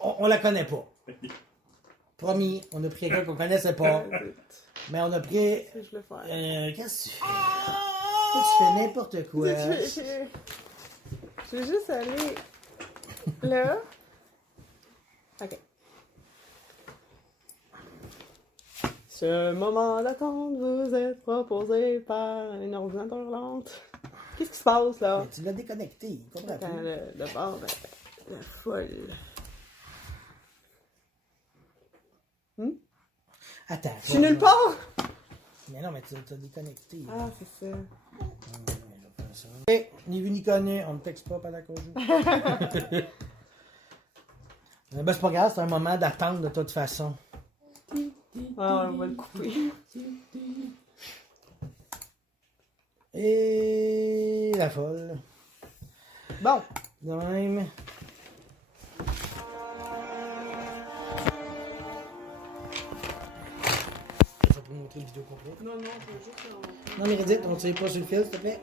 On la connaît pas. Promis, on a pris quelqu'un qu'on connaissait pas. Mais on a pris... Qu'est-ce que je vais faire? Qu'est-ce que tu fais? Toi, tu fais n'importe quoi. Je vais juste aller là. Ok. Ce moment d'attente vous est proposé par un ordinateur lent. Qu'est-ce qui se passe là? Mais tu l'as déconnecté. Comprends Attends, plus. le bord, la folle. Attends. Je suis nulle part! Mais non, mais tu l'as déconnecté. Ah, c'est ça. Ok, ni vu ni connu, on ne texte pas pendant qu'on joue. Ben, c'est pas grave, c'est un moment d'attente de toute façon. Ah, on va le couper. Et la folle. Bon, De même. Je vais pas vous montrer une vidéo complète. Non, non, je veux juste... Non, Meredith, on tire pas sur le fil, s'il te plaît.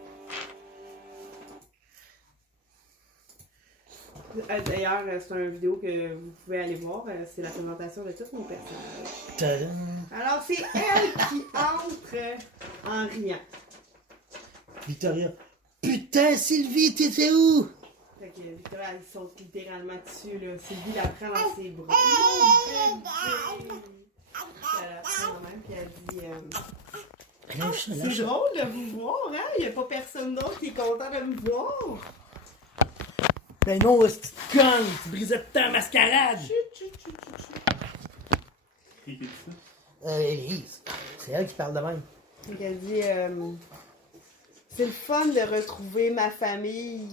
D'ailleurs, c'est une vidéo que vous pouvez aller voir. C'est la présentation de tous nos personnages. Tadam! Alors, c'est elle qui entre en riant. Victoria. Putain, Sylvie, t'étais où? Fait que Victoria, elle saute littéralement dessus, là. Sylvie la prend dans ses bras. Elle la prend en même, puis elle dit... Lâche, c'est lâche. drôle de vous voir, hein? Il n'y a pas personne d'autre qui est content de me voir. Ben non, c'est conne, tu brisais de ta mascarade! Qui dit ça? Élise, c'est elle qui parle de même. Donc elle dit c'est le fun de retrouver ma famille.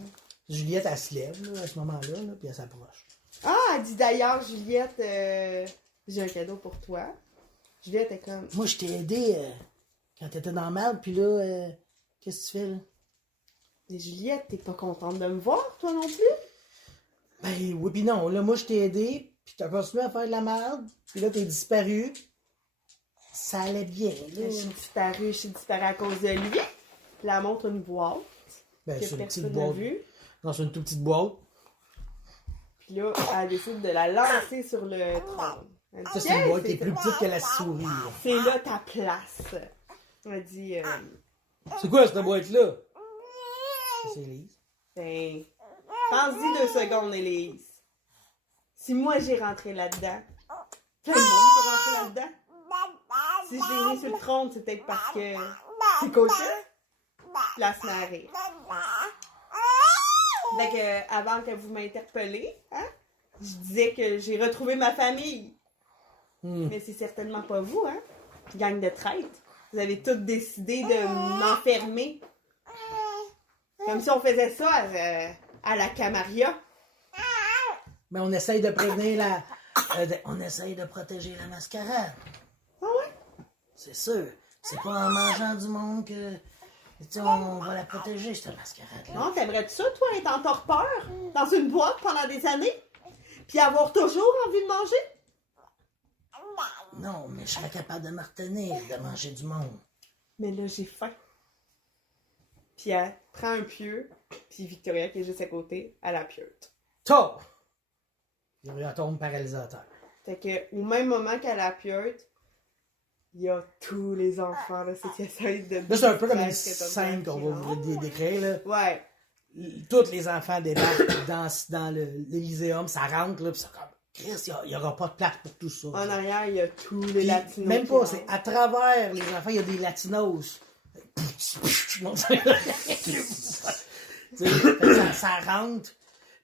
Juliette, elle se lève là, à ce moment-là, là, puis elle s'approche. Ah, elle dit d'ailleurs, Juliette, j'ai un cadeau pour toi. Juliette est comme... Moi, je t'ai aidé quand t'étais dans le mal, puis là, qu'est-ce que tu fais là? Mais Juliette, t'es pas contente de me voir, toi non plus? Ben oui, puis non, là, moi, je t'ai aidé, puis t'as continué à faire de la merde, puis là, t'es disparu. Ça allait bien, là. Je suis disparue à cause de lui. Puis elle montre une boîte Ben, que c'est une petite personne n'a boîte. vue. Non, c'est une toute petite boîte. Puis là, elle décide de la lancer sur le trône. Elle dit, Ça, c'est une boîte qui est c'est plus petite que la souris, là. C'est là ta place. Elle dit, C'est quoi, cette boîte-là? Ça, c'est Élise. ben, pense-y 2 secondes, Élise. Si moi j'ai rentré là-dedans, tout le monde peut rentrer là-dedans. Si je l'ai mis sur le trône, c'est peut-être parce que c'est cochon. La se met à rire. Fait que, avant que vous m'interpellez, hein, je disais que j'ai retrouvé ma famille. Mais c'est certainement pas vous, hein? Gang de traîtres. Vous avez tous décidé de m'enfermer. Comme si on faisait ça à la Camarilla. Mais on essaye de prévenir la... on essaye de protéger la mascarade. Ah ouais? C'est sûr. C'est pas en mangeant du monde que... tu sais, on va la protéger, cette mascarade-là. Non, t'aimerais-tu ça, toi, être en torpeur dans une boîte pendant des années? Puis avoir toujours envie de manger? Non, mais je serais capable de me retenir de manger du monde. Mais là, j'ai faim. Puis elle prend un pieu, puis Victoria, qui est juste à côté, elle la pieute. Top! Il tombe paralysateur. Fait que, au même moment qu'elle la pieute, il y a tous les enfants, là, c'est qui essayent de... Là, c'est un peu comme une presque scène qu'on va vous décrire, là. Ouais. Tous les enfants débarquent dans l'Elyséum, ça rentre, là, pis c'est comme... Chris, il n'y aura pas de place pour tout ça. En arrière, il y a tous les Puis, latinos. même qui pas, rentrent. c'est à travers les enfants, il y a des latinos. Non, tu sais, ça rentre.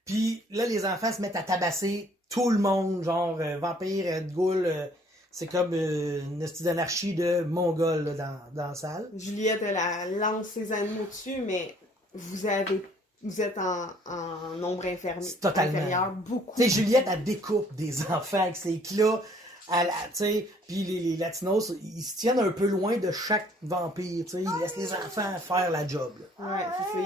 Puis là, les enfants se mettent à tabasser tout le monde, genre vampire, ghoul. C'est comme une petite anarchie de mongols là, dans la salle. Juliette, elle lance ses animaux dessus, mais vous êtes en nombre Totalement. inférieur beaucoup. Tu sais, Juliette, elle découpe des enfants avec ses clats. Tu sais, puis les latinos, ils se tiennent un peu loin de chaque vampire. Tu sais, ils laissent les enfants faire la job. Là. Ouais, c'est ça,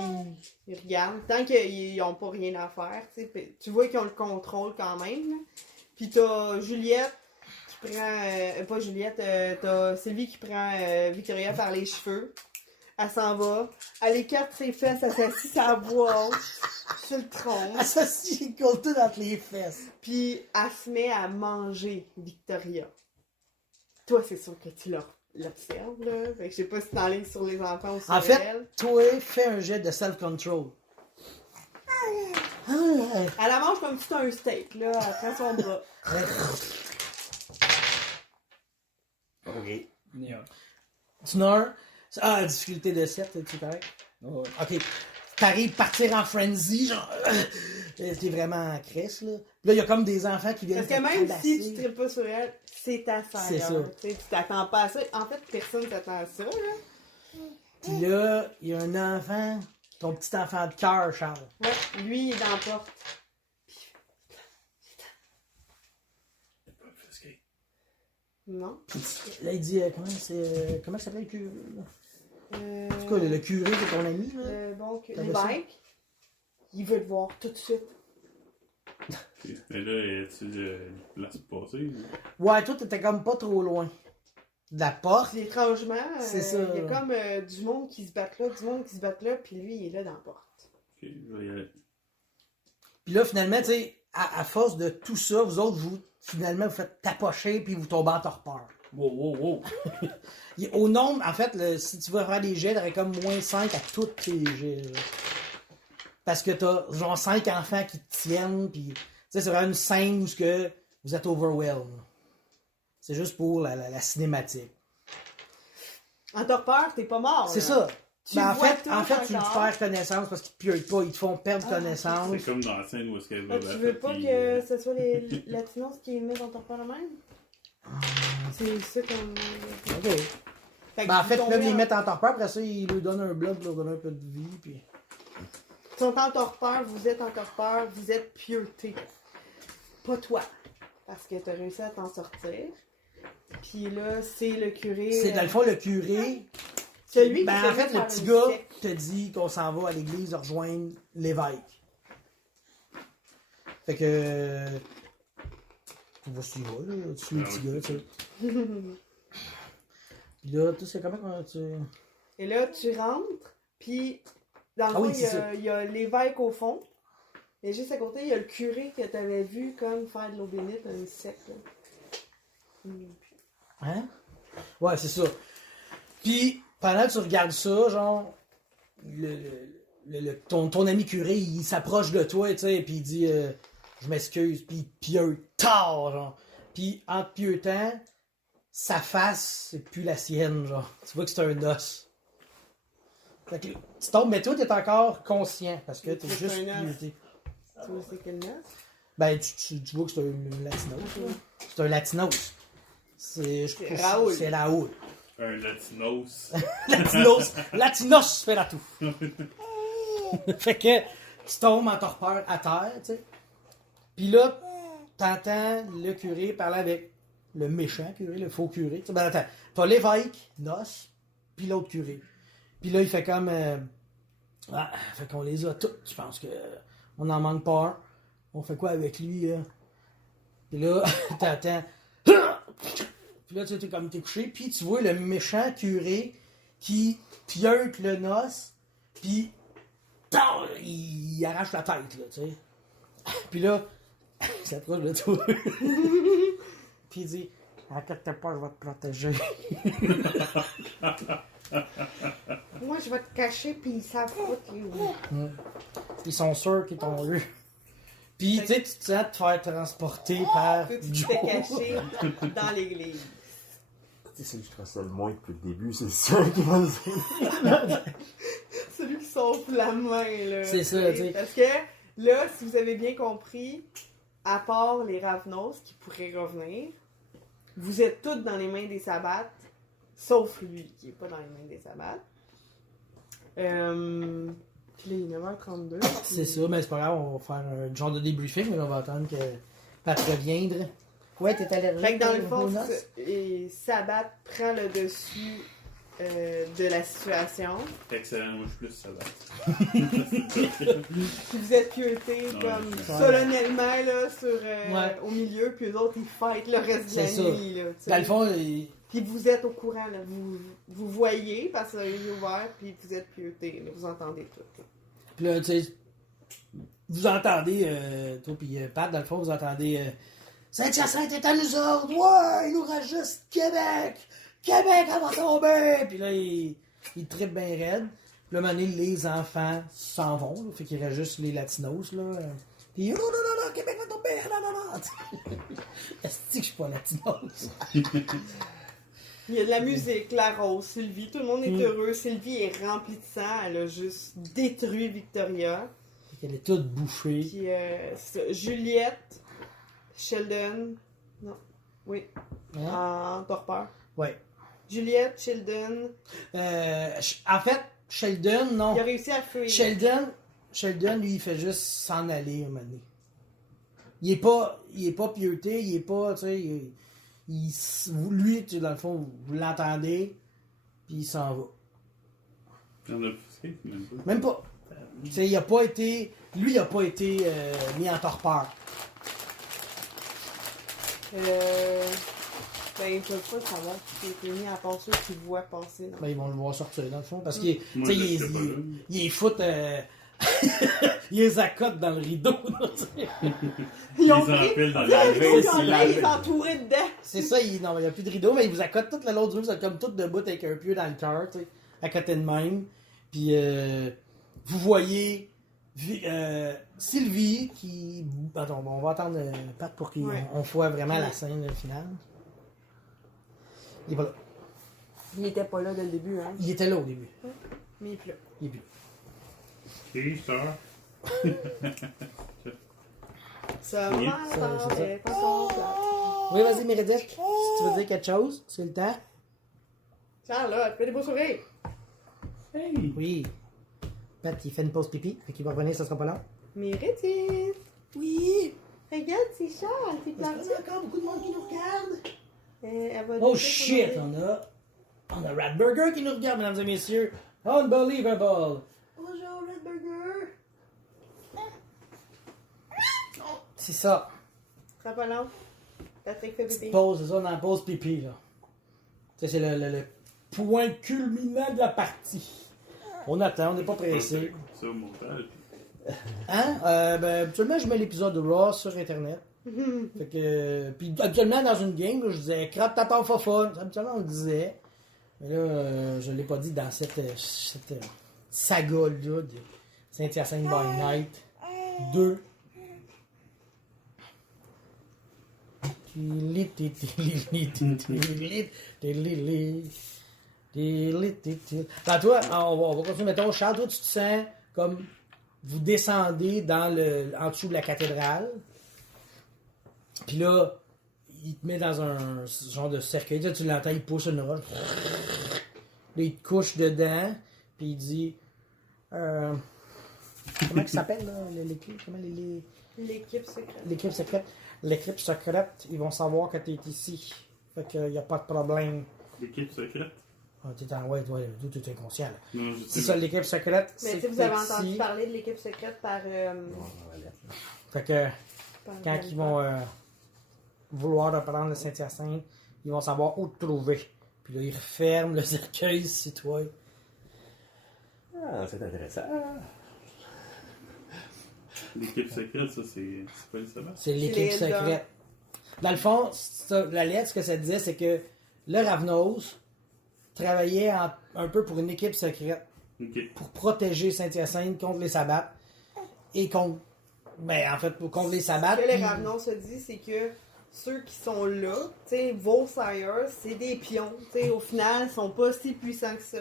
ils regardent. Tant qu'ils n'ont pas rien à faire, tu sais, tu vois qu'ils ont le contrôle quand même. Là. Puis t'as Juliette qui prend... pas Juliette, t'as Sylvie qui prend Victoria par les cheveux. Elle s'en va. Elle écarte ses fesses, elle s'assit sur la boîte, sur le tronc. Elle s'assied compté dans les fesses. Puis elle se met à manger Victoria. Toi, c'est sûr que tu l'observes, là. Fait que je sais pas si t'es en ligne sur les enfants ou sur En fait, elle. toi, fais un jet de self-control. Elle la mange comme si c'était un steak, là. Elle prend son bras. OK. Néa. Tu n'as Ah, difficulté de 7, tu correct? Oh, OK. T'arrives à partir en frenzy, genre... T'es vraiment en crèche, là. Puis là, il y a comme des enfants qui viennent Parce que même tabasser. si tu tripes pas sur elle, c'est ta sœur. C'est ça. Tu sais, tu t'attends pas à ça. En fait, personne s'attend à ça, là. Puis là, il y a un enfant, ton petit enfant de cœur, Charles. Ouais, lui, il est dans la porte. Non. Là, il dit, comment ça s'appelle le curé, là? En tout cas, le curé de ton ami, là. Donc, T'avais l'évêque. il veut te voir tout de suite. Ok. Mais là, y a-tu une place pour passer? Ouais, toi, t'étais comme pas trop loin de la porte. Puis étrangement, C'est ça. il y a comme du monde qui se bat là, du monde qui se bat là, puis lui, il est là dans la porte. Ok, je vais y aller. Puis là, finalement, tu sais, à force de tout ça, vous autres, finalement, vous faites tapocher puis vous tombez en torpeur. Wow, wow, wow. Au nombre, en fait, si tu veux faire des jets, t'aurais comme moins 5 à tous tes jets. Là. Parce que t'as genre 5 enfants qui te tiennent, puis tu sais, c'est vraiment une scène où vous êtes overwhelmed. C'est juste pour la cinématique. En torpeur, t'es pas mort. C'est là. ça. Tu Ben, vois en fait, tout tu encore. perds connaissance parce qu'ils te purent pas, ils te font perdre Ah, connaissance. C'est comme dans la scène où est-ce qu'elle Ah, va tu veux pas puis, que ce soit les latinos qui mettent en torpeur le même? C'est ça comme... Ok. Fait que Ben, en vous fait, tombez là, ils mettent en torpeur, après ça, ils lui donnent un bloc pour leur donner un peu de vie, puis... Ils sont en torpeur, vous êtes en torpeur, vous êtes pieuté. Pas toi. Parce que t'as réussi à t'en sortir. Puis là, c'est le curé... C'est, dans le fond, le curé... Celui qui Ben, en faisait fait, le faire petit une gars secte. te dit qu'on s'en va à l'église rejoindre l'évêque. Fait que... Tu vois si tu vas, là. Tu suis le Ah petit oui, gars, c'est tu sais. Puis là, tu sais comment tu... Et là, tu rentres, puis dans le Ah fond, oui, c'est ça. il y a l'évêque au fond. Et juste à côté, il y a le curé que t'avais vu comme faire de l'eau bénite à une secte. là. Hein? Ouais, c'est ça. Puis, pendant que tu regardes ça, genre, ton ami curé, il s'approche de toi, tu sais, puis il dit je m'excuse, puis il pieute tard, genre. Puis, en te pieutant, sa face, c'est plus la sienne, genre. Tu vois que c'est un os. Fait que, tu tombes, mais toi, t'es encore conscient, parce que t'es C'est juste un os. pieuté. Tu vois, c'est quel neuf? Ben, tu vois que c'est un latinos, là. C'est un latinos. C'est Raoul. C'est Raoul. Un latinos. Latinos fait la tout. Fait que tu tombes en torpeur à terre, tu sais. Puis là, t'entends le curé parler avec le méchant curé, le faux curé. Tu sais, ben attends, t'as l'évêque, Nos, puis l'autre curé. Puis là, il fait comme... fait qu'on les a tous. Je pense que on en manque pas un. On fait quoi avec lui, là? Puis là, t'entends... Puis là, tu sais, comme t'es couché, puis tu vois le méchant curé qui pieute le noce, puis il arrache la tête, là, tu sais. Puis là, il s'approche de toi. Puis il dit, inquiète pas, je vais te protéger. Moi, je vais te cacher, puis ils savent pas qui est où. Puis ils sont sûrs qu'ils t'ont eu. Puis tu sais, tu te sens te faire transporter par Toi, tu Joe. t'es caché dans l'église. Tu sais, c'est que je trouve ça le moins depuis le début, c'est sûr qu'il va le dire. Celui qui sauve la main, là. C'est ça, tu sais. Parce que, là, si vous avez bien compris, à part les Ravnos qui pourraient revenir, vous êtes tous dans les mains des Sabbats, sauf lui qui est pas dans les mains des Sabbats. Puis là, il est 9h32. C'est ça, mais c'est pas grave, on va faire un genre de débriefing, mais on va attendre que Pat revienne. Ouais, t'es allergique. Fait que dans le aux fond, noces? Sabbat prend le dessus de la situation. Excellent, moi je suis plus ça va. Puis vous êtes pieutés Ouais, comme c'est ça. solennellement là, sur, Ouais. au milieu, puis eux autres ils fightent le reste de la C'est ça. nuit. Là, tu sais. Dans le fond, Puis vous êtes au courant, là. Vous voyez parce que il est ouvert, puis vous êtes pieutés, là. Vous entendez tout. Là. puis là, tu sais, vous entendez, toi pis Pat, dans le fond, vous entendez Saint-Hyacinthe est à nous autres, ouais, il nous reste juste Québec! Québec, elle va tomber! Puis là, il trippe bien raide. Puis là, à un moment donné, les enfants s'en vont, là, fait qu'il reste juste les latinos, là. Puis non, non, non, non, Québec va tomber, non, non, non! Est-ce que je suis pas latinos? Il y a de la musique, la rose, Sylvie, tout le monde est heureux. Sylvie est remplie de sang, elle a juste détruit Victoria. Fait qu'elle est toute bouchée. Puis c'est ça. Juliette, Sheldon, non, oui, Hein? en torpeur. Ouais. Juliette, Sheldon, En fait, Sheldon, non. il a réussi à fuir. Sheldon, lui, il fait juste s'en aller un moment donné. Il est pas pieuté, il est pas, tu sais, lui, tu sais, dans le fond, vous l'entendez, puis il s'en va. Il y en a poussé, même pas. Même pas. Tu sais, il a pas été... Lui, il a pas été mis en torpeur. Ben, ils peuvent pas savoir qui a été mis à part ceux qui voient passer. Non? Ben, ils vont le voir sortir, dans le fond, parce qu'il Moi, tu sais, je sais pas, là. il est foot... il les accote dans le rideau, là, tu sais. Ils ont Ils pris, empilent dans ils ont le pris, rideau, ils sont entourés dedans. C'est ça, non, il n'y a plus de rideau, mais il vous accote tout le long du mur, vous êtes comme tout debout avec un pied dans le cœur, tu sais, à côté de même. Puis vous voyez Sylvie qui... Attends, on va attendre Pat pour qu'on Ouais. voit vraiment la scène finale. Il est pas là. Il était pas là dès le début, hein. Il était là au début. Mais il est plus là. Il est plus là. Et sœur. Ça Oui, c'est m'attendait pas content. Oui, vas-y, Meredith. Si tu veux dire quelque chose, c'est le temps. Charlotte, fais des beaux sourires. Hey! Oui. Pat, il fait une pause pipi, fait qu'il va revenir, ça sera pas long. Meredith. Oui. Regarde, c'est Charles, c'est Il y a planté. encore beaucoup de monde qui nous regarde. Elle va Oh dire shit, qu'on on a Ratburger qui nous regarde, mesdames et messieurs. Unbelievable. Bonjour, Red Burger. C'est ça. Ce sera pas long. Patrick fait bébé. Pause, c'est ça, on en pause pipi, là. Ça, c'est le point culminant de la partie. On attend, on n'est pas pressé. Ça au montage. Hein? Ben, habituellement, je mets l'épisode de Raw sur Internet. Fait que... Puis, habituellement, dans une game, là, je disais « Crappe ta ton fofa ». Habituellement, on le disait. Mais là, je l'ai pas dit dans cette saga-là de Saint-Hyacinthe by Night 2. Ben, toi, on va continuer. Mettons, Charles, toi, tu te sens comme vous descendez en dessous de la cathédrale. Puis là, il te met dans un genre de cercueil. Là, tu l'entends, il pousse une roche. Là, il te couche dedans. Puis il dit... comment il s'appelle, là, l'équipe? Comment L'équipe secrète. l'équipe secrète? L'équipe secrète, ils vont savoir que t'es ici. Fait qu'il n'y a pas de problème. L'équipe secrète. Ah, t'es en... Ouais, tout est inconscient, là. Non, je C'est sais ça, pas. l'équipe secrète. Mais c'est tu sais, que vous avez t'es entendu ici. parler de l'équipe secrète par. Fait que... par Quand ils vont vouloir reprendre le Saint-Hyacinthe, ils vont savoir où te trouver. Puis là, ils referment le cercueil si toi. Ah, c'est intéressant. L'équipe secrète, ça, c'est pas le sabbat. C'est l'équipe les Eldar. secrète. Dans le fond, la lettre, ce que ça disait, c'est que le Ravnos travaillait un peu pour une équipe secrète Ok. pour protéger Saint-Hyacinthe contre les sabbats et contre. Ben, en fait, contre les sabbats. Ce que les puis- Ravenons se disent, c'est que ceux qui sont là, tu sais, vos sires, c'est des pions. Tu sais, au final, ils sont pas si puissants que ça.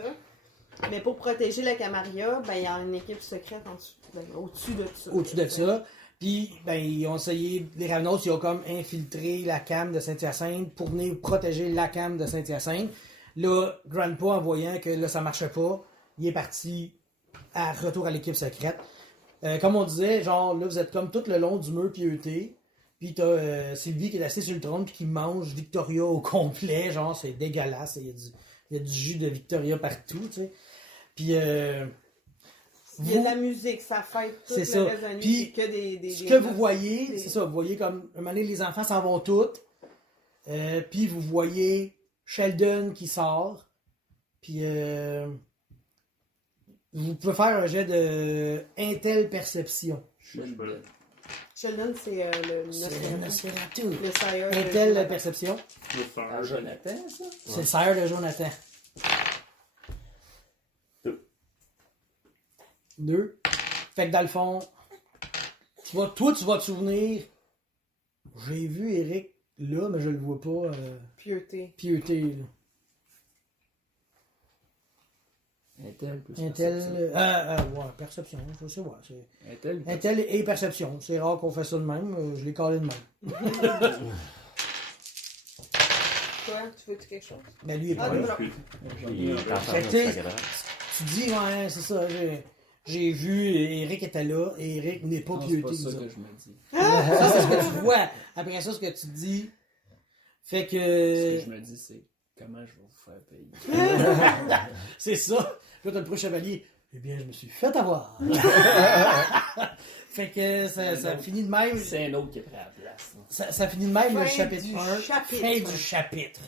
Mais pour protéger la Camarilla, ben, il y a une équipe secrète en dessous, ben, au-dessus de ça. Au-dessus de ça. Puis, ben, ils ont essayé, les Ravnos, ils ont comme infiltré la cam de Saint-Hyacinthe pour venir protéger la cam de Saint-Hyacinthe. Là, Grandpa, en voyant que là, ça marchait pas, il est parti à retour à l'équipe secrète. Comme on disait, genre, là, vous êtes comme tout le long du mur pieuté. Puis t'as Sylvie qui est assise sur le trône puis qui mange Victoria au complet. Genre, c'est dégueulasse. Il y a du jus de Victoria partout, tu sais. Puis, Il y a de la musique, ça fête tout C'est le ça. reste de la nuit, Puis, c'est que des ce que vous voyez, des- c'est ça, vous voyez comme, un moment donné, les enfants s'en vont toutes, puis vous voyez Sheldon qui sort, puis vous pouvez faire un jet de Intel Perception. Je sais pas. Sheldon, c'est le C'est Nosferatu. tout. Le sire. Intel Perception, Le sœur. Ah, Jonathan, ça? c'est le sire de Jonathan. 2. Fait que dans le fond, tu vas te souvenir, j'ai vu Eric là, mais je le vois pas Pieuté. pieuté, là. Intel plus Intel, perception. ouais, perception, je sais, ouais. C'est... Intel, Intel et perception, c'est rare qu'on fait ça de même, je l'ai calé de même. Toi, tu veux-tu quelque chose? Mais lui, il est pas Ah, là. voilà. Il est en train de Fait que, se faire Tu dis, ouais, c'est ça, j'ai vu, Eric était là, et Eric n'est pas Non, c'est pieuté. pas ça nous que autres. je me dis. Ça, c'est ce que tu vois. Après ça, ce que tu dis, fait Ce que que... je me dis, c'est comment je vais vous faire payer. C'est ça. Là, t'as le pro chevalier. Eh bien, je me suis fait avoir. Fait que ça finit de même. C'est un autre qui est prêt à la place. Ça finit de même le Fin chapitre du 1. chapitre. Fin du chapitre.